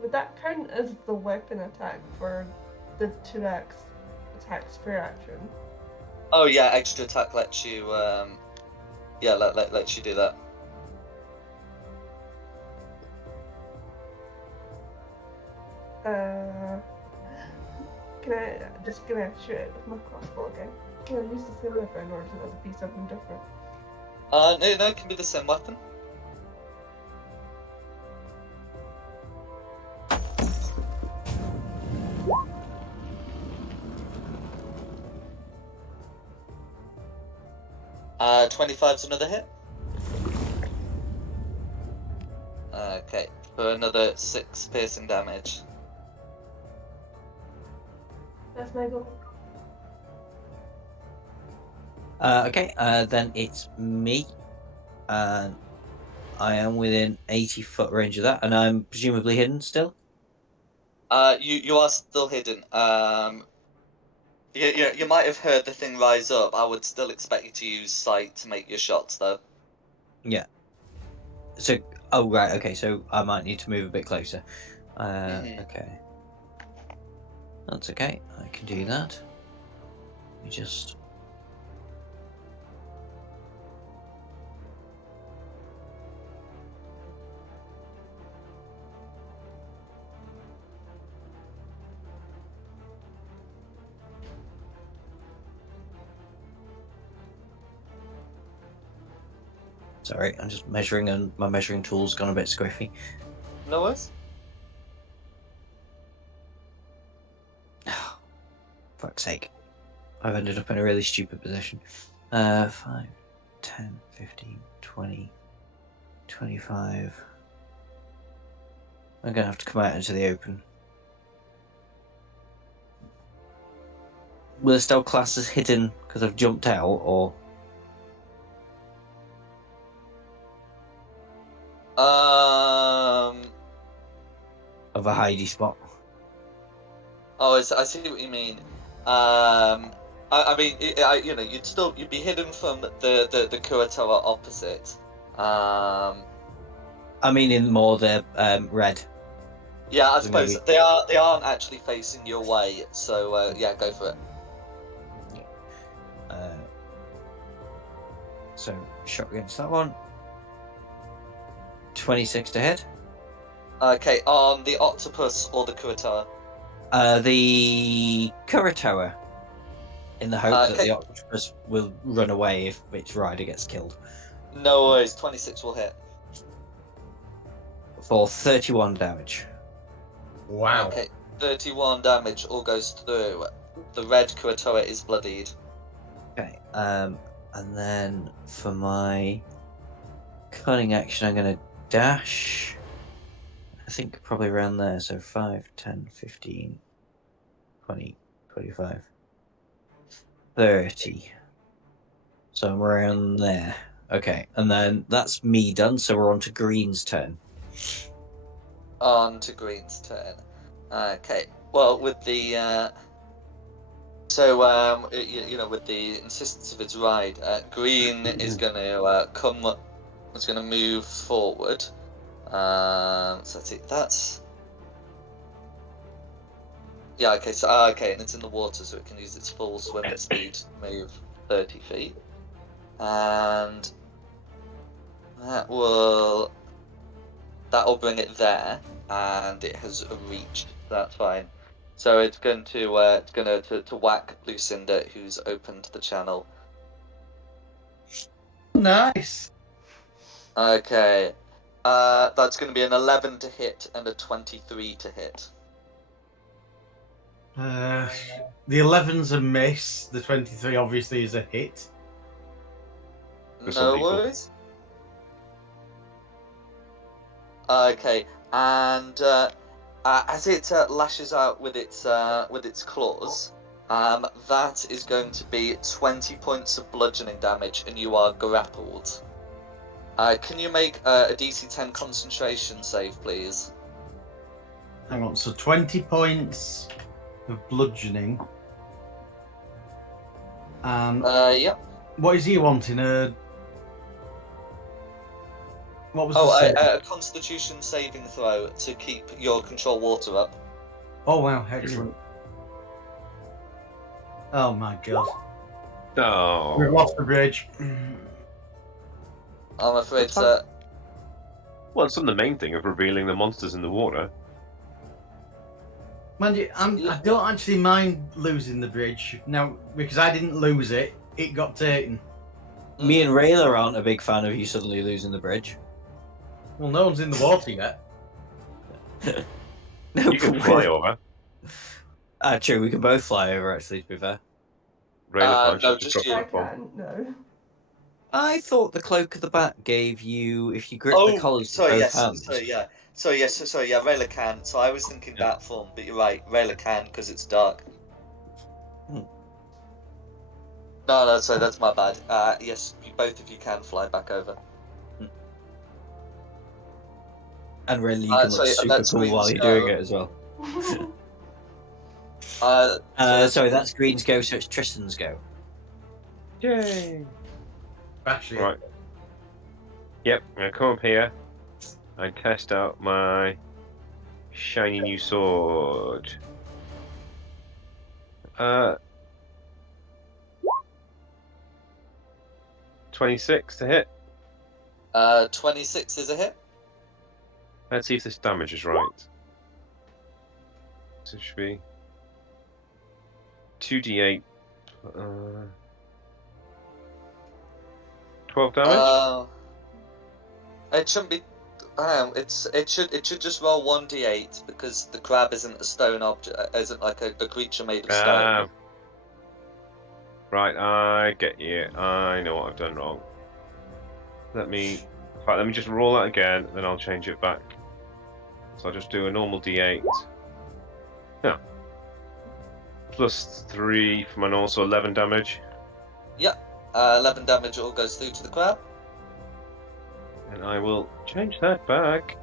Would that count as the weapon attack for the 2x attacks per action? Oh yeah, extra attack lets you yeah, lets you do that. Can I just gonna shoot it with my crossbow again? Can I use the same weapon or does it have to be something different? No, it can be the same weapon. 25's another hit. Okay, for another 6 piercing damage. That's my goal. Okay, then it's me. And I am within 80-foot range of that, and I'm presumably hidden still. You are still hidden. You might have heard the thing rise up. I would still expect you to use sight to make your shots, though. Yeah. So, oh right, okay. So I might need to move a bit closer. Okay. That's okay. I can do that. You just. Sorry, I'm just measuring, and my measuring tool's gone a bit squiffy. No worries. Fuck's sake. I've ended up in a really stupid position. 5, 10, 15, 20, 25. I'm gonna have to come out into the open. Will it still class as hidden because I've jumped out, or? Of a hidey spot. Oh, I see what you mean. I mean, you know, you'd be hidden from the Kurotoa opposite. I mean, in more the red. Yeah, I So suppose maybe- they aren't actually facing your way. So yeah, go for it. So shot against that one. 26 to hit. Okay, on the octopus or the Kurotoa? The Kurotoa, in the hope that Okay. the octopus will run away if its rider gets killed. No worries, 26 will hit. For 31 damage. Wow. Okay, 31 damage all goes through. The red Kurotoa is bloodied. Okay, and then for my cunning action, I'm going to dash. I think probably around there. So 5, 10, 15, 20, 25, 30. So I'm around there. Okay, and then that's me done. So we're on to Green's turn. On to Green's turn. Okay. Well, with the with the insistence of its ride, Green is going to Is going to move forward. So that's. Yeah. Okay. So okay, and it's in the water, so it can use its full swimming speed to move 30 feet, and that'll bring it there, and it has reached. That's fine. So it's going to whack Lucinda, who's opened the channel. Nice. Okay. That's going to be an 11 to hit and a 23 to hit. The 11's a miss. The 23 obviously is a hit. For some No people. worries. Okay, and as it lashes out with its claws, that is going to be 20 points of bludgeoning damage, and you are grappled. Can you make a DC 10 concentration save, please? Hang on, so 20 points of bludgeoning. And Yep. what is he wanting? What was the save? A Constitution saving throw to keep your control water up. Oh wow, excellent. Oh my god. No. We've lost the bridge. I'm afraid, That's fine. sir. Well, it's not the main thing of revealing the monsters in the water. Mind you, I don't actually mind losing the bridge now because I didn't lose it. It got taken. Me and Rayla aren't a big fan of you suddenly losing the bridge. Well, no one's in the water yet. No, You can fly over. True, we can both fly over, actually, to be fair. Rayla No, just just drop I you. the bomb. can't, no. I thought the Cloak of the Bat gave you, if you grip the Oh, collars with sorry, both yes, hands. sorry, yeah. Sorry, Rayla can. So I was thinking bat form, but you're right, Rayla can because it's dark. No, sorry, that's my bad. Yes, both of you can fly back over. And really, you can look super that's cool while Green's you're go. doing it as well. So that's Green's go, so it's Tristan's go. Yay! Actually, Right. Yep, I'm going to come up here and test out my shiny new sword. 26 to hit. 26 is a hit. Let's see if this damage is right. So it should be 2d8. 12 damage. It shouldn't be. It should just roll 1d8 because the crab isn't a stone object, isn't like a creature made of stone. Right, I get you. I know what I've done wrong. Let me just roll that again, then I'll change it back. So I'll just do a normal d8. Yeah. Plus 3 from and also 11 damage. Yeah, 11 damage all goes through to the crab. And I will change that back.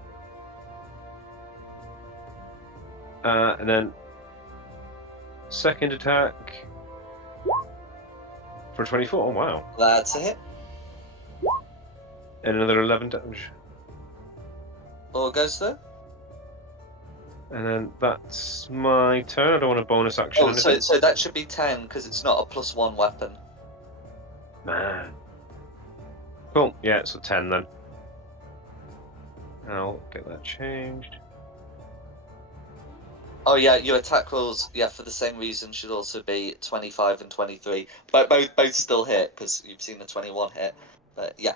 And then second attack for 24. Oh, wow. That's a hit. And another 11 damage. All goes through. And then that's my turn. I don't want a bonus action. Oh, so that should be 10 because it's not a +1 weapon. Man. Cool. Yeah, so 10 then. I'll get that changed. Oh yeah, your attack rolls, yeah, for the same reason should also be 25 and 23. But both still hit because you've seen the 21 hit. But yeah.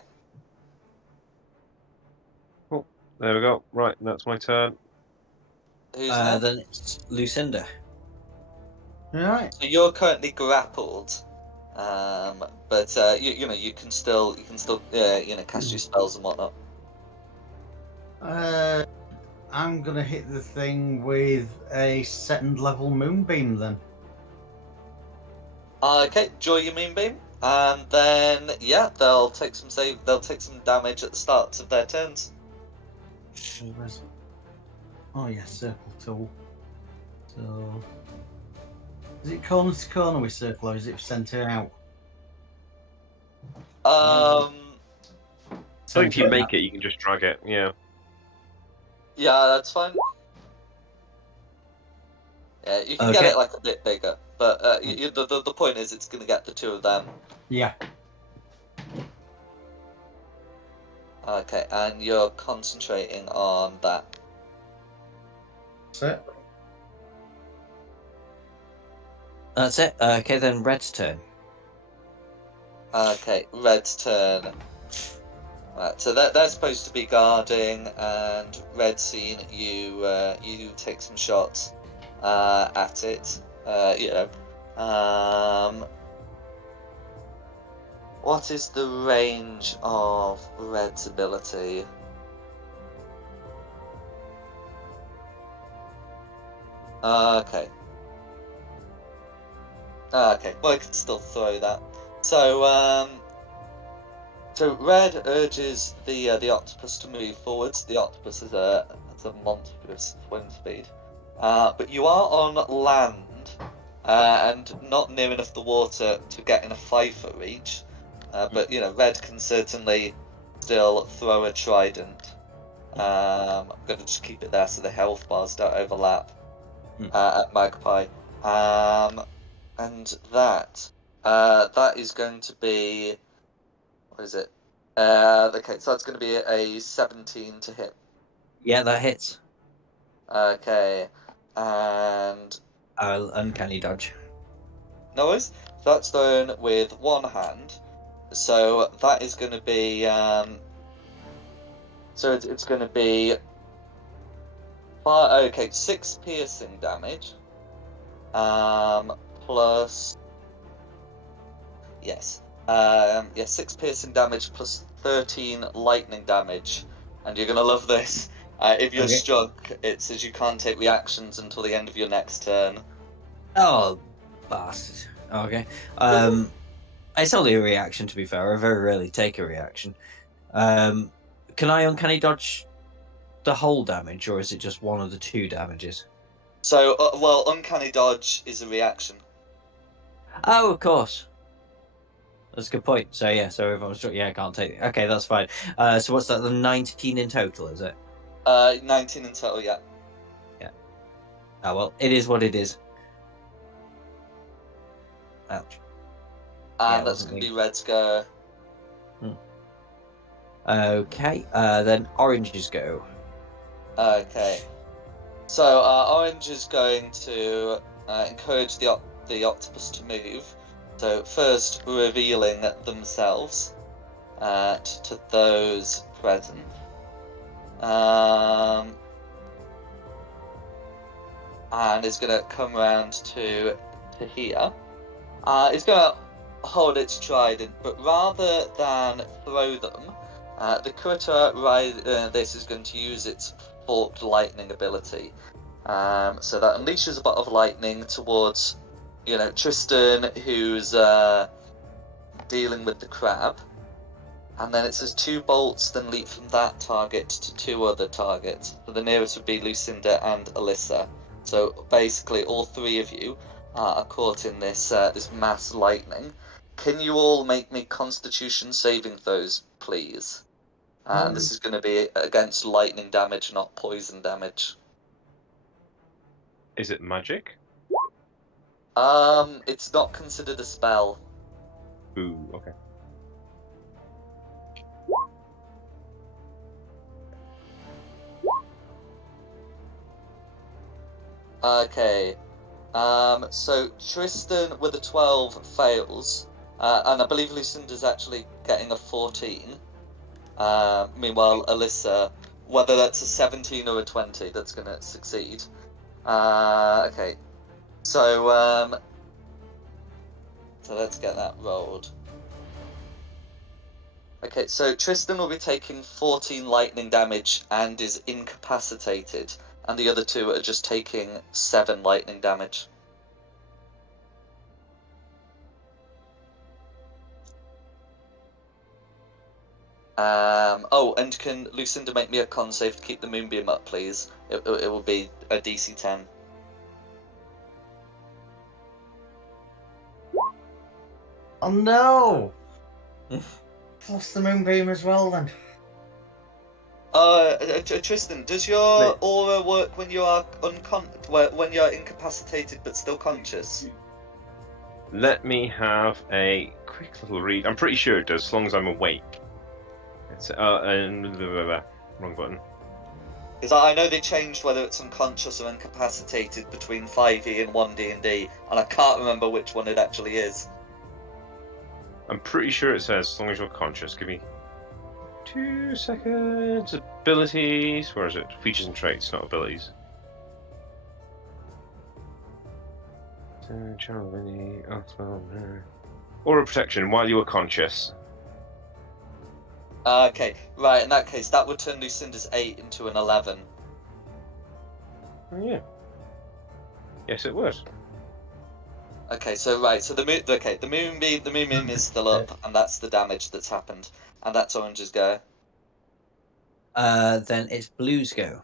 Cool. There we go. Right, that's my turn. Who's next? Then it's Lucinda. right. So you're currently grappled, but you can still cast your spells and whatnot. I'm gonna hit the thing with a second level moonbeam then. Okay, draw your moonbeam. And then yeah, they'll take some damage at the start of their turns. Oh yeah, circle tool. So is it corner to corner with circle, or is it centre out? Um, So if you Centre make out. it, you can just drag it. Yeah. yeah, that's fine. Yeah, you can get Okay. it like a bit bigger, but the point is it's going to get the two of them. Yeah. Okay, and you're concentrating on that. So That's it. Okay, then Red's turn. Okay, Red's turn. Right, so they're supposed to be guarding, and Red's seen you. You take some shots at it. You know. What is the range of Red's ability? Okay. Okay, well I can still throw that. So Red urges the octopus to move forwards. The octopus is a monstrous swim speed, but you are on land and not near enough the water to get in a 5-foot reach. But you know, Red can certainly still throw a trident. I'm going to just keep it there so the health bars don't overlap at Magpie. And that is going to be, what is it? Okay, so that's going to be a 17 to hit. Yeah, that hits. Okay, and I'll uncanny dodge. no worries. So that's thrown with one hand. So that is going to be so it's going to be okay, 6 piercing damage. Plus yes. Yeah, 6 piercing damage plus 13 lightning damage. And you're gonna love this. If you're Okay. struck, it says you can't take reactions until the end of your next turn. Oh, bastard. Okay. It's only a reaction, to be fair. I very rarely take a reaction. Can I uncanny dodge the whole damage, or is it just one of the 2 damages? So, well, uncanny dodge is a reaction. Oh, of course. That's a good point. So yeah, so if I was I can't take it. Okay, that's fine. So what's that? The 19 in total, is it? 19 in total, yeah. Yeah. Oh well, it is what it is. Ouch. Yeah, And it that's wasn't going to me. be Red's go. Okay. Then oranges go. Okay. So, Orange is going to encourage the octopus to move. So, first revealing themselves to those present. And is going to come around to here. It's going to hold its trident, but rather than throw them, the critter this is going to use its forked lightning ability. So that unleashes a bolt of lightning towards, you know, Tristan, who's dealing with the crab. And then it says 2 bolts then leap from that target to 2 other targets. So the nearest would be Lucinda and Alyssa. So basically, all 3 of you are caught in this this mass lightning. Can you all make me Constitution saving throws, please? And this is going to be against lightning damage, not poison damage. Is it magic? It's not considered a spell. Ooh, okay. Okay. So Tristan with a 12 fails, and I believe Lucinda's actually getting a 14. Meanwhile, Alyssa, whether that's a 17 or a 20, that's going to succeed. Okay. So let's get that rolled. Okay, so Tristan will be taking 14 lightning damage and is incapacitated, and the other 2 are just taking 7 lightning damage. Oh, and can Lucinda make me a con save to keep the moonbeam up, please? It will be a DC 10. Oh no! Lost the moonbeam as well then. Tristan, does your aura work when you are when you are incapacitated but still conscious? Let me have a quick little read. I'm pretty sure it does, as long as I'm awake. It's wrong button. Because I know they changed whether it's unconscious or incapacitated between 5e and 1D&D, and I can't remember which one it actually is. I'm pretty sure it says as long as you're conscious. Give me 2 seconds. Abilities. Where is it? Features and traits, not abilities. Aura protection while you are conscious. Okay, right, in that case, that would turn Lucinda's 8 into an 11. Oh, yeah. Yes, it would. Okay, so right, so the moonbeam is still up, and that's the damage that's happened, and that's Orange's go. Then it's Blue's go.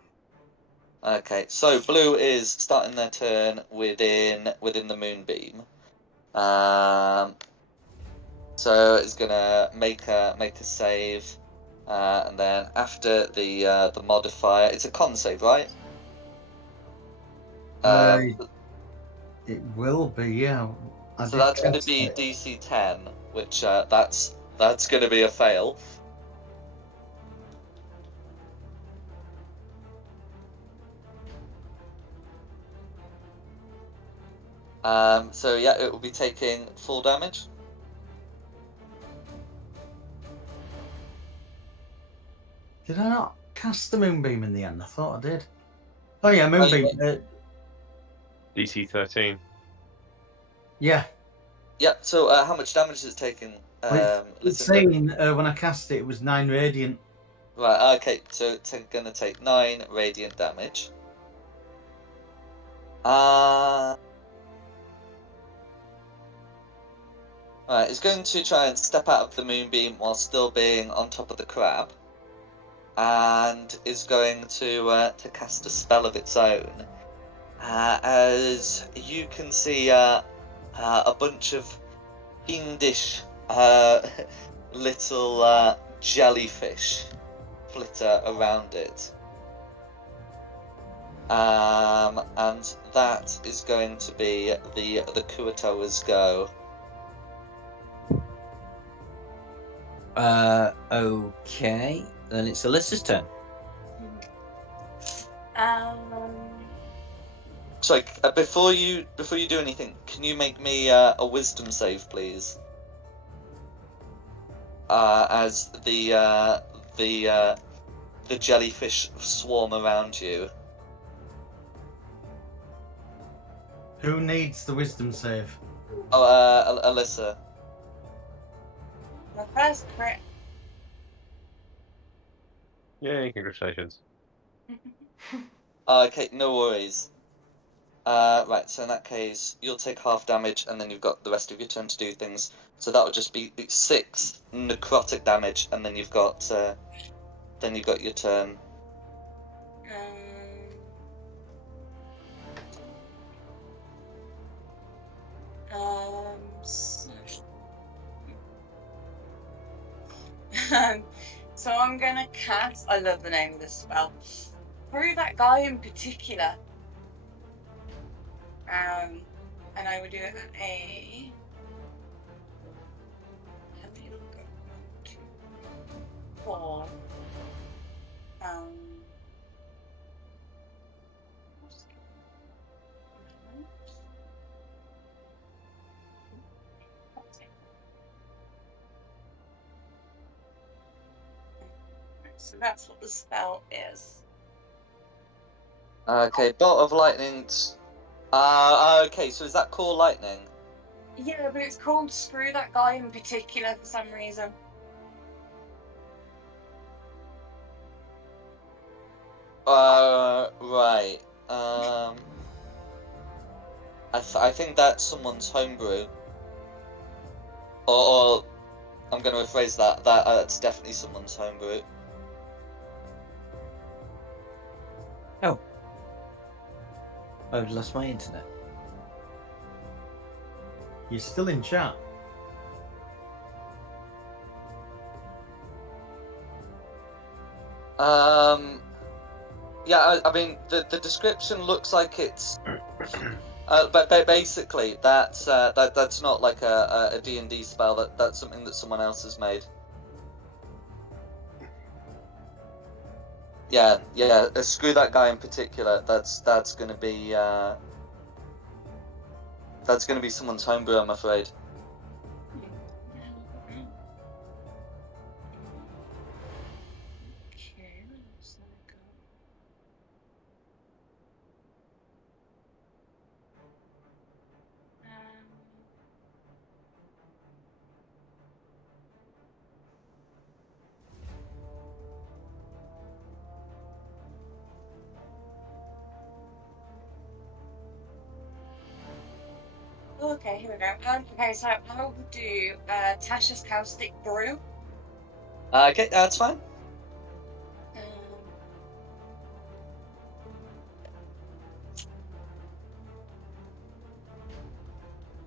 Okay, so Blue is starting their turn within the moonbeam. So it's gonna make a save, and then after the modifier, it's a con save, right? It will be, yeah. So that's going to be DC 10, which that's going to be a fail. So yeah, it will be taking full damage. Did I not cast the moonbeam in the end? I thought I did. Oh yeah, moonbeam. DC 13. Yeah. Yeah. So how much damage is it taking? It's saying when I cast it, it was 9 radiant. Right. Okay. So it's going to take 9 radiant damage. Right. It's going to try and step out of the moonbeam while still being on top of the crab, and is going to cast a spell of its own. As you can see, a bunch of fiendish little jellyfish flitter around it. And that is going to be the Kuatoa's go. Okay. Then it's Alyssa's turn. So before you do anything, can you make me a wisdom save, please? As the jellyfish swarm around you. Who needs the wisdom save? Oh, Alyssa. My first crit. Yay, congratulations. Okay, no worries. Right, so in that case, you'll take half damage, and then you've got the rest of your turn to do things. So that would just be 6 necrotic damage, and then you've got your turn. So I'm gonna cast. I love the name of this spell. Through that guy in particular. And I would do it at a. Have you got 1, 2, 4. So that's what the spell is. Okay, bolt of lightning. Okay, so is that core lightning? Yeah, but it's called Screw That Guy in particular for some reason. Right. I think that's someone's homebrew. Or I'm going to rephrase that. That's definitely someone's homebrew. Oh, I've lost my internet. You're still in chat. Yeah, I mean, the description looks like it's... but basically, that's not like a D&D spell. That's something that someone else has made. Yeah. Screw that guy in particular. That's gonna be someone's homebrew, I'm afraid. Okay, let's go. Okay, here we go. Okay, so I will do Tasha's Caustic Brew. Okay, that's fine.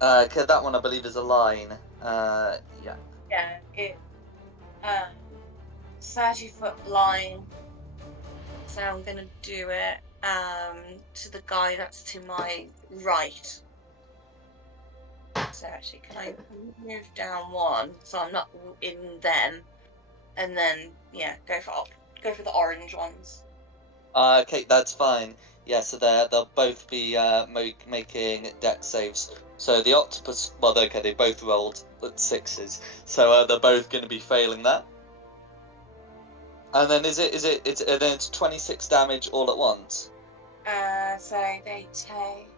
Okay, that one I believe is a line. Yeah. Yeah, it 30-foot line. So I'm gonna do it to the guy that's to my right. So actually, can I move down one so I'm not in them, and then yeah, go for the orange ones. Okay, that's fine. Yeah, so they'll both be making dex saves. So the octopus, well, okay, they both rolled at 6s, so they're both going to be failing that. And then it's 26 damage all at once. So they take.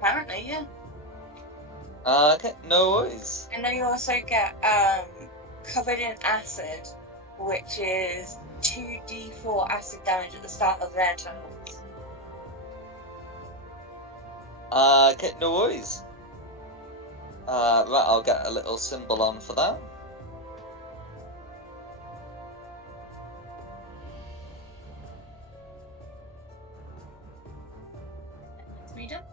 Apparently, yeah. Okay, no worries. And then you also get covered in acid, which is 2d4 acid damage at the start of their turns. Okay, no worries. Right, I'll get a little symbol on for that. That's me done.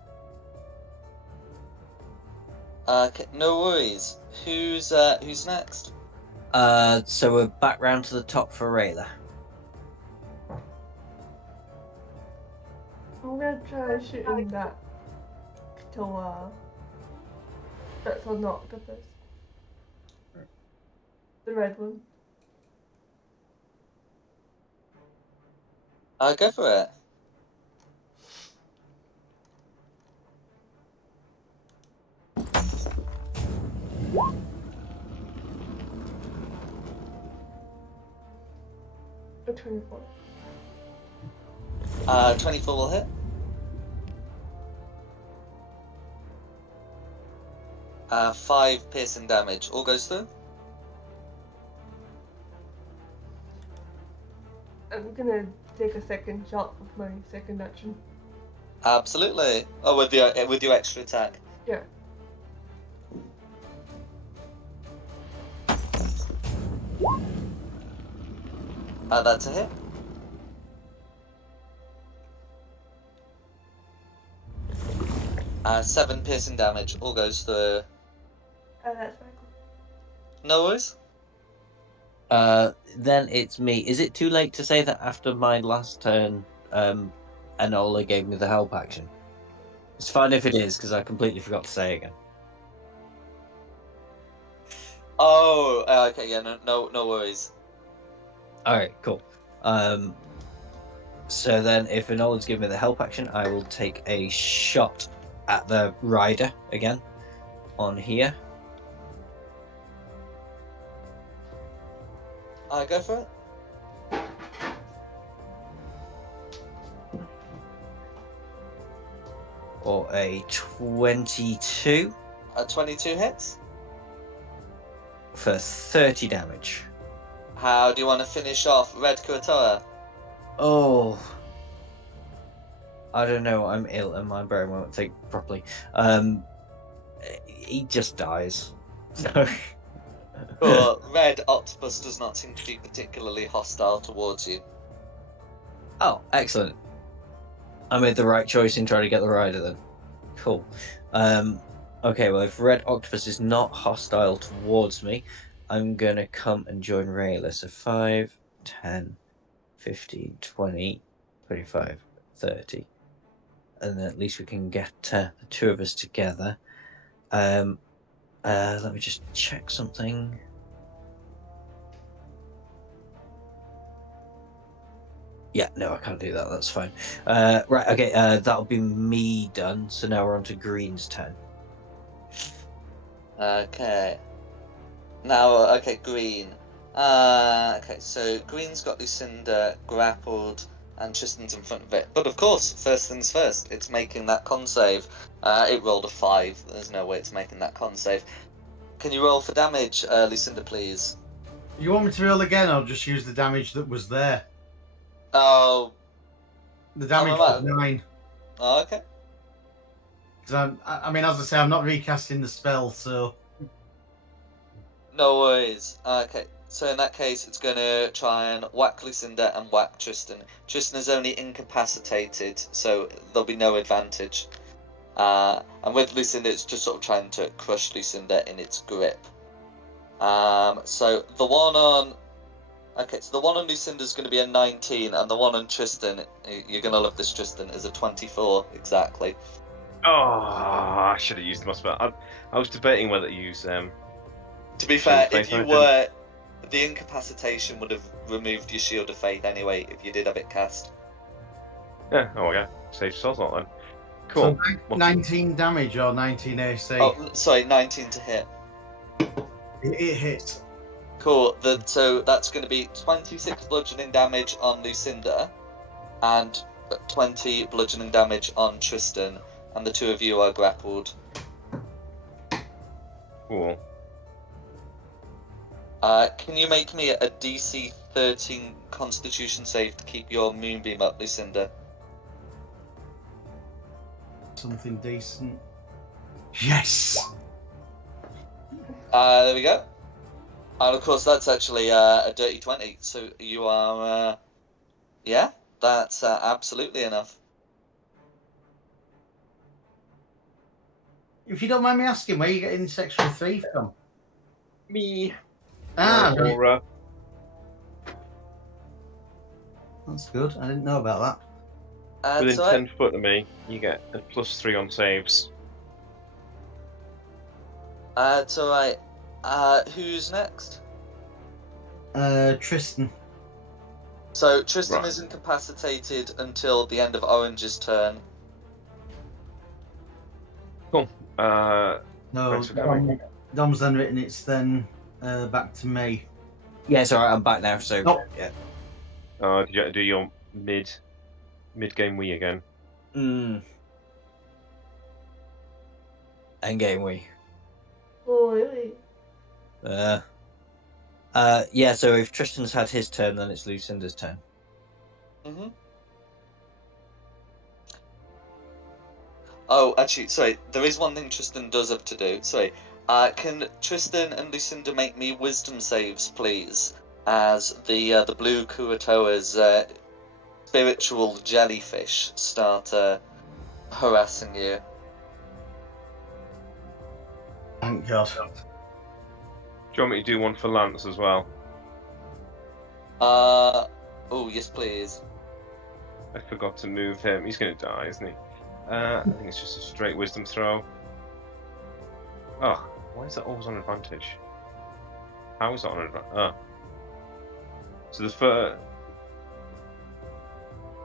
Okay, no worries. Who's next? So we're back round to the top for Rayla. I'm gonna try shooting that that's on the octopus. The red one. Go for it. A 24. 24 will hit. 5 piercing damage. All goes through. I'm gonna take a second shot with my second action. Absolutely. Oh, with your extra attack. Yeah. That's a hit. Seven piercing damage. All goes through. That's very cool. No worries. Then it's me. Is it too late to say that after my last turn, Enola gave me the help action? It's fine if it is, because I completely forgot to say again. Oh, okay. Yeah. No worries. All right, cool. So then, if Enola's given me the help action, I will take a shot at the rider again on here. Go for it. Or a 22 22 hits. for 30 damage. How do you want to finish off Red Kuatoa? Oh. I don't know. I'm ill, and my brain won't think properly. He just dies. So. Cool. Red octopus does not seem to be particularly hostile towards you. Oh, excellent. I made the right choice in trying to get the rider then. Cool. Okay, well, if Red Octopus is not hostile towards me, I'm going to come and join Rayla. So 5, 10, 15, 20, 25, 30. And then at least we can get the two of us together. Let me just check something. Yeah, no, I can't do that. That's fine. Right, okay, that'll be me done. So now we're on to Green's turn. Okay. Now, okay, Green. Okay, so Green's got Lucinda grappled and Tristan's in front of it. But of course, first things first, it's making that con save. It rolled a 5. There's no way it's making that con save. Can you roll for damage, Lucinda, please? You want me to roll again, or just use the damage that was there? Oh. The damage was 9. Oh, okay. I mean, as I say, I'm not recasting the spell, so... No worries. Okay, so in that case, it's going to try and whack Lucinda and whack Tristan. Tristan is only incapacitated, so there'll be no advantage. And with Lucinda, it's just sort of trying to crush Lucinda in its grip. So the one on... Okay, so the one on Lucinda is going to be a 19, and the one on Tristan, you're going to love this, Tristan, is a 24, exactly. Oh, I should have used my spell. I was debating whether to use... To be fair, if you were... The incapacitation would have removed your Shield of Faith anyway, if you did have it cast. Yeah, oh yeah, save spell slot then. Cool. So 19 damage or 19 AC? Oh, sorry, 19 to hit. It hits. Cool. So that's going to be 26 bludgeoning damage on Lucinda, and 20 bludgeoning damage on Tristan, and the two of you are grappled. Cool. Can you make me a DC 13 Constitution save to keep your moonbeam up, Lucinda? Something decent. Yes! There we go. And of course, that's actually a dirty 20. So you are, yeah, that's absolutely enough. If you don't mind me asking, where are you getting this extra 3 from? Me. Right. That's good. I didn't know about that. Within 10 foot of me, you get a +3 on saves. It's alright. Who's next? Tristan. So Tristan Right. is incapacitated until the end of Orange's turn. Cool. No, Thanks for coming. Dom's then written it's then back to me. Yeah, it's alright, I'm back now, so Oh. yeah. Did you do your mid-game wee again? Endgame we. Oh, really? Yeah, so if Tristan's had his turn, then it's Lucinda's turn. Mm-hmm. Oh, actually, sorry, there is one thing Tristan does have to do. Sorry. Can Tristan and Lucinda make me wisdom saves, please? As the blue Kuratoa's spiritual jellyfish start harassing you. Thank God. Do you want me to do one for Lance as well? Oh, yes, please. I forgot to move him. He's going to die, isn't he? I think it's just a straight wisdom throw. Oh, why is that always on advantage? How is that on advantage? Oh. So the first...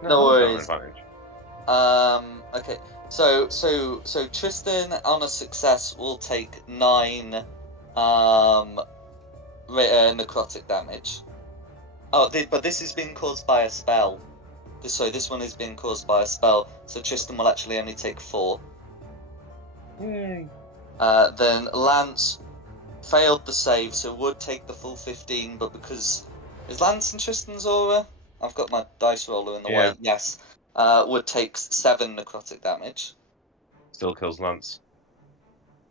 No worries. Advantage. Okay. So Tristan on a success will take 9 necrotic damage. Oh, but this is being caused by a spell. This one is being caused by a spell. So Tristan will actually only take 4. Yay. Then Lance failed the save, so would take the full 15. But because is Lance and Tristan's aura? I've got my dice roller in the way. Yes. Wood takes 7 necrotic damage. Still kills Lance.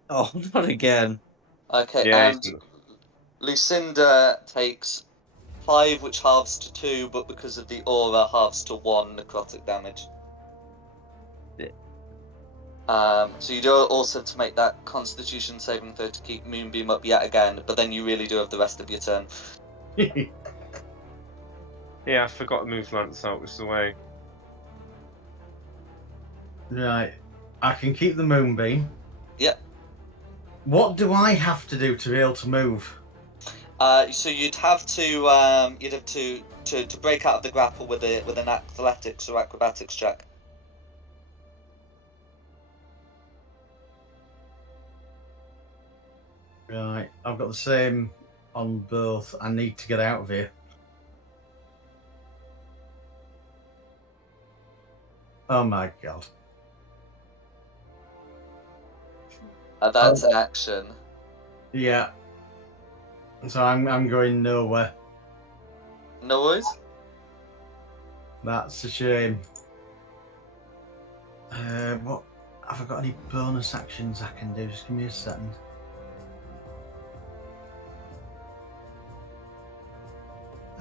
Oh, not again. Okay, Yeah, and Lucinda takes 5, which halves to 2, but because of the aura, halves to 1 necrotic damage. So you do also have to make that Constitution saving throw to keep Moonbeam up yet again, but then you really do have the rest of your turn. yeah, I forgot to move Lance out of the way. Right. I can keep the moonbeam. Yep. What do I have to do to be able to move? So you'd have to break out of the grapple with an athletics or acrobatics check. Right. I've got the same on both. I need to get out of here. Oh my god. That's an action. Yeah. So I'm going nowhere. No worries. That's a shame. What have I got any bonus actions I can do? Just give me a second.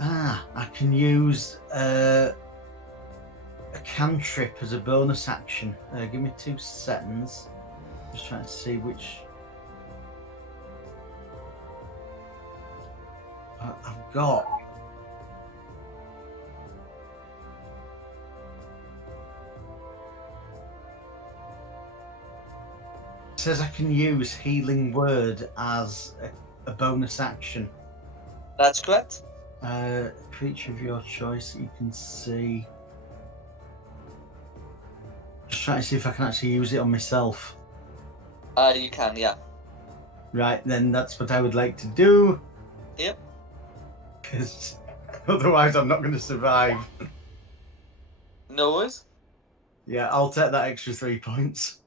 I can use a cantrip as a bonus action. Give me 2 seconds. Just trying to see which I've got. It says I can use Healing Word as a bonus action. That's correct. Creature of your choice that you can see. Just trying to see if I can actually use it on myself. You can, yeah. Right, then that's what I would like to do. Yep. Because otherwise I'm not going to survive. No worries. Yeah, I'll take that extra 3 points.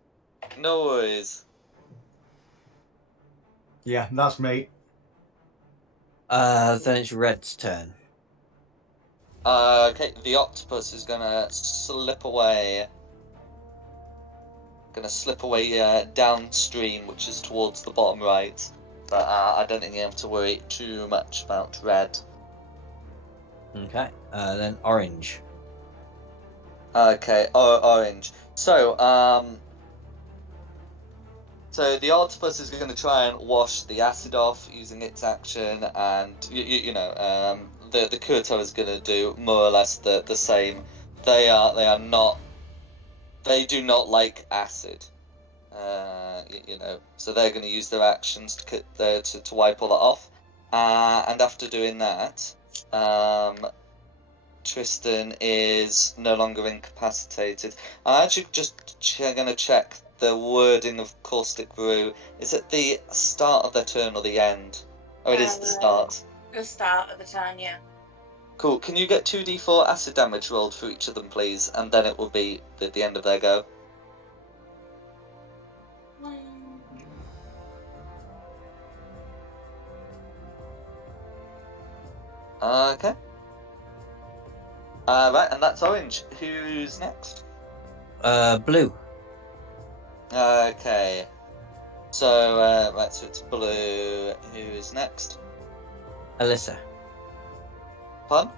No worries. Yeah, that's me. Then it's Red's turn. Okay, the octopus is gonna slip away. Gonna slip away downstream, which is towards the bottom right. But I don't think you have to worry too much about Red. Okay. Then Orange. Okay, orange. So the octopus is going to try and wash the acid off using its action, and the Kurto is going to do more or less the same. They do not like acid. So they're going to use their actions to wipe all that off. And after doing that, Tristan is no longer incapacitated. I'm actually just going to check the wording of Caustic Brew. Is it the start of their turn or the end? Oh, it is the start. The start of the turn, yeah. Cool. Can you get 2d4 acid damage rolled for each of them, please? And then it will be the end of their go. Okay. Right, and that's orange. Who's next? Blue. Okay. So, right, so it's blue. Who's next? Alyssa. Pardon?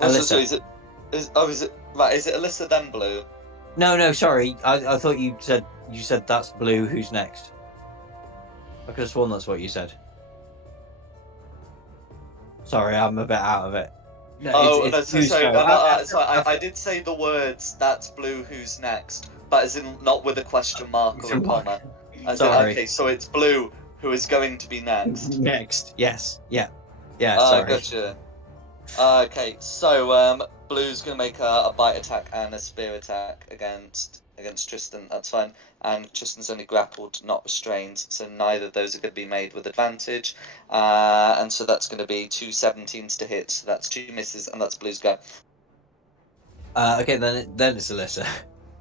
Alyssa. So is it Alyssa then blue? No, sorry. I thought you said that's Blue. Who's next? I could have sworn that's what you said. Sorry, I'm a bit out of it. No, it's Blue's go. I did say the words "that's blue." Who's next? But as in not with a question mark or a comma. Sorry. Okay, so it's blue who is going to be next. Next, yes, yeah. Sorry. Gotcha. Okay, so Blue's gonna make a bite attack and a spear attack against Tristan. That's fine. And Tristan's only grappled, not restrained, so neither of those are going to be made with advantage. And so that's going to be 2 17s to hit. So that's 2 misses, and that's Blue's go. Okay, then it's Alyssa.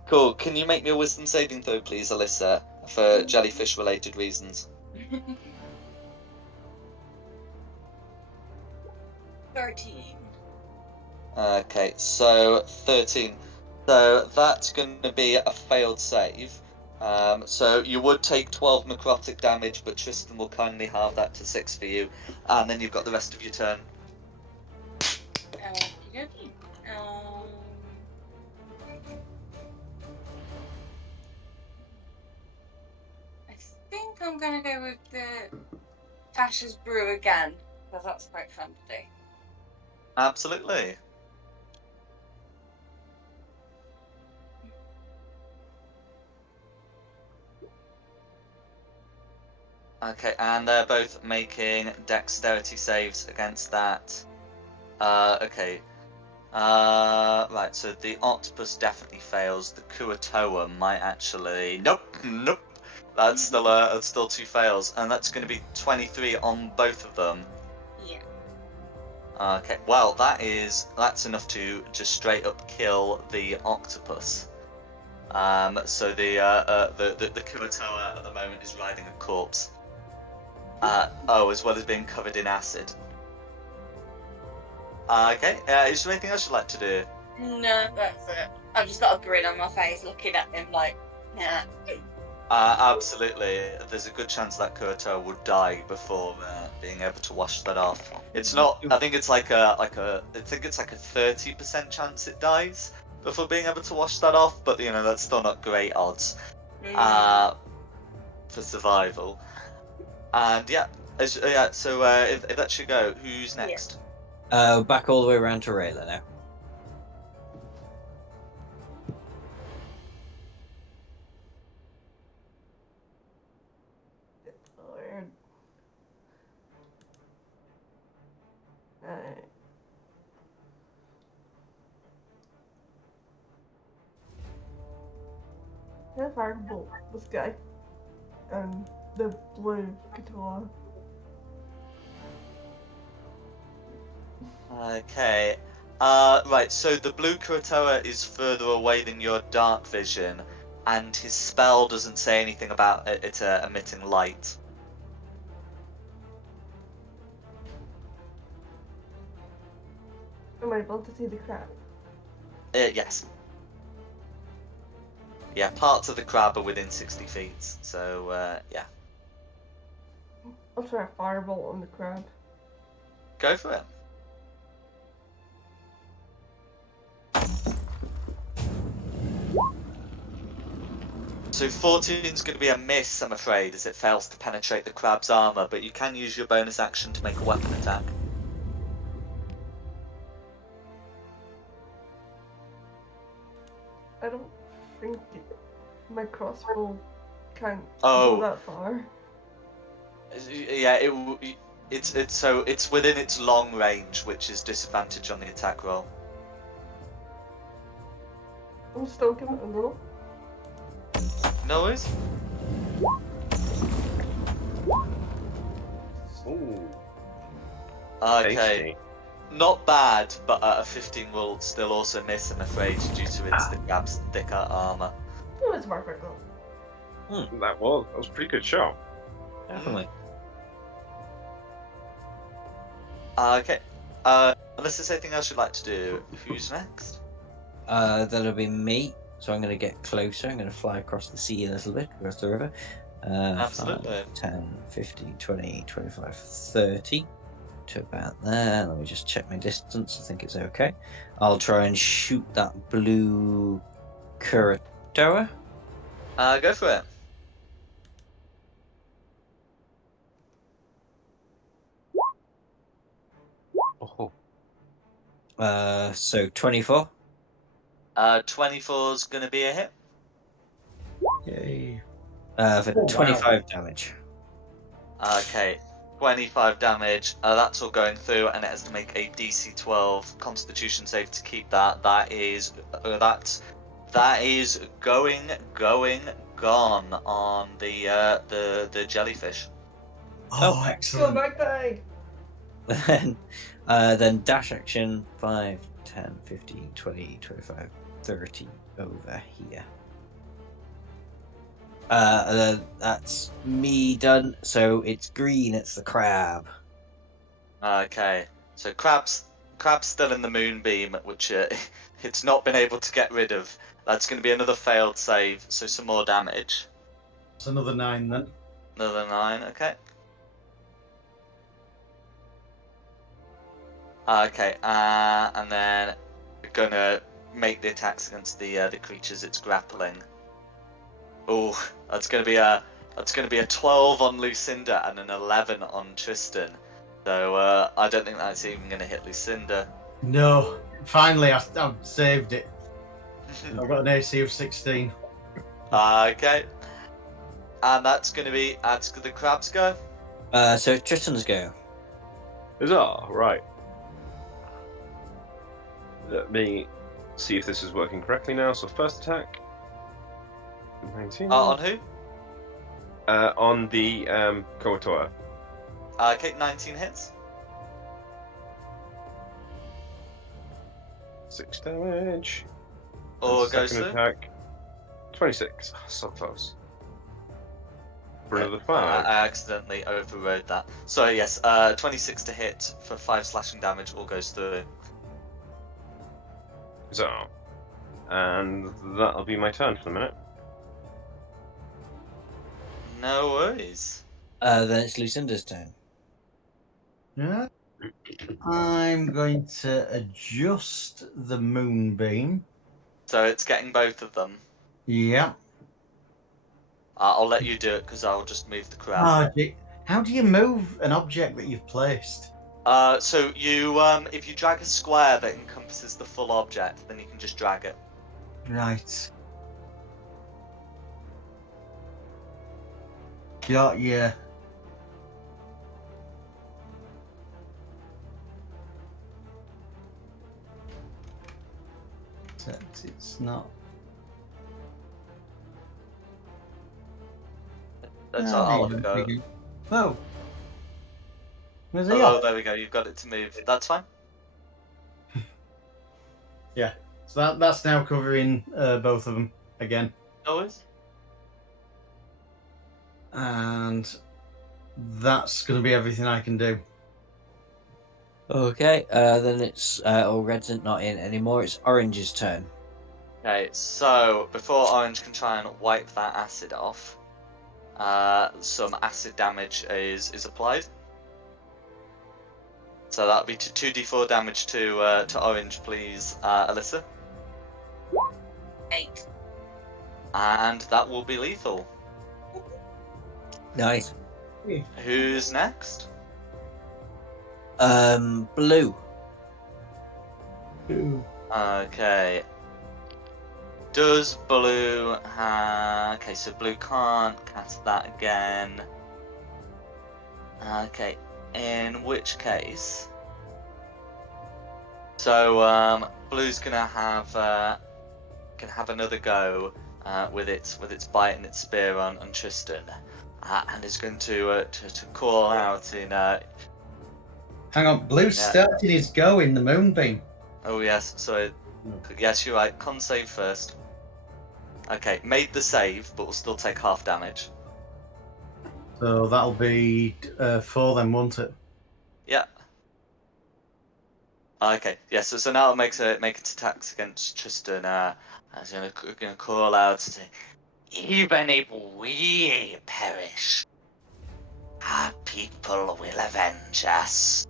Cool. Can you make me a wisdom saving throw, please, Alyssa, for jellyfish-related reasons? 13. Okay, so 13. So that's going to be a failed save. So you would take 12 necrotic damage, but Tristan will kindly halve that to 6 for you, and then you've got the rest of your turn. Okey-dokey. I think I'm gonna go with the Tasha's Brew again, because that's quite fun to do. Absolutely. Okay, and they're both making dexterity saves against that. Okay. Right, so the octopus definitely fails. The Kuatoa might actually... Nope, nope. That's still 2 fails, and that's going to be 23 on both of them. Yeah. Okay, well, that's enough to just straight up kill the octopus. So the Kuatoa at the moment is riding a corpse. As well as being covered in acid. Okay, is there anything else you'd like to do? No, that's it. I've just got a grin on my face looking at him like, nah. Absolutely. There's a good chance that Kurto would die before being able to wash that off. It's not. I think it's like a 30% chance it dies before being able to wash that off. But that's still not great odds for survival. And yeah. So if that should go, who's next? Back all the way around to Rayla now. Weird. Alright. Can I firebolt this guy? And the blue Katoa. Okay. Right, so the blue Kuatoa is further away than your dark vision, and his spell doesn't say anything about it emitting light. Am I able to see the crab? Yes. Yeah, parts of the crab are within 60 feet, so yeah. I'll try a firebolt on the crab. Go for it. So 14's going to be a miss, I'm afraid, as it fails to penetrate the crab's armor, but you can use your bonus action to make a weapon attack. I don't think my crossbow can't Oh. go that far. Yeah, it's within its long range, which is disadvantage on the attack roll. I'm stoking it a little. No worries. Ooh. Okay, Tasty. not bad, but a 15 will still also miss, I'm afraid, due to the crab's thicker armor. Oh, it's perfect though. That was a pretty good shot. Definitely. Okay. Unless there's anything else you'd like to do, who's next? That'll be me. So I'm going to get closer. I'm going to fly across the sea a little bit, across the river. Absolutely. 5, 10, 15, 20, 25, 30. To about there. Let me just check my distance. I think it's okay. I'll try and shoot that blue Kuratoa. Go for it. Oh. So 24. 24's gonna be a hit. Yay. For Oh, wow. 25 damage. Okay, 25 damage. That's all going through, and it has to make a DC 12 Constitution save to keep that. That is gone on the jellyfish. Oh, Go excellent. back bag! Then dash action 5, 10, 15, 20, 25, 30 over here. That's me done. So it's green, it's the crab. Okay, so crab's crab's still in the moonbeam, which it's not been able to get rid of. That's going to be another failed save, so some more damage. It's another 9 then. Another 9, okay. Okay, and then we're gonna make the attacks against the creatures it's grappling. Oh, that's gonna be a 12 on Lucinda and an 11 on Tristan. So I don't think that's even gonna hit Lucinda. No, finally I've saved it. I've got an AC of 16. Okay, and that's gonna be the crabs go. So Tristan's go. Huzzah! Right. Let me see if this is working correctly now. So first attack. 19. On who? On the Koatoa. Okay, 19 hits. 6 damage. Or And goes second through. attack. 26. Oh, so close. For another I 5. accidentally overrode that. So yes, 26 to hit for 5 slashing damage. All goes through. So, and that'll be my turn for the minute. No worries. Then it's Lucinda's turn. Yeah. I'm going to adjust the moonbeam. So it's getting both of them. Yeah. I'll let you do it because I'll just move the crab. How do you move an object that you've placed? So you, if you drag a square that encompasses the full object, then you can just drag it. Right. Got you. Except it's not. That's Ah, I'll there have a go. you go. Oh. Where's he Oh, off? there we go. You've got it to move. That's fine. So that's now covering both of them again. No worries. And that's going to be everything I can do. Okay, then it's red's not in anymore. It's Orange's turn. Okay, so before Orange can try and wipe that acid off, some acid damage is applied. So that'll be 2d4 damage to Orange, please, Alyssa. 8. And that will be lethal. Nice. Who's next? Blue. Okay. Does Blue have... Okay, so Blue can't cast that again. Okay, in which case... So, Blue's gonna have another go with its bite and its spear on Tristan. And is going to call out in... Hang on, Blue's started his go in the moonbeam. Oh yes, so yes, you're right. Con save first. Okay, made the save, but will still take half damage. So that'll be 4 then, won't it? Yeah. Okay, yeah. So now it makes its attacks against Tristan. It's gonna call out and say, "Even if we perish, our people will avenge us."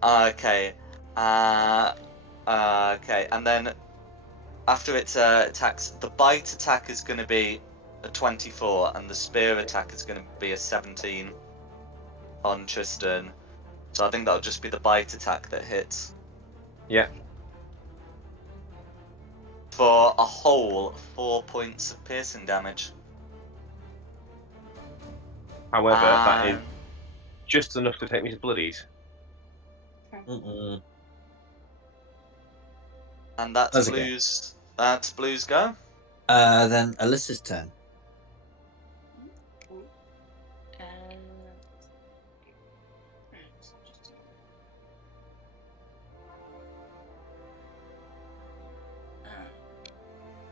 Okay. Okay, and then after it attacks, the bite attack is going to be a 24, and the spear attack is going to be a 17 on Tristan. So I think that'll just be the bite attack that hits. Yeah. For a whole 4 points of piercing damage. However, that is just enough to take me to bloodies. Mm-mm. And that's Blue's. That's Blue's go. Then Alyssa's turn.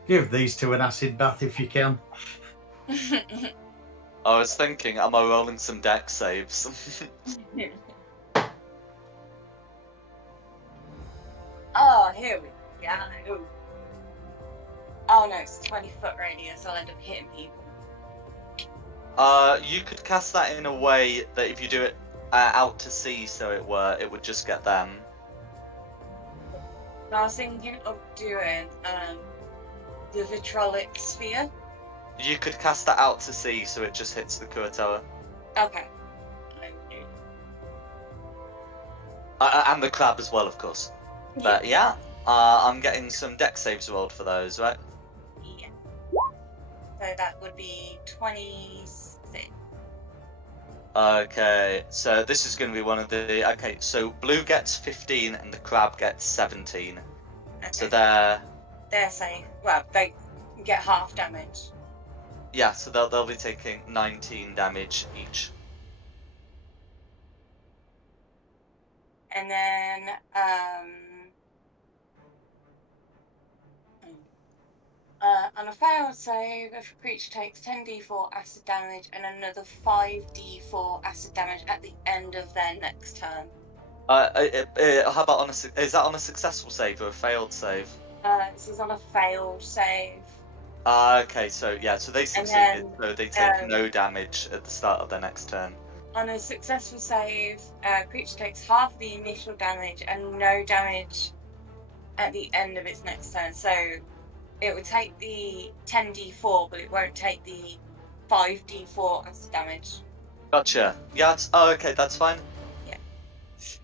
Give these two an acid bath if you can. I was thinking, am I rolling some dex saves? here we go. Oh no, it's a 20-foot radius. I'll end up hitting people. You could cast that in a way that if you do it out to sea, so it would just get them. I was thinking of doing the vitrolic sphere. You could cast that out to sea, so it just hits the Kurotoa. Okay. And the crab as well, of course. But yeah, I'm getting some dex saves rolled for those, right? Yeah. So that would be 26. Okay, so this is going to be one of the... Okay, so blue gets 15 and the crab gets 17. Okay. So they're safe. Well, they get half damage. yeah, so they'll be taking 19 damage each. And then on a failed save, if a creature takes 10d4 acid damage and another 5d4 acid damage at the end of their next turn. How about is that on a successful save or a failed save? This is on a failed save. Okay, so yeah, so they succeeded, so they take no damage at the start of their next turn. On a successful save, creature takes half the initial damage and no damage at the end of its next turn. So it would take the 10d4, but it won't take the 5d4 acid damage. Gotcha. Yeah. Okay, that's fine. Yeah.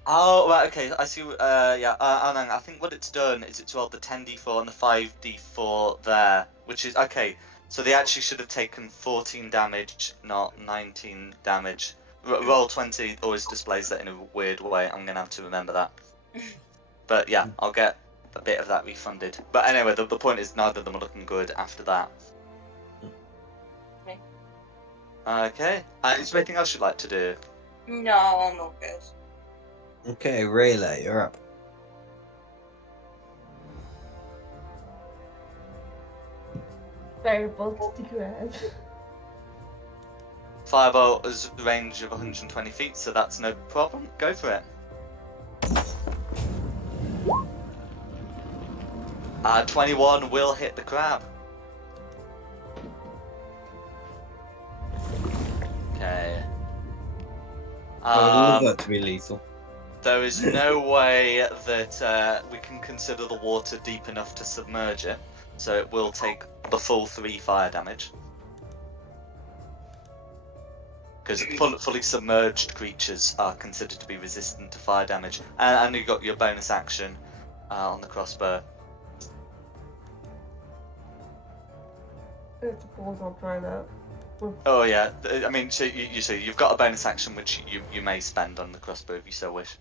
Oh, right. Okay, I see. Yeah. And then I think what it's done is it's rolled the 10d4 and the 5d4 there, which is okay. So they actually should have taken 14 damage, not 19 damage. Roll 20 always displays that in a weird way. I'm gonna have to remember that. But yeah, I'll get a bit of that refunded. But anyway, the point is neither of them are looking good after that. Okay. Okay. Is there anything else you'd like to do? No, I'm not good. Okay, Relay, you're up. Firebolt to grab. Firebolt has a range of 120 feet, so that's no problem. Go for it. 21 will hit the crab. Okay. I would love that to be lethal. There is no way that we can consider the water deep enough to submerge it, so it will take the full 3 fire damage. Because fully submerged creatures are considered to be resistant to fire damage. And you got your bonus action on the crossbow. It's a pause, I'll try that. Oh yeah, I mean, so you've got a bonus action which you may spend on the crossbow if you so wish.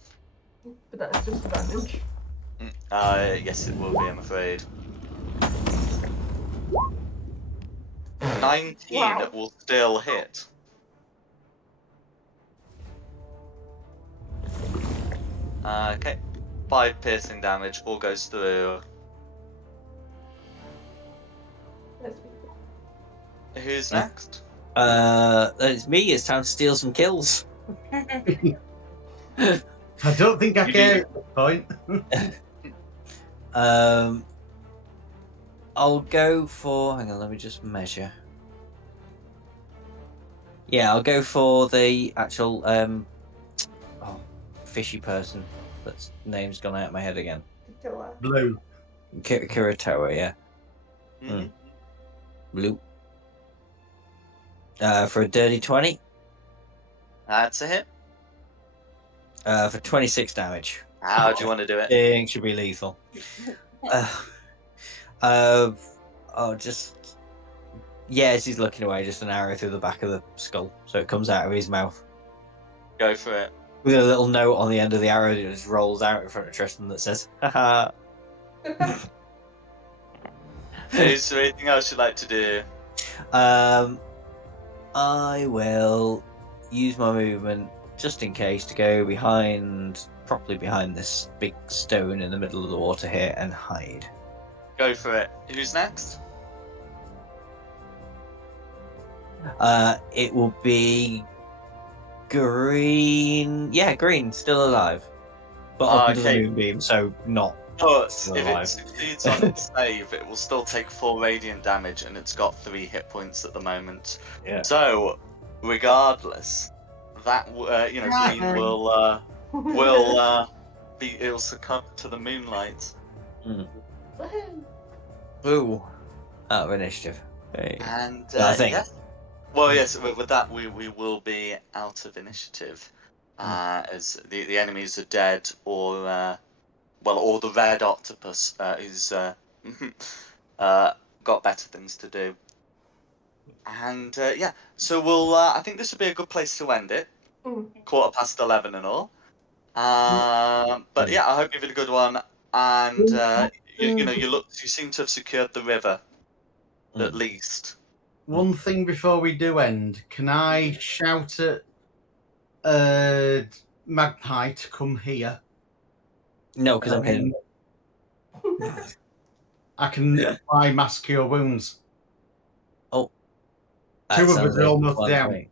But that's just damage. Yes, it will be, I'm afraid. 19 Wow. will still hit. Okay, 5 piercing damage, all goes through. That's me. Who's next? It's me. It's time to steal some kills. I don't think I care at this point. I'll go for. Hang on, let me just measure. Yeah, I'll go for the actual fishy person. That's name's gone out of my head again. Blue. Kurotoa, yeah. Mm-hmm. Blue. For a dirty 20. That's a hit. For 26 damage. How do you want to do it? I think should be lethal. I'll just. Yeah, as he's looking away, just an arrow through the back of the skull, so it comes out of his mouth. Go for it. With a little note on the end of the arrow that just rolls out in front of Tristan that says, haha. Is there anything else you'd like to do? I will use my movement just in case to go properly behind this big stone in the middle of the water here and hide. Go for it. Who's next? It will be Green. Yeah, Green, still alive. But up into the Okay. moonbeam, so not But Still if it alive. succeeds on its save, it will still take 4 radiant damage, and it's got 3 hit points at the moment. Yeah. So, regardless, that Green will it'll succumb to the moonlight. Woohoo. Ooh. Out of initiative. Hey. And I think. yeah. Well, yes. With that, we will be out of initiative, as the enemies are dead, or or the red octopus is got better things to do. And yeah, so we'll. I think this would be a good place to end it. 11:15 and all. But yeah, I hope you've had a good one. And you seem to have secured the river, at least. One thing before we do end, can I shout at Magpie to come here? No, because I'm hidden. I can apply Mass Cure Wounds. Oh. Two of us are almost fun down. to me.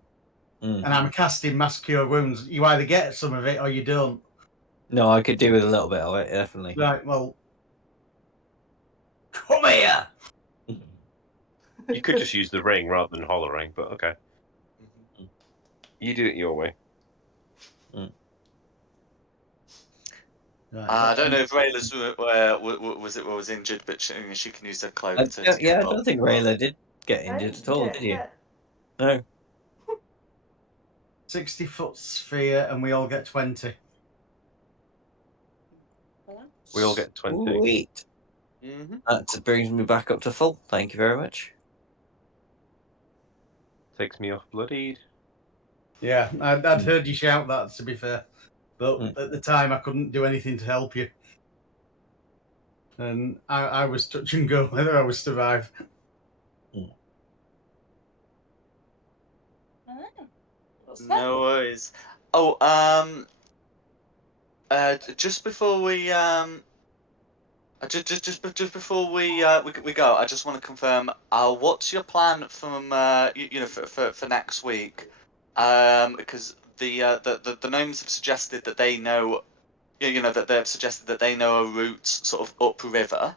And I'm casting Mass Cure Wounds. You either get some of it or you don't. No, I could do with a little bit of it, definitely. Right, well, come here! You could just use the ring rather than hollering, but okay. You do it your way. Right, I don't know if Rayla's was injured, but she can use her cloak to I get up. don't think Rayla did get injured at all, did you? No. 60-foot sphere, and we all get 20. We all get 20. Sweet. That brings me back up to full. Thank you very much. Takes me off bloodied. Yeah, I'd heard you shout that, to be fair. But at the time, I couldn't do anything to help you. And I was touch and go whether I would survive. No worries. Oh, just before we just before we go, I just want to confirm. What's your plan from for next week? Because the gnomes have suggested that they know, that they've suggested that they know a route sort of upriver.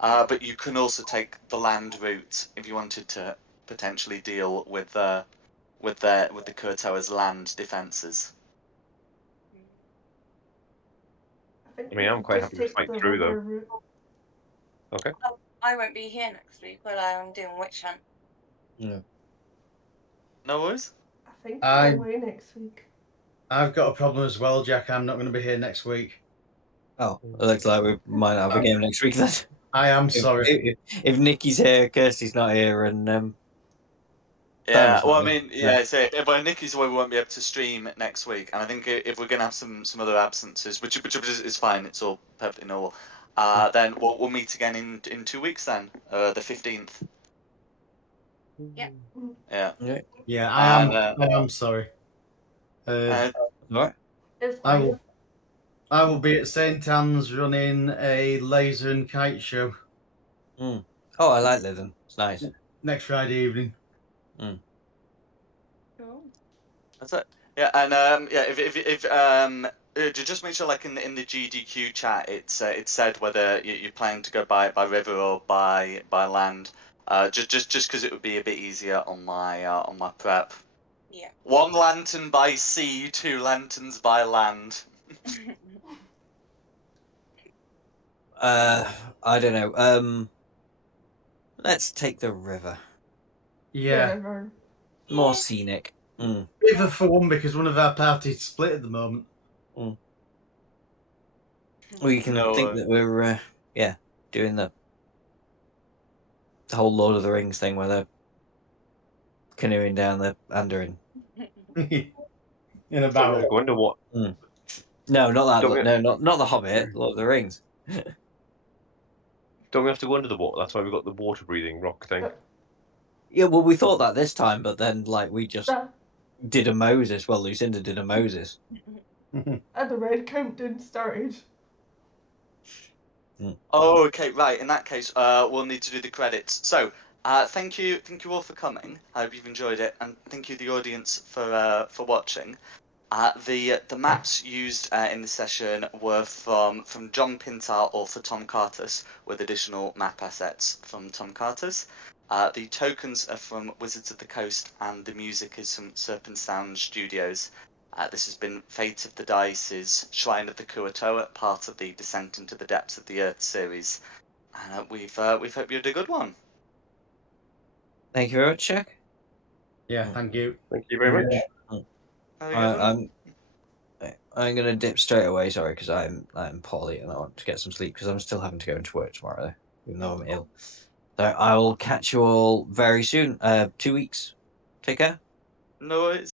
But you can also take the land route if you wanted to potentially deal with the Kurtower's land defences. I mean, I'm quite happy to fight through, though. Okay. Oh, I won't be here next week, but I'm doing witch hunt. Yeah. No worries. I think I'm away next week. I've got a problem as well, Jack. I'm not going to be here next week. Oh, it looks like we might have a game next week then. I am sorry. If Nikki's here, Kirsty's not here, and yeah, well, I mean, yeah. So if Nikki's away, we won't be able to stream next week, and I think if we're going to have some other absences, which is fine, it's all perfectly normal. Then we'll meet again in 2 weeks. Then the 15th. Yeah. Yeah. Yeah, I am sorry. What? I will be at St. Anne's running a laser and kite show. Oh, I like Lytton. It's nice. Next Friday evening. That's it. Yeah, and if just make sure, like in the GDQ chat, it said whether you're planning to go by river or by land. Just because it would be a bit easier on my prep. Yeah. 1 lantern by sea, 2 lanterns by land. I don't know. Let's take the river. Yeah. More scenic. River for one, because one of our parties split at the moment. We can think that we're doing the whole Lord of the Rings thing where they're canoeing down the Anduin. In a barrel. I wonder what. No, not that. No, not the Hobbit. Lord of the Rings. Don't we have to go under the water? That's why we've got the water breathing rock thing. Yeah, well, we thought that this time, but then we just did a Moses. Well, Lucinda did a Moses. And the red countdown started. Oh, okay, right. In that case, we'll need to do the credits. So, thank you all for coming. I hope you've enjoyed it, and thank you the audience for watching. The maps used in the session were from John Pintar, author Tom Cartus, with additional map assets from Tom Cartus. The tokens are from Wizards of the Coast, and the music is from Serpent Sound Studios. This has been Fate of the Dice's Shrine of the Kuatoa, part of the Descent into the Depths of the Earth series. We've hope you had a good one. Thank you very much, Jack. Yeah, thank you. Thank you very much. Have a good one. I'm gonna dip straight away. Sorry, because I'm poorly and I want to get some sleep because I'm still having to go into work tomorrow, though, even though I'm ill. So I will catch you all very soon. 2 weeks. Take care. No worries.